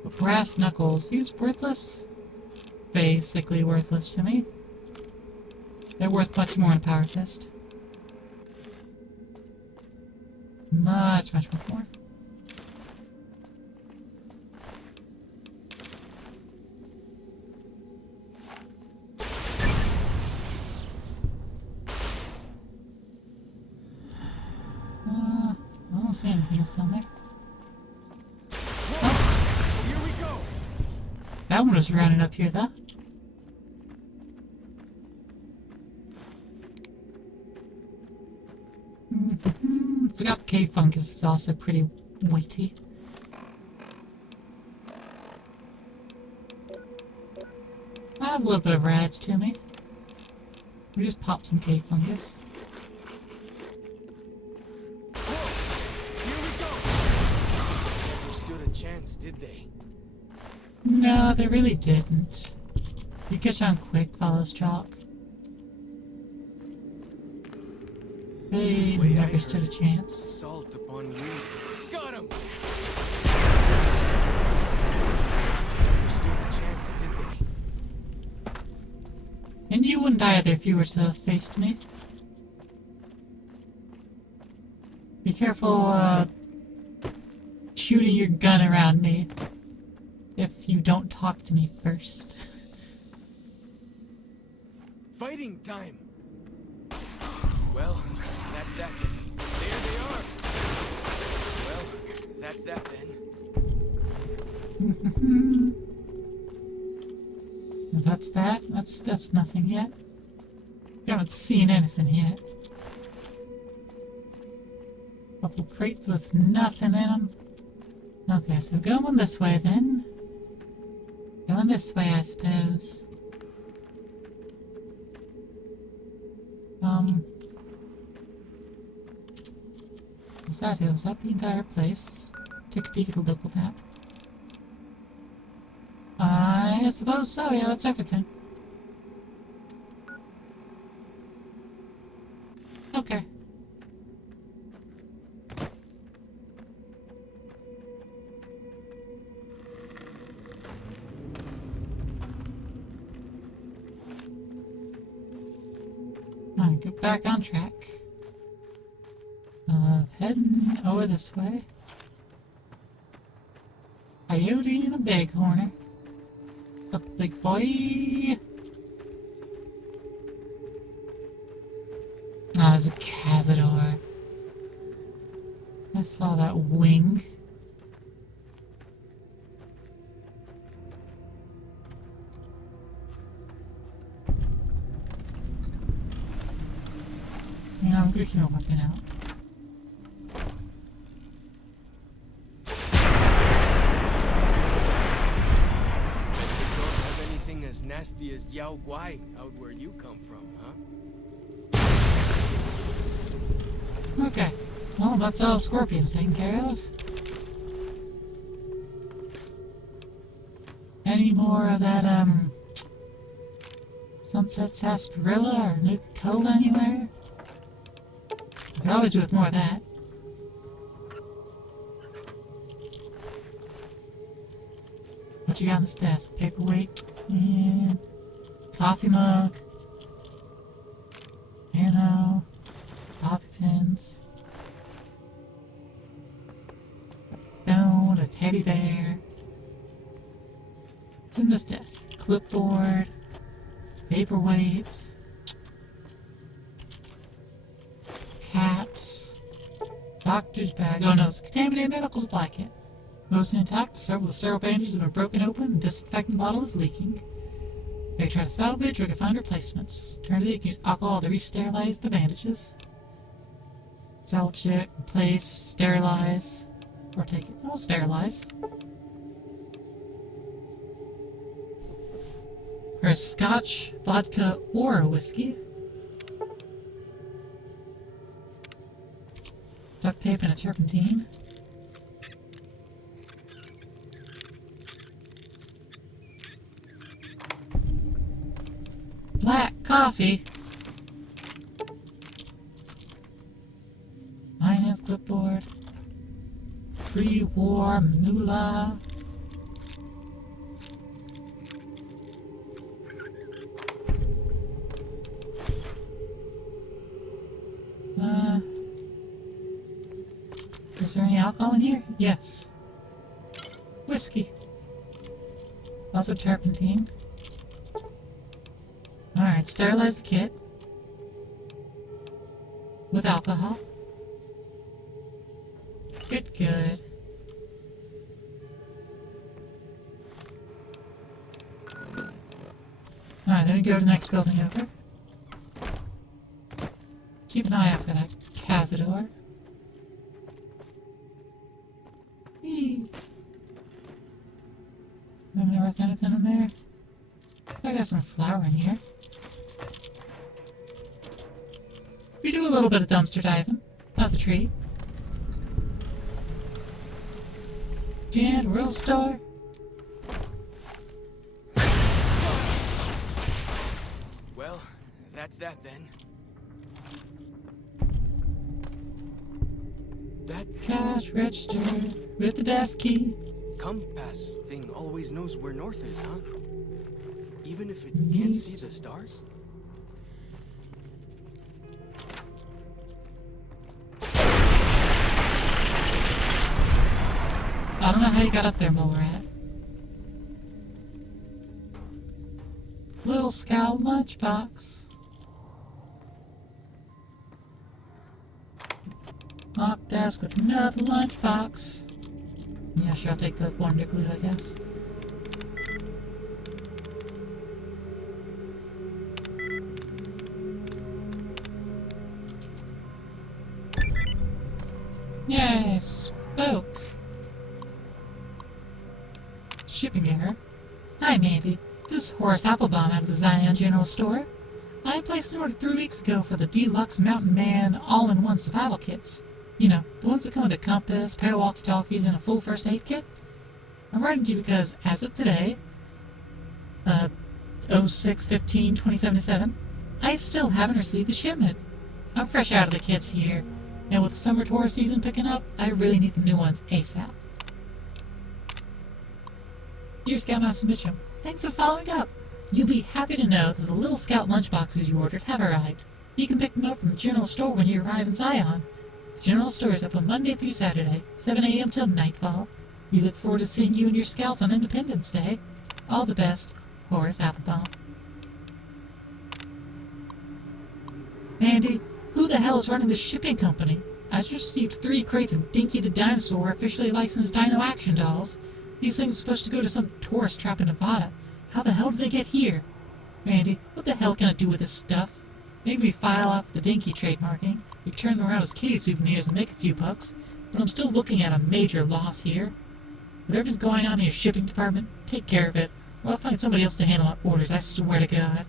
But Brass Knuckles, these worthless? Basically worthless to me. They're worth much more than a Power Fist. Much more. I don't see anything else down there. Oh. Here we go. That one was running up here, though. Forgot Cave Fungus is also pretty weighty. I have a little bit of rads to me. We just pop some Cave Fungus. Chance, did they? No, they really didn't. You catch on quick, follows chalk. They never stood a chance. Assault upon you. Got him! Never stood a chance, did they? And you wouldn't either if you were to have faced me. Be careful, shooting your gun around me if you don't talk to me first. Fighting time! Well, that's that then. There they are! Well, that's that then. That's that? That's nothing yet. You haven't seen anything yet. Couple crates with nothing in them. Okay, so going this way then. Going this way, I suppose. Was that it? Was that the entire place? Take a peek at the local map. I suppose so, yeah, that's everything. Okay. Alright, get back on track. Heading over this way. Coyote and a bighorner. Up, big boy. Ah, there's a Cazador. I saw that wing. Yeah, I'm gonna throw my weapon out. As nasty as Yao Guai out where you come from, huh? Okay. Well, that's all scorpions taken care of. Any more of that, Sunset Sarsaparilla or Nuka-Cola anywhere? I could always do with more of that. What you got in this desk? Paperweight? And coffee mug, piano, bobby pins, phone, a teddy bear. What's in this desk? Clipboard, paperweights, caps, doctor's bag. Oh no, it's a contaminated medical supply kit. Mostly intact, several sterile bandages have been broken open and disinfectant bottle is leaking. They try to salvage or to find replacements. Alternatively, you can use alcohol to re-sterilize the bandages. Salvage it, replace, sterilize, or take it. I'll sterilize. Or a Scotch, vodka, or a whiskey. Duct tape and a turpentine. Black coffee. Finance clipboard. Pre-war moolah. Is there any alcohol in here? Yes. Whiskey. Also turpentine. Alright, sterilize the kit. With alcohol. Good, good. Alright, then we go to the next building over. Keep an eye out for that Cazador. Am I worth anything in there? I got some flour in here. We do a little bit of dumpster diving. That's a treat. General store. Well, that's that then. That Cash register with the desk key. compass thing always knows where north is, huh? Even if it can't see the stars? I don't know how you got up there, Mole Rat. Little Scout lunchbox. Locked desk with another lunchbox. Yeah, sure, I'll take the Wonder Glue, I guess. Yay, spoke. Shipping error. Hi, Mandy. This is Horace Applebaum out of the Zion General Store. I placed an order 3 weeks ago for the Deluxe Mountain Man all-in-one survival kits. You know, the ones that come with a compass, pair of walkie-talkies, and a full first aid kit. I'm writing to you because, as of today, 06/15/2077, I still haven't received the shipment. I'm fresh out of the kits here, and with summer tourist season picking up, I really need the new ones ASAP. Dear Scoutmaster Mitchum, thanks for following up. You'll be happy to know that the Little Scout lunchboxes you ordered have arrived. You can pick them up from the General Store when you arrive in Zion. The General Store is open Monday through Saturday, 7 a.m. till nightfall. We look forward to seeing you and your scouts on Independence Day. All the best, Horace Applebaum. Andy, who the hell is running this shipping company? I just received 3 crates of Dinky the Dinosaur officially licensed Dino Action dolls. These things are supposed to go to some tourist trap in Nevada. How the hell did they get here? Randy, what the hell can I do with this stuff? Maybe we file off the Dinky trademarking, we turn them around as kitty souvenirs and make a few bucks, but I'm still looking at a major loss here. Whatever's going on in your shipping department, take care of it, or I'll find somebody else to handle my orders, I swear to God.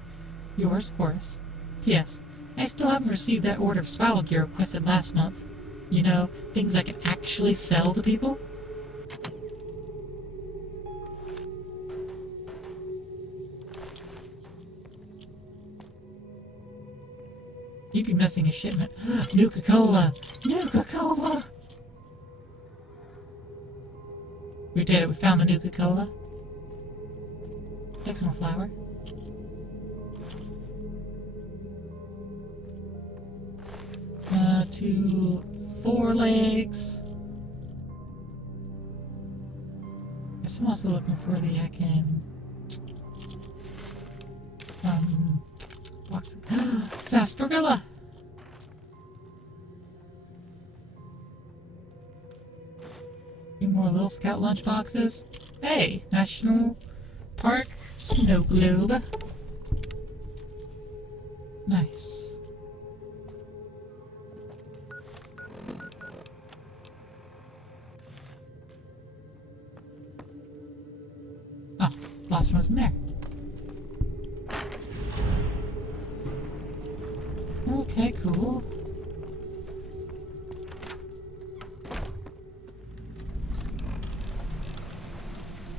Yours, Horace. P.S. I still haven't received that order of survival gear requested last month. You know, things I can actually sell to people? You'd be missing a shipment. Nuka-Cola! Nuka-Cola! We did it. We found the Nuka-Cola. Take some flour. to Four Legs. Guess I'm also looking for the heckin' box. Sarsaparilla! Few more Little Scout lunch boxes. Hey, National Park Snow Globe. Nice. Oh, last one wasn't there. Okay, cool.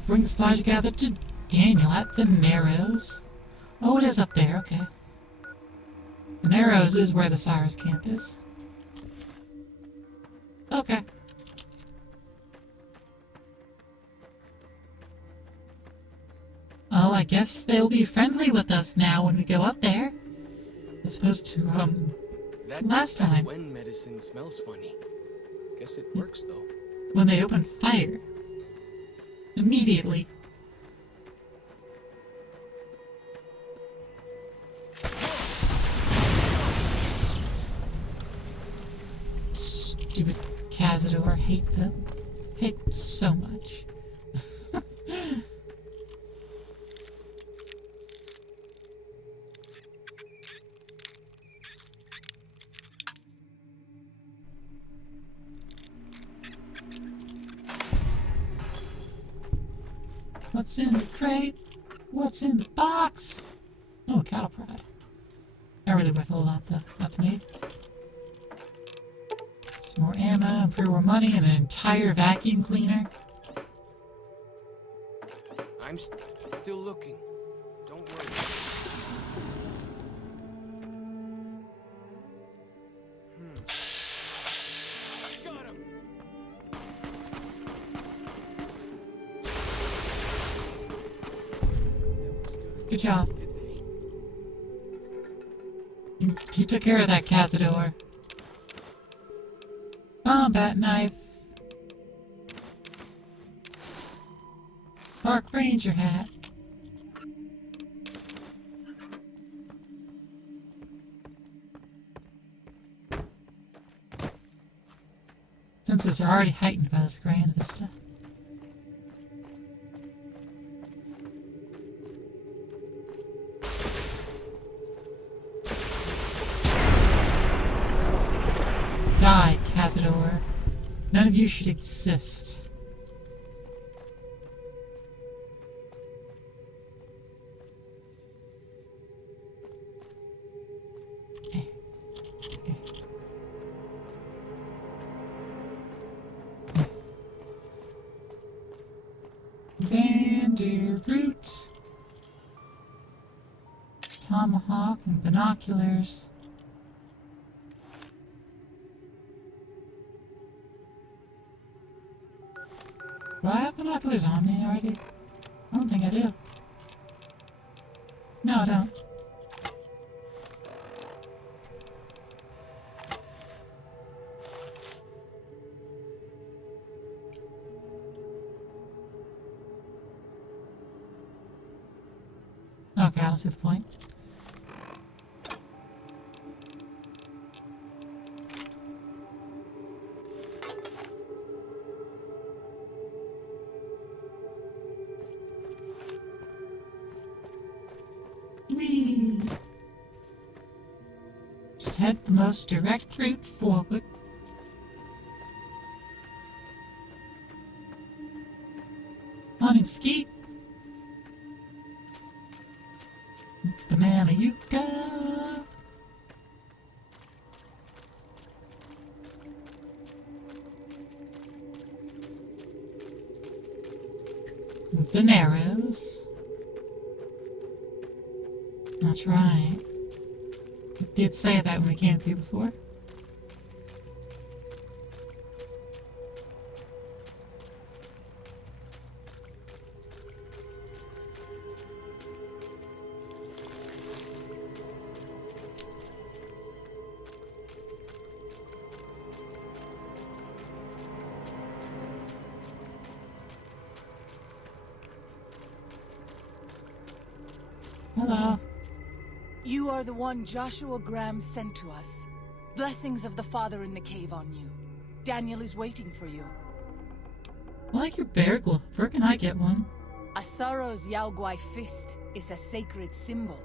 Bring the supplies you gathered to Daniel at the Narrows. Oh, it is up there, okay. The Narrows is where the Cyrus camp is. Okay. Oh, I guess they'll be friendly with us now when we go up there. As opposed to, that last time. When medicine smells funny. Guess it works, though. When they open fire. Immediately. Stupid Cazador, hate them. Hate them so much. What's in the crate? What's in the box? Oh, cattle prod. Not really worth a whole lot, though. Not to me. Some more ammo, and pretty more money, and an entire vacuum cleaner. I'm still looking. Don't worry. Got him. Good job. You took care of that Cazador. Combat knife. Park Ranger hat. Senses are already heightened by this grand vista. Die, Cazador. None of you should exist. Xander root. Tomahawk and binoculars. Do I have binoculars on me already? I don't think I do. No, I don't. Okay, I don't see the point. Whee! Just head the most direct route forward. On him, Skeet! Banana Yucca! The Narrows. That's right. It did say that when we came through before. Hello. You are the one Joshua Graham sent to us. Blessings of the Father in the cave on you. Daniel is waiting for you. I like your bear glove. Where can I get one? Asaro's Yao Guai fist is a sacred symbol.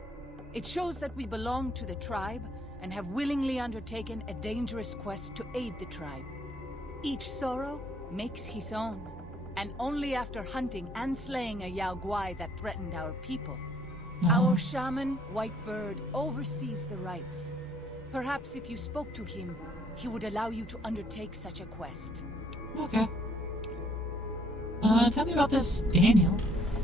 It shows that we belong to the tribe and have willingly undertaken a dangerous quest to aid the tribe. Each Soro makes his own, and only after hunting and slaying a Yao Guai that threatened our people. Our shaman, Whitebird, oversees the rites. Perhaps if you spoke to him, he would allow you to undertake such a quest. Okay. Tell me about this Daniel.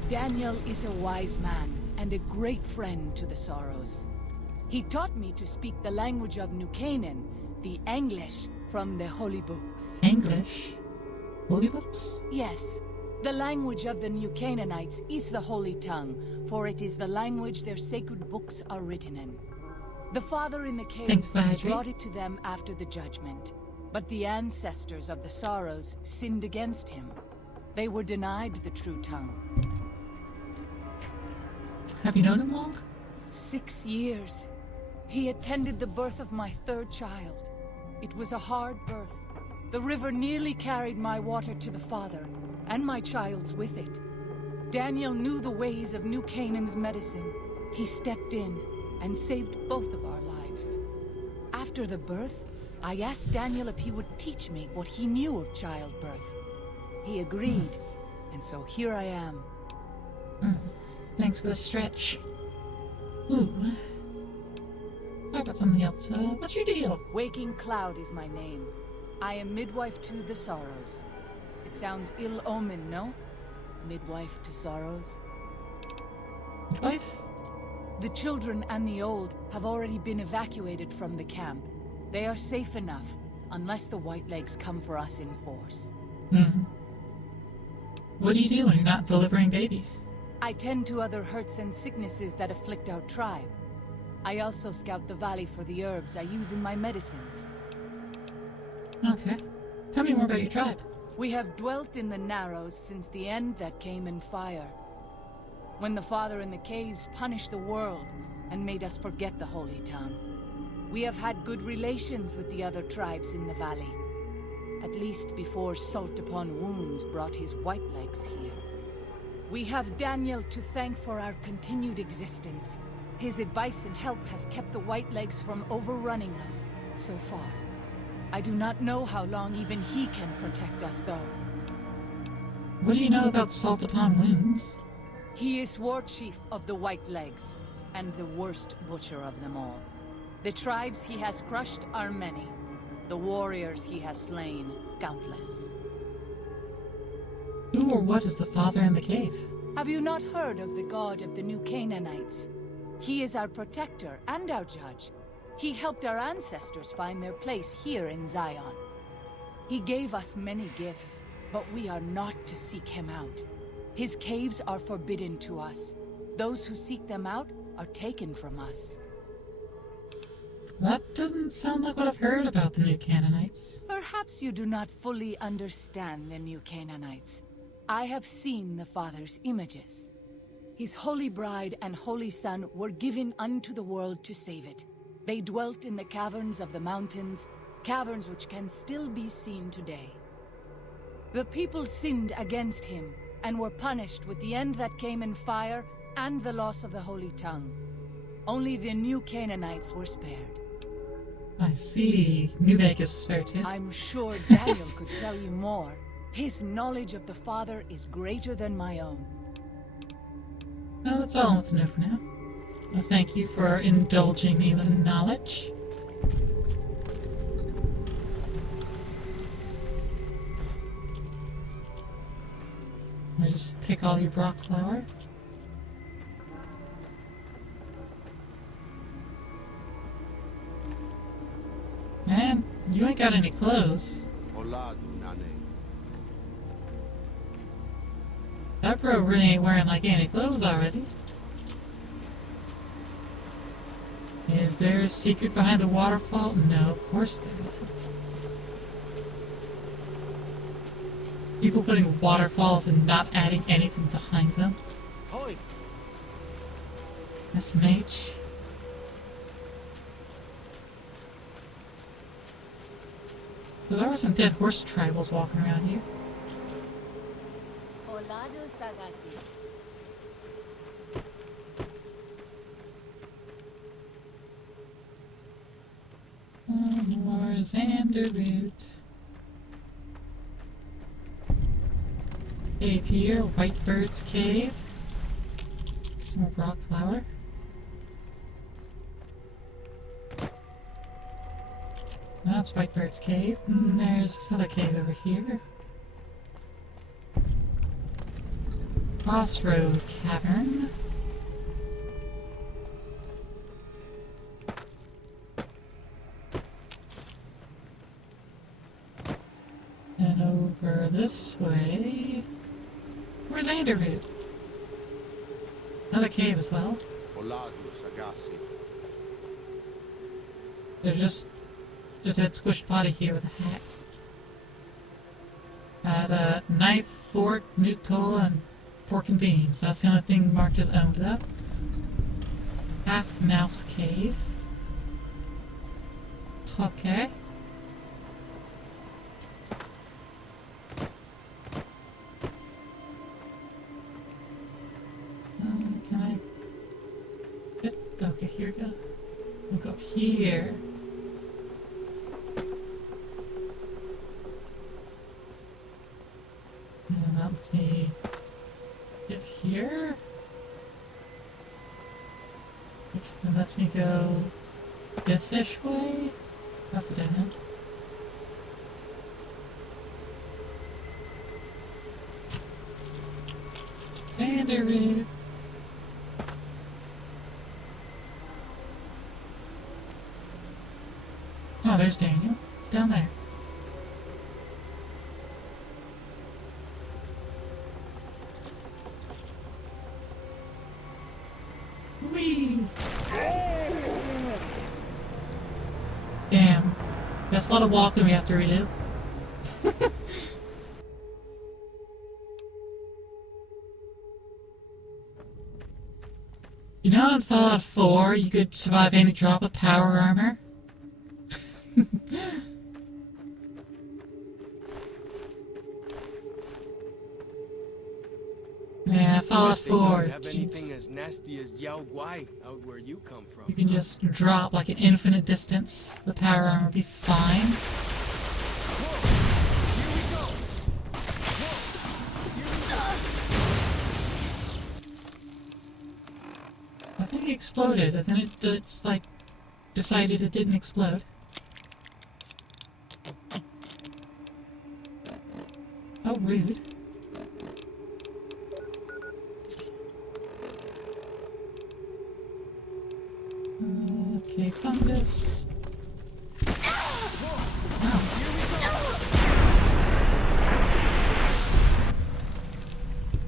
Daniel is a wise man and a great friend to the Soros. He taught me to speak the language of New Canaan, the English from the Holy Books. English? Holy Books? Yes. The language of the New Canaanites is the Holy Tongue, for it is the language their sacred books are written in. The Father in the caves brought it to them after the judgment, but the ancestors of the Soros sinned against him. They were denied the true tongue. Have you known him long? 6 years. He attended the birth of my third child. It was a hard birth. The river nearly carried my water to the Father, and my child's with it. Daniel knew the ways of New Canaan's medicine. He stepped in and saved both of our lives. After the birth, I asked Daniel if he would teach me what he knew of childbirth. He agreed, and so here I am. Thanks for the stretch. Ooh. How about something else? What's your deal? Waking Cloud is my name. I am midwife to the Soros. It sounds ill-omened, no? Midwife to Soros. Midwife? The children and the old have already been evacuated from the camp. They are safe enough, unless the Whitelegs come for us in force. What do you do when you're not delivering babies? I tend to other hurts and sicknesses that afflict our tribe. I also scout the valley for the herbs I use in my medicines. Okay. Tell me more about your tribe. We have dwelt in the Narrows since the end that came in fire. When the Father in the caves punished the world and made us forget the Holy Tongue. We have had good relations with the other tribes in the valley. At least before Salt Upon Wounds brought his Whitelegs here. We have Daniel to thank for our continued existence. His advice and help has kept the Whitelegs from overrunning us so far. I do not know how long even he can protect us, though. What do you know about Salt Upon Wounds? He is war chief of the Whitelegs, and the worst butcher of them all. The tribes he has crushed are many. The warriors he has slain, countless. Who or what is the Father in the cave? Have you not heard of the god of the New Canaanites? He is our protector and our judge. He helped our ancestors find their place here in Zion. He gave us many gifts, but we are not to seek him out. His caves are forbidden to us. Those who seek them out are taken from us. That doesn't sound like what I've heard about the New Canaanites. Perhaps you do not fully understand the New Canaanites. I have seen the Father's images. His holy bride and holy son were given unto the world to save it. They dwelt in the caverns of the mountains, caverns which can still be seen today. The people sinned against him, and were punished with the end that came in fire and the loss of the Holy Tongue. Only the New Canaanites were spared. I see. New Vegas was spared too. I'm sure Daniel could tell you more. His knowledge of the Father is greater than my own. Well, that's all I want to know for now. Well, thank you for indulging me with knowledge. I just pick all your Brock flour. Man, you ain't got any clothes. That bro really ain't wearing like any clothes already. Is there a secret behind the waterfall? No, of course there isn't. People putting waterfalls and not adding anything behind them. SMH. So there are some dead horse tribals walking around here. Olado Sagasi. More Xanderroot. Cave here, Whitebird's Cave. Some more rock flower. That's Whitebird's Cave. And there's this other cave over here. Crossroad Cavern. And over this way... Where's Xanderroot? Another cave as well. Olado Sagasi. There's just a dead squished body here with a hat. Had a knife, fork, nuke cola, and pork and beans. That's the only thing marked as owned up. Half Mouse Cave. Okay. Can I get... Okay, here we go. We'll go here. And that lets me get here. Which then lets me go this-ish way. That's a dead end. Xanderroot. Oh, there's Daniel. He's down there. Whee! Damn. That's a lot of walking we have to redo. You know in Fallout 4 you could survive any drop of power armor? Yeah, Fallout 4. Have anything as nasty as Yao Guai out where you come from? You can just drop like an infinite distance. The power armor will be fine. I think it exploded, and then it's like decided it didn't explode. Oh, rude. Okay, fungus.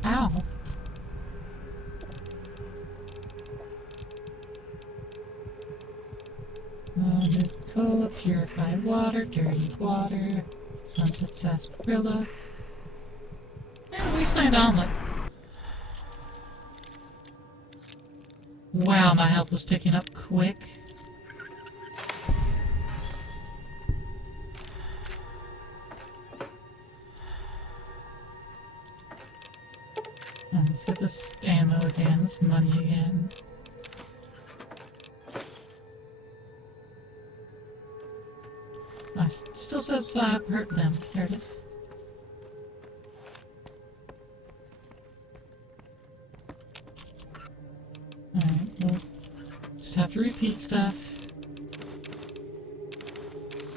Ow. Cola, purified water, dirty water, sunset sarsaparilla, and wasteland omelet. Wow, my health was ticking up quick. Let's get this ammo again, this money again. Still says hurt them. There it is. Alright, we'll just have to repeat stuff.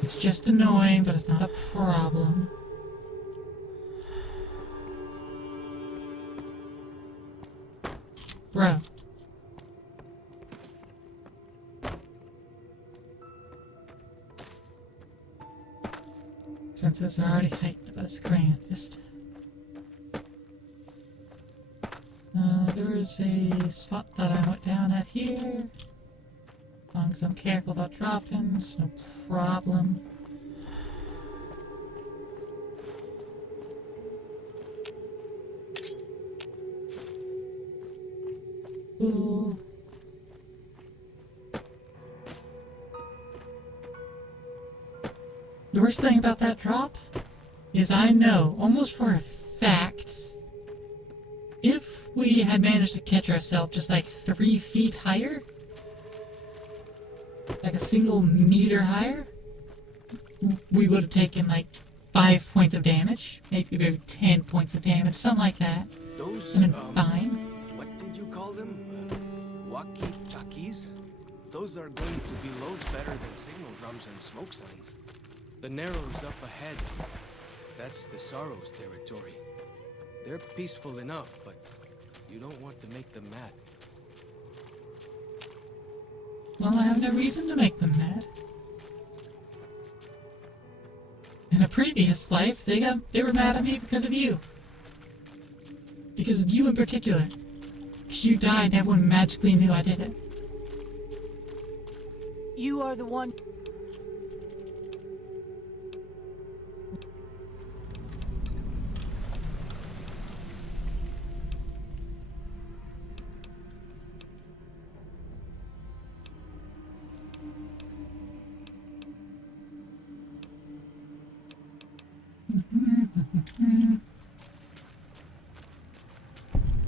It's just annoying, but it's not a problem. Bro. Senses are already heightened by the screen. Just there was a spot that I went down at here. As long as I'm careful about drop-ins, no problem. Cool. The worst thing about that drop is I know, almost for a fact, if we had managed to catch ourselves just like 3 feet higher, like a single meter higher, we would have taken like 5 points of damage, maybe 10 points of damage, something like that. Those, And then fine. what did you call them? Walkie-talkies? Those are going to be loads better than signal drums and smoke signs. The Narrows up ahead. That's the Sorrows territory. They're peaceful enough, but you don't want to make them mad. Well, I have no reason to make them mad. In a previous life, they were mad at me because of you. Because of you in particular. Because you died and everyone magically knew I did it. You are the one.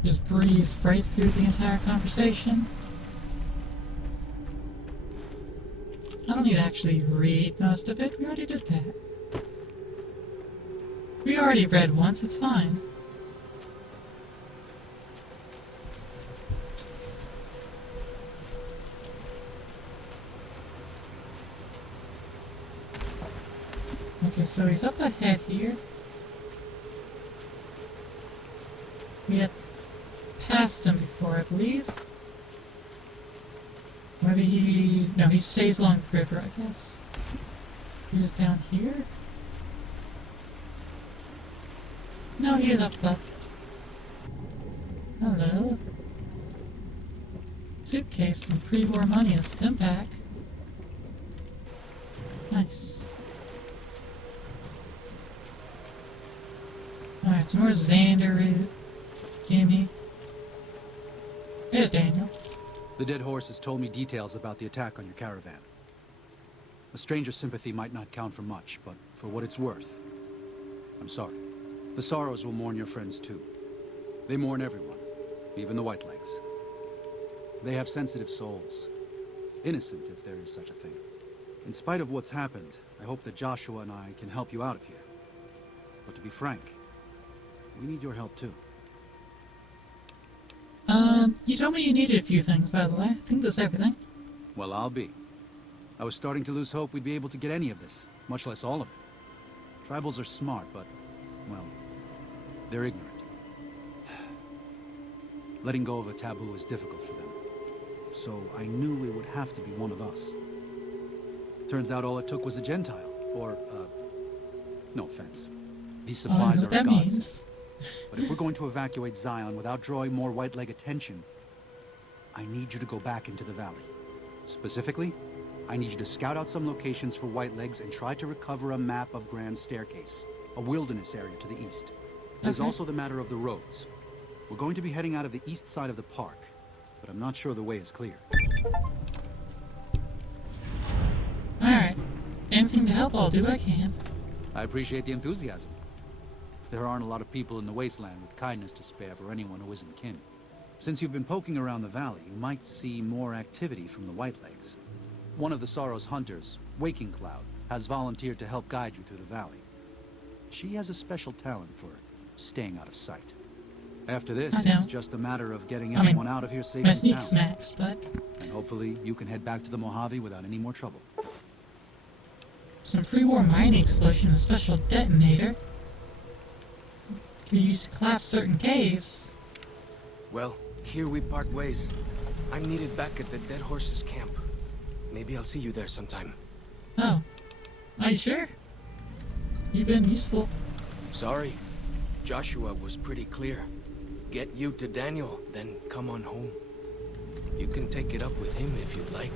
Just breeze right through the entire conversation. I don't need to actually read most of it. We already did that. We already read once, it's fine. Okay, so he's up ahead here. We had passed him before, I believe. Maybe he stays along the river, I guess. He was down here? No, he is up left. Hello. Suitcase and pre-war money in a stim pack. Nice. Alright, some more Xander route. Gimme. There's Daniel. The dead horse has told me details about the attack on your caravan. A stranger's sympathy might not count for much, but for what it's worth, I'm sorry. The Sorrows will mourn your friends too. They mourn everyone, even the Whitelegs. They have sensitive souls. Innocent, if there is such a thing. In spite of what's happened, I hope that Joshua and I can help you out of here. But to be frank, we need your help too. You told me you needed a few things, by the way. I think that's everything. Well, I'll be. I was starting to lose hope we'd be able to get any of this, much less all of it. Tribals are smart, but, well, they're ignorant. Letting go of a taboo is difficult for them. So I knew it would have to be one of us. Turns out all it took was a Gentile, or, no offense. These supplies are that gods. means. But if we're going to evacuate Zion without drawing more Whiteleg attention, I need you to go back into the valley. Specifically, I need you to scout out some locations for Whitelegs and try to recover a map of Grand Staircase, a wilderness area to the east. There's also the matter of the roads. We're going to be heading out of the east side of the park, but I'm not sure the way is clear. Alright. Anything to help, I'll do what I can. I appreciate the enthusiasm. There aren't a lot of people in the wasteland with kindness to spare for anyone who isn't kin. Since you've been poking around the valley, you might see more activity from the Whitelegs. One of the Sorrow's hunters, Waking Cloud, has volunteered to help guide you through the valley. She has a special talent for staying out of sight. After this, it's just a matter of getting everyone out of here safe and sound. Snacks, but... And hopefully you can head back to the Mojave without any more trouble. Some pre-war mining explosion and a special detonator. Can be used to collapse certain caves. Well, here we part ways. I'm needed back at the Dead Horses camp. Maybe I'll see you there sometime. Oh. Are you sure? You've been useful. Sorry. Joshua was pretty clear. Get you to Daniel, then come on home. You can take it up with him if you'd like.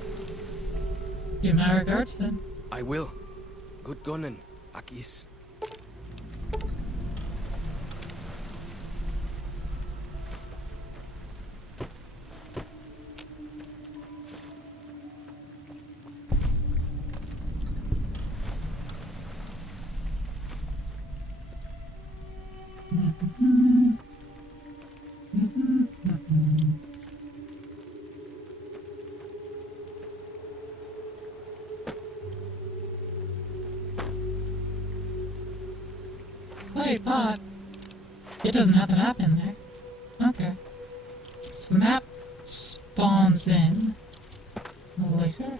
Give my regards then. I will. Good gunning, Akis. Great pot. It doesn't have the map in there. Okay. So the map spawns in later.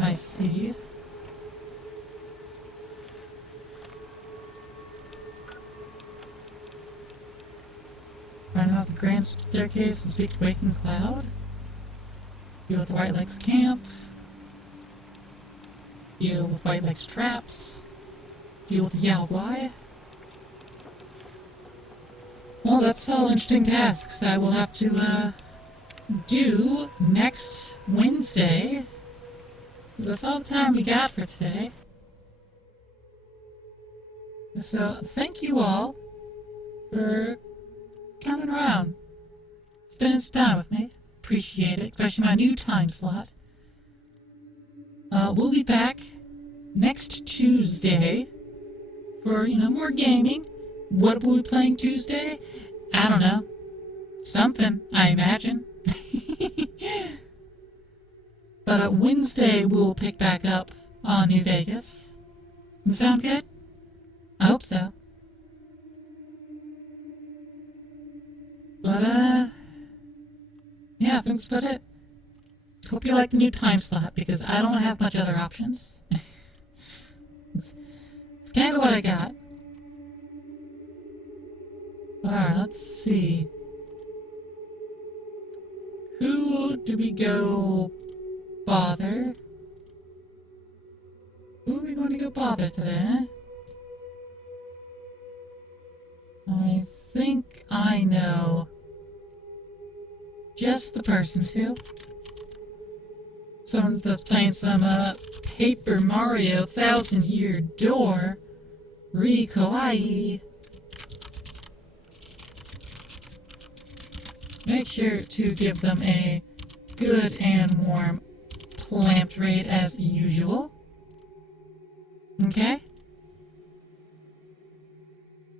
I see. Run out the grand staircase and speak to Waking Cloud. Deal with the White Lakes camp. Deal with White Lakes traps. Deal with the Yao Guai. Well, that's all interesting tasks that we'll have to, do next Wednesday. That's all the time we got for today. So, thank you all for coming around. Spending some time with me. Appreciate it, especially my new time slot. We'll be back next Tuesday for, more gaming. What will we be playing Tuesday? I don't know. Something, I imagine. But Wednesday we'll pick back up on New Vegas. Sound good? I hope so. But, yeah, I think that's about it. Hope you like the new time slot, because I don't have much other options. it's kind of what I got. Alright, let's see. Who do we go bother? Who are we going to go bother today? I think I know just the person to. Someone that's playing some Paper Mario 1000-Year Door. Ri Kawaii. Make sure to give them a good and warm plant raid as usual. Okay?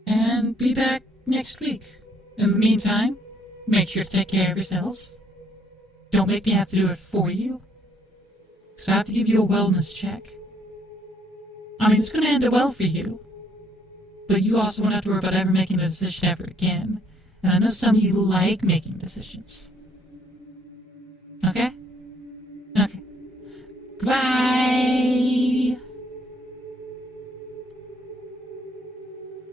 And be back next week. In the meantime, make sure to take care of yourselves. Don't make me have to do it for you. So I have to give you a wellness check. I mean, it's going to end well for you. But you also won't have to worry about ever making a decision ever again. And I know some of you like making decisions. Okay? Okay. Goodbye!